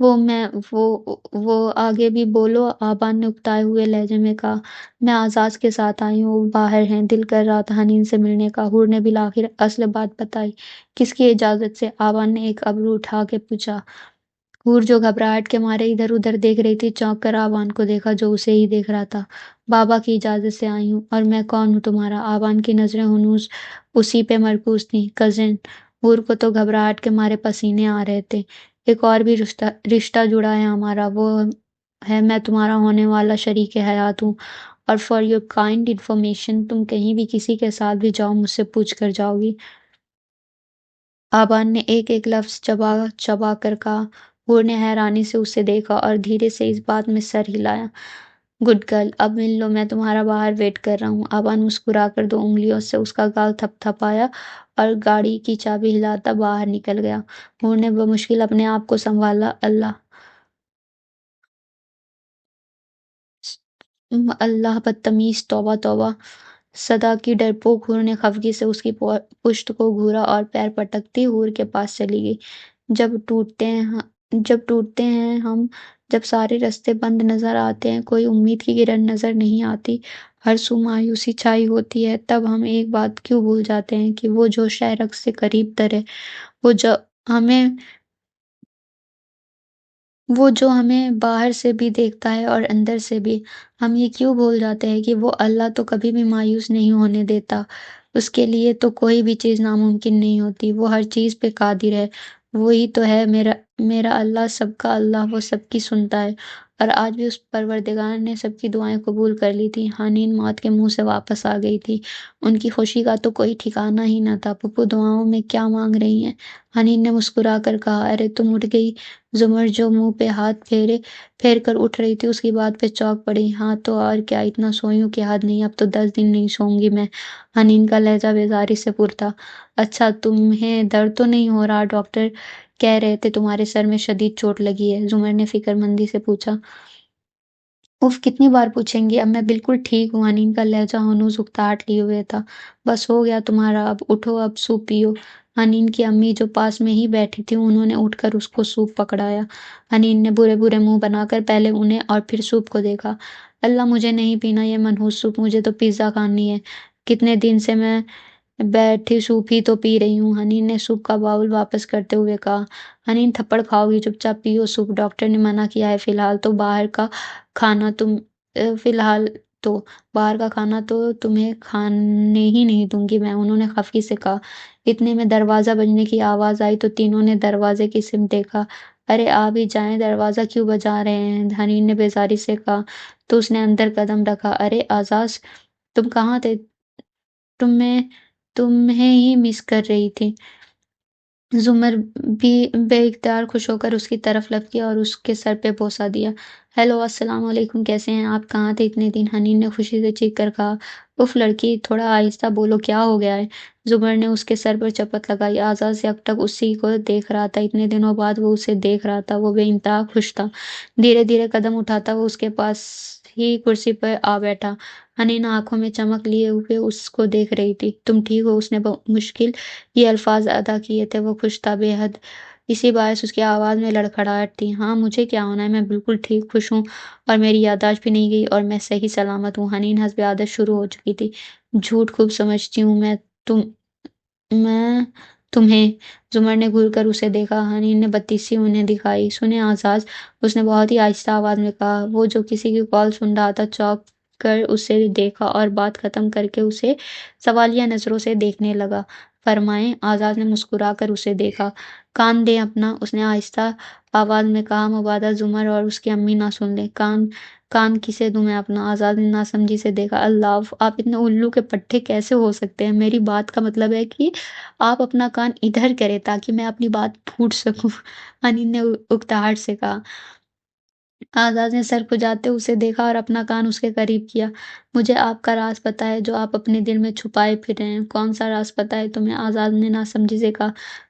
میں وہ آگے بھی بولو، آبان نے اکتائے ہوئے لہجے میں کہا۔ میں آزاز کے ساتھ آئی ہوں، وہ باہر ہیں، دل کر رہا تھا حنین سے ملنے کا۔ حور نے بالآخر اصل بات بتائی۔ کس کی اجازت سے؟ آبان نے ایک ابرو اٹھا کے پوچھا۔ حور جو گھبراہٹ کے مارے ادھر ادھر دیکھ رہی تھی، چونک کر آبان کو دیکھا جو اسے ہی دیکھ رہا تھا۔ بابا کی اجازت سے آئی ہوں۔ اور میں کون ہوں تمہارا؟ آبان کی نظریں ہنوز اسی پہ مرکوز تھیں۔ کزن۔ حور کو تو گھبراہٹ کے مارے پسینے آ رہے تھے۔ ایک اور بھی رشتہ جڑا ہے ہمارا، وہ ہے میں تمہارا ہونے والا شریک حیات ہوں۔ اور فار یور کائنڈ انفارمیشن، تم کہیں بھی کسی کے ساتھ بھی جاؤ مجھ سے پوچھ کر جاؤ گی۔ آبان نے ایک ایک لفظ چبا چبا کر کہا۔ حور نے حیرانی سے اسے دیکھا اور دھیرے سے اس بات میں سر ہلایا۔ گڈ گرل، اب مل لو، میں تمہارا باہر ویٹ کر رہا ہوں۔ آبان مسکرا کر 2 انگلیوں سے اس کا گال تھپ تھپایا اور گاڑی کی چابی ہلاتا باہر نکل گیا۔ حور نے بمشکل اپنے آپ کو سنبھالا۔ اللہ بدتمیز، توبہ توبہ! صدا کی ڈرپوک حور نے خفگی سے اس کی پشت کو گھورا اور پیر پٹکتی حور کے پاس چلی گئی۔ جب ٹوٹتے ہیں ہم، جب سارے رستے بند نظر آتے ہیں، کوئی امید کی کرن نظر نہیں آتی، ہر سو مایوسی چھائی ہوتی ہے، تب ہم ایک بات کیوں بھول جاتے ہیں کہ وہ جو شے رگ سے قریب تر ہے، وہ جو ہمیں باہر سے بھی دیکھتا ہے اور اندر سے بھی، ہم یہ کیوں بھول جاتے ہیں کہ وہ اللہ تو کبھی بھی مایوس نہیں ہونے دیتا۔ اس کے لیے تو کوئی بھی چیز ناممکن نہیں ہوتی، وہ ہر چیز پہ قادر ہے۔ وہی تو ہے میرا اللہ، سب کا اللہ، وہ سب کی سنتا ہے۔ اور آج بھی اس پروردگار نے سب کی دعائیں قبول کر لی تھیں۔ حنین موت کے منہ سے واپس آ گئی تھی۔ ان کی خوشی کا تو کوئی ٹھکانہ ہی نہ تھا۔ پھپھو دعاؤں میں کیا مانگ رہی ہیں؟ حنین نے مسکرا کر کہا۔ ارے تم اٹھ گئی؟ زمر جو منہ پہ ہاتھ پھیر کر اٹھ رہی تھی، اس کی بات پہ چونک پڑی۔ ہاں تو اور کیا، اتنا سوئی ہوں کہ حد نہیں، اب تو 10 دن نہیں سوؤں گی میں۔ حنین کا لہجہ بیزاری سے پر تھا۔ اچھا، تمہیں درد تو نہیں ہو رہا؟ ڈاکٹر کہہ رہے تھے تمہارے سر میں شدید چوٹ لگی ہے، زمر نے فکر مندی سے پوچھا۔ اف، کتنی بار پوچھیں گی؟ اب میں بالکل ٹھیک ہوں۔ حنین کا لہجہ ہنوز اکتاہٹ لیے ہوئے تھا۔ بس ہو گیا تمہارا، اب اٹھو، اب سوپ پیو۔ حنین کی امی جو پاس میں ہی بیٹھی تھی، انہوں نے اٹھ کر اس کو سوپ پکڑایا۔ حنین نے برے برے منہ بنا کر پہلے انہیں اور پھر سوپ کو دیکھا۔ اللہ، مجھے نہیں پینا یہ منحوس سوپ، مجھے تو پیزا کھانی ہے۔ کتنے دن سے میں بیٹھی سوپ ہی تو پی رہی ہوں، حنین نے سوپ کا باؤل واپس کرتے ہوئے کہا۔ حنین، تھپڑ کھاؤ گی؟ چپ چاپ پیو سوپ، ڈاکٹر نے منع کیا ہے۔ فی الحال تو باہر کا کھانا تو تمہیں کھانے ہی نہیں دوں گی میں، انہوں نے خفگی سے کہا۔ اتنے میں دروازہ بجنے کی آواز آئی تو تینوں نے دروازے کی سمت دیکھا۔ ارے آ بھی جائیں، دروازہ کیوں بجا رہے ہیں؟ حنین نے بیزاری سے کہا تو اس نے اندر قدم رکھا۔ ارے اعزاز، تم کہاں تھے؟ تمہیں ہی مس کر رہی تھی۔ زمر بھی بے اختیار خوش ہو کر اس کی طرف لپکی اور اس کے سر پہ بوسہ دیا۔ ہیلو، السلام علیکم، کیسے ہیں آپ؟ کہاں تھے اتنے دن؟ حنین نے خوشی سے چیخ کر کہا۔ اف لڑکی، تھوڑا آہستہ بولو، کیا ہو گیا ہے؟ زمر نے اس کے سر پر چپت لگائی۔ اعزاز یک ٹک اسی کو دیکھ رہا تھا، اتنے دنوں بعد وہ اسے دیکھ رہا تھا، وہ بے انتہا خوش تھا۔ دھیرے دھیرے قدم اٹھاتا وہ اس کے پاس ہی کرسی پر آ بیٹھا۔ حنین آنکھوں میں چمک لیے ہوئے اس کو دیکھ رہی تھی۔ تم ٹھیک ہو؟ اس نے مشکل یہ الفاظ ادا کیے تھے۔ وہ خوش تھا بے حد، اسی باعث اس کی آواز میں لڑکھڑاہٹ تھی۔ ہاں، مجھے کیا ہونا ہے، میں بالکل ٹھیک خوش ہوں، اور میری یادداشت بھی نہیں گئی، اور میں صحیح سلامت ہوں۔ حنین حسب عادت شروع ہو چکی تھی۔ جھوٹ خوب سمجھتی ہوں میں تمہیں۔ زمر نے گھور کر اسے دیکھا۔ حنین نے بتیسی انہیں دکھائی۔ سنیں اعزاز، اس نے بہت ہی آہستہ آواز میں کہا۔ وہ جو کسی کی کال سن رہا تھا چونک کر اسے دیکھا اور بات ختم کر کے اسے سوالیہ نظروں سے دیکھنے لگا۔ فرمائیں، اعزاز نے مسکرا کر اسے دیکھا۔ کان دیں اپنا، اس نے آہستہ آواز میں کہا، مبادا زمر اور اس کی امی نہ سن لیں۔ کان کسے دوں میں اپنا؟ اعزاز نے ناسمجھی سے دیکھا۔ اللہ، آپ اتنے الو کے پٹھے کیسے ہو سکتے ہیں؟ میری بات کا مطلب ہے کہ آپ اپنا کان ادھر کریں تاکہ میں اپنی بات پھوٹ سکوں، حنین نے اکتاہٹ سے کہا۔ اعزاز نے سر کھجاتے اسے دیکھا اور اپنا کان اس کے قریب کیا۔ مجھے آپ کا راز پتہ ہے جو آپ اپنے دل میں چھپائے پھر رہے ہیں۔ کون سا راز پتہ ہے تمہیں؟ اعزاز نے ناسمجھی سے کہا۔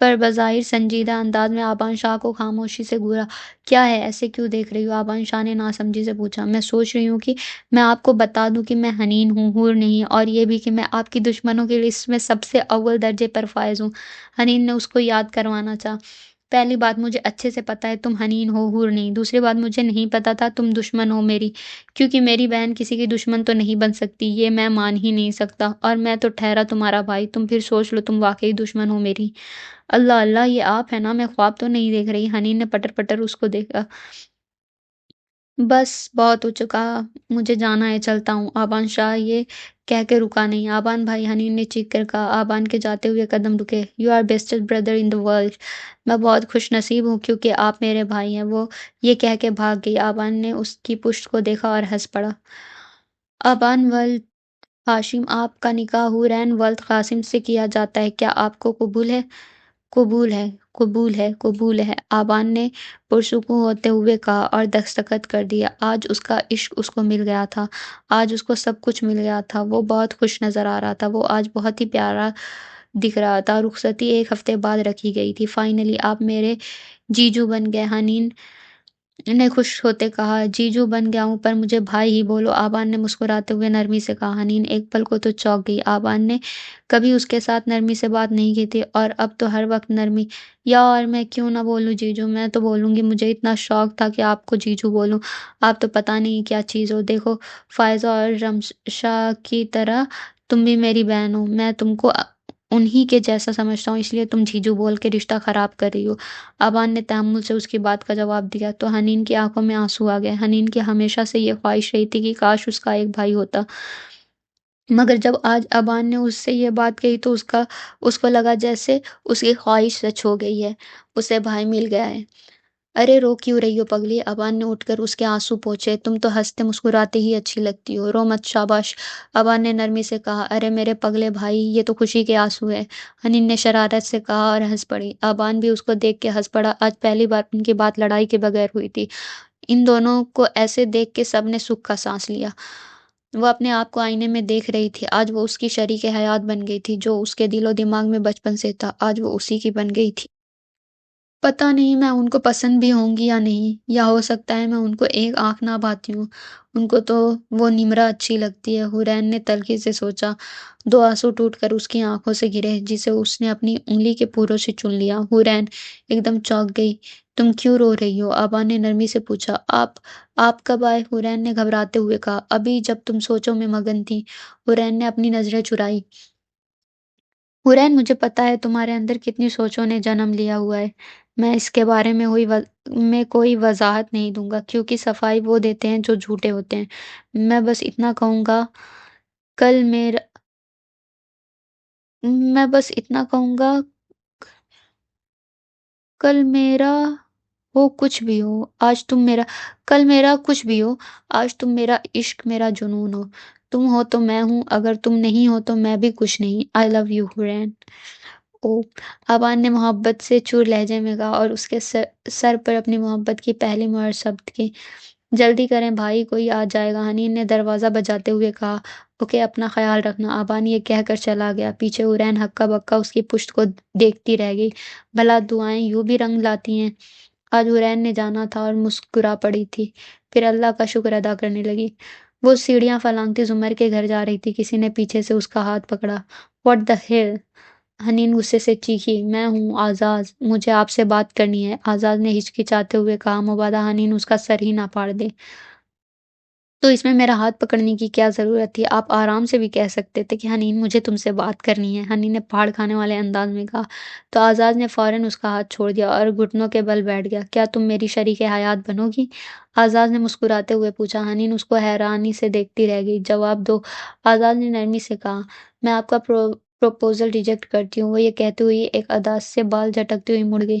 پر بظاہر سنجیدہ انداز میں آبان شاہ کو خاموشی سے گھورا۔ کیا ہے، ایسے کیوں دیکھ رہی ہو؟ آبان شاہ نے ناسمجھی سے پوچھا۔ میں سوچ رہی ہوں کہ میں آپ کو بتا دوں کہ میں حنین ہوں، حور نہیں، اور یہ بھی کہ میں آپ کی دشمنوں کی لسٹ میں سب سے اول درجے پر فائز ہوں۔ حنین نے اس کو یاد کروانا چاہا۔ پہلی بات، مجھے اچھے سے پتا ہے تم حنین ہو، حور نہیں۔ دوسری بات، مجھے نہیں پتا تھا تم دشمن ہو میری، کیونکہ میری بہن کسی کی دشمن تو نہیں بن سکتی، یہ میں مان ہی نہیں سکتا، اور میں تو ٹھہرا تمہارا بھائی، تم پھر سوچ لو تم واقعی دشمن ہو میری۔ اللہ اللہ، یہ آپ ہے نا؟ میں خواب تو نہیں دیکھ رہی؟ حنین نے پٹر پٹر اس کو دیکھا۔ بس بہت ہو چکا، مجھے جانا ہے، چلتا ہوں۔ آبان شاہ یہ کہہ کے رکا نہیں۔ آبان بھائی، حنین نے چیخ کر کہا۔ آبان کے جاتے ہوئے قدم رکے۔ You are bestest brother in the world. میں بہت خوش نصیب ہوں کیونکہ آپ میرے بھائی ہیں، وہ یہ کہہ کے بھاگ گئی۔ آبان نے اس کی پشت کو دیکھا اور ہنس پڑا۔ آبان ولد ہاشم، آپ کا نکاح حورین ولد قاسم سے کیا جاتا ہے، کیا آپ کو قبول ہے؟ قبول ہے، قبول ہے، قبول ہے، آبان نے پرسکون ہوتے ہوئے کہا اور دستخط کر دیا۔ آج اس کا عشق اس کو مل گیا تھا، آج اس کو سب کچھ مل گیا تھا۔ وہ بہت خوش نظر آ رہا تھا، وہ آج بہت ہی پیارا دکھ رہا تھا۔ رخصتی 1 ہفتے بعد رکھی گئی تھی۔ فائنلی آپ میرے جیجو بن گئے، حنین نے خوش ہوتے کہا۔ جیجو بن گیا ہوں، پر مجھے بھائی ہی بولو، آبان نے مسکراتے ہوئے نرمی سے کہا۔ حنین ایک پل کو تو چونک گئی۔ آبان نے کبھی اس کے ساتھ نرمی سے بات نہیں کی تھی، اور اب تو ہر وقت نرمی۔ یا اور میں کیوں نہ بولوں جیجو، میں تو بولوں گی، مجھے اتنا شوق تھا کہ آپ کو جیجو بولوں۔ آپ تو پتہ نہیں کیا چیز ہو، دیکھو فائزہ اور رمشا کی طرح تم بھی میری بہن ہو، میں تم کو انہی کے جیسا سمجھتا ہوں، اس لیے تم جیجو بول کے رشتہ خراب کر رہی ہو۔ آبان نے تحمل سے اس کی بات کا جواب دیا تو حنین کی آنکھوں میں آنسو آ گئے۔ حنین کی ہمیشہ سے یہ خواہش رہی تھی کہ کاش اس کا ایک بھائی ہوتا، مگر جب آج آبان نے اس سے یہ بات کہی تو اس کو لگا جیسے اس کی خواہش سچ ہو گئی ہے، اسے بھائی مل گیا ہے۔ ارے رو کیوں رہی ہو پگلی؟ آبان نے اٹھ کر اس کے آنسو پوچھے۔ تم تو ہنستے مسکراتے ہی اچھی لگتی ہو، رو مت، شاباش، آبان نے نرمی سے کہا۔ ارے میرے پگلے بھائی، یہ تو خوشی کے آنسو ہے، حنین نے شرارت سے کہا اور ہنس پڑی۔ آبان بھی اس کو دیکھ کے ہنس پڑا۔ آج پہلی بار ان کی بات لڑائی کے بغیر ہوئی تھی۔ ان دونوں کو ایسے دیکھ کے سب نے سکھ کا سانس لیا۔ وہ اپنے آپ کو آئینے میں دیکھ رہی تھی۔ آج وہ اس کی شریک حیات بن گئی تھی، جو اس کے دل و دماغ میں بچپن سے تھا، آج وہ اسی کی بن گئی تھی۔ پتہ نہیں میں ان کو پسند بھی ہوں گی یا نہیں، یا ہو سکتا ہے میں ان کو ایک آنکھ نہ بھاتی ہوں، ان کو تو وہ نمرہ اچھی لگتی ہے، حورین نے تلخی سے سوچا۔ 2 آنسو ٹوٹ کر اس کی آنکھوں سے گرے، جسے اس نے اپنی انگلی کے پوروں سے چن لیا۔ حورین ایک دم چونک گئی۔ تم کیوں رو رہی ہو؟ آبان نے نرمی سے پوچھا۔ آپ کب آئے؟ حورین نے گھبراتے ہوئے کہا۔ ابھی، جب تم سوچوں میں مگن تھی۔ حورین نے اپنی نظریں چرائی۔ حورین، مجھے پتا ہے تمہارے اندر کتنی سوچوں نے جنم لیا ہوا ہے، میں اس کے بارے میں کوئی وضاحت نہیں دوں گا، کیونکہ صفائی وہ دیتے ہیں جو جھوٹے ہوتے ہیں۔ میں بس اتنا کہوں گا، کل میرا میں بس اتنا کہوں گا، کل میرا ہو کچھ بھی ہو، آج تم میرا کل میرا کچھ بھی ہو، آج تم میرا عشق، میرا جنون ہو۔ تم ہو تو میں ہوں، اگر تم نہیں ہو تو میں بھی کچھ نہیں۔ آئی لو یو حورین۔ او، آبان نے محبت سے چور لہجے میں کہا اور اس کے سر پر اپنی محبت کی پہلی مہر ثبت کی۔ جلدی کریں بھائی، کوئی آ جائے گا، حنین نے دروازہ بجاتے ہوئے کہا۔ اوکے، اپنا خیال رکھنا، آبان یہ کہہ کر چلا گیا۔ پیچھے حورین ہکا بکا اس کی پشت کو دیکھتی رہ گئی۔ بھلا دعائیں یوں بھی رنگ لاتی ہیں؟ آج حورین نے جانا تھا اور مسکرا پڑی تھی، پھر اللہ کا شکر ادا کرنے لگی۔ وہ سیڑھیاں پھلانگتی زمر کے گھر جا رہی تھی، کسی نے پیچھے سے اس کا ہاتھ پکڑا۔ What the hell! حنین غصے سے چیخی۔ میں ہوں آزاز، مجھے آپ سے بات کرنی ہے، آزاز نے ہچکچاتے ہوئے کہا۔ مبادا حنین اس کا سر ہی نہ پھاڑ دے تو اس میں میرا ہاتھ پکڑنے کی کیا ضرورت تھی؟ آپ آرام سے بھی کہہ سکتے تھے کہ حنین مجھے تم سے بات کرنی ہے، حنین نے پہاڑ کھانے والے انداز میں کہا۔ تو آزاز نے فوراً اس کا ہاتھ چھوڑ دیا اور گھٹنوں کے بل بیٹھ گیا۔ کیا تم میری شریک حیات بنو گی؟ آزاز نے مسکراتے ہوئے پوچھا۔ حنین اس کو حیرانی سے دیکھتی رہ گئی۔ جواب دو، آزاز نے نرمی سے کہا۔ میں آپ کا پروپوزل ریجیکٹ کرتی ہوں، وہ یہ کہتے ہوئی ایک ادا سے بال جھٹکتی ہوئی مڑ گئی۔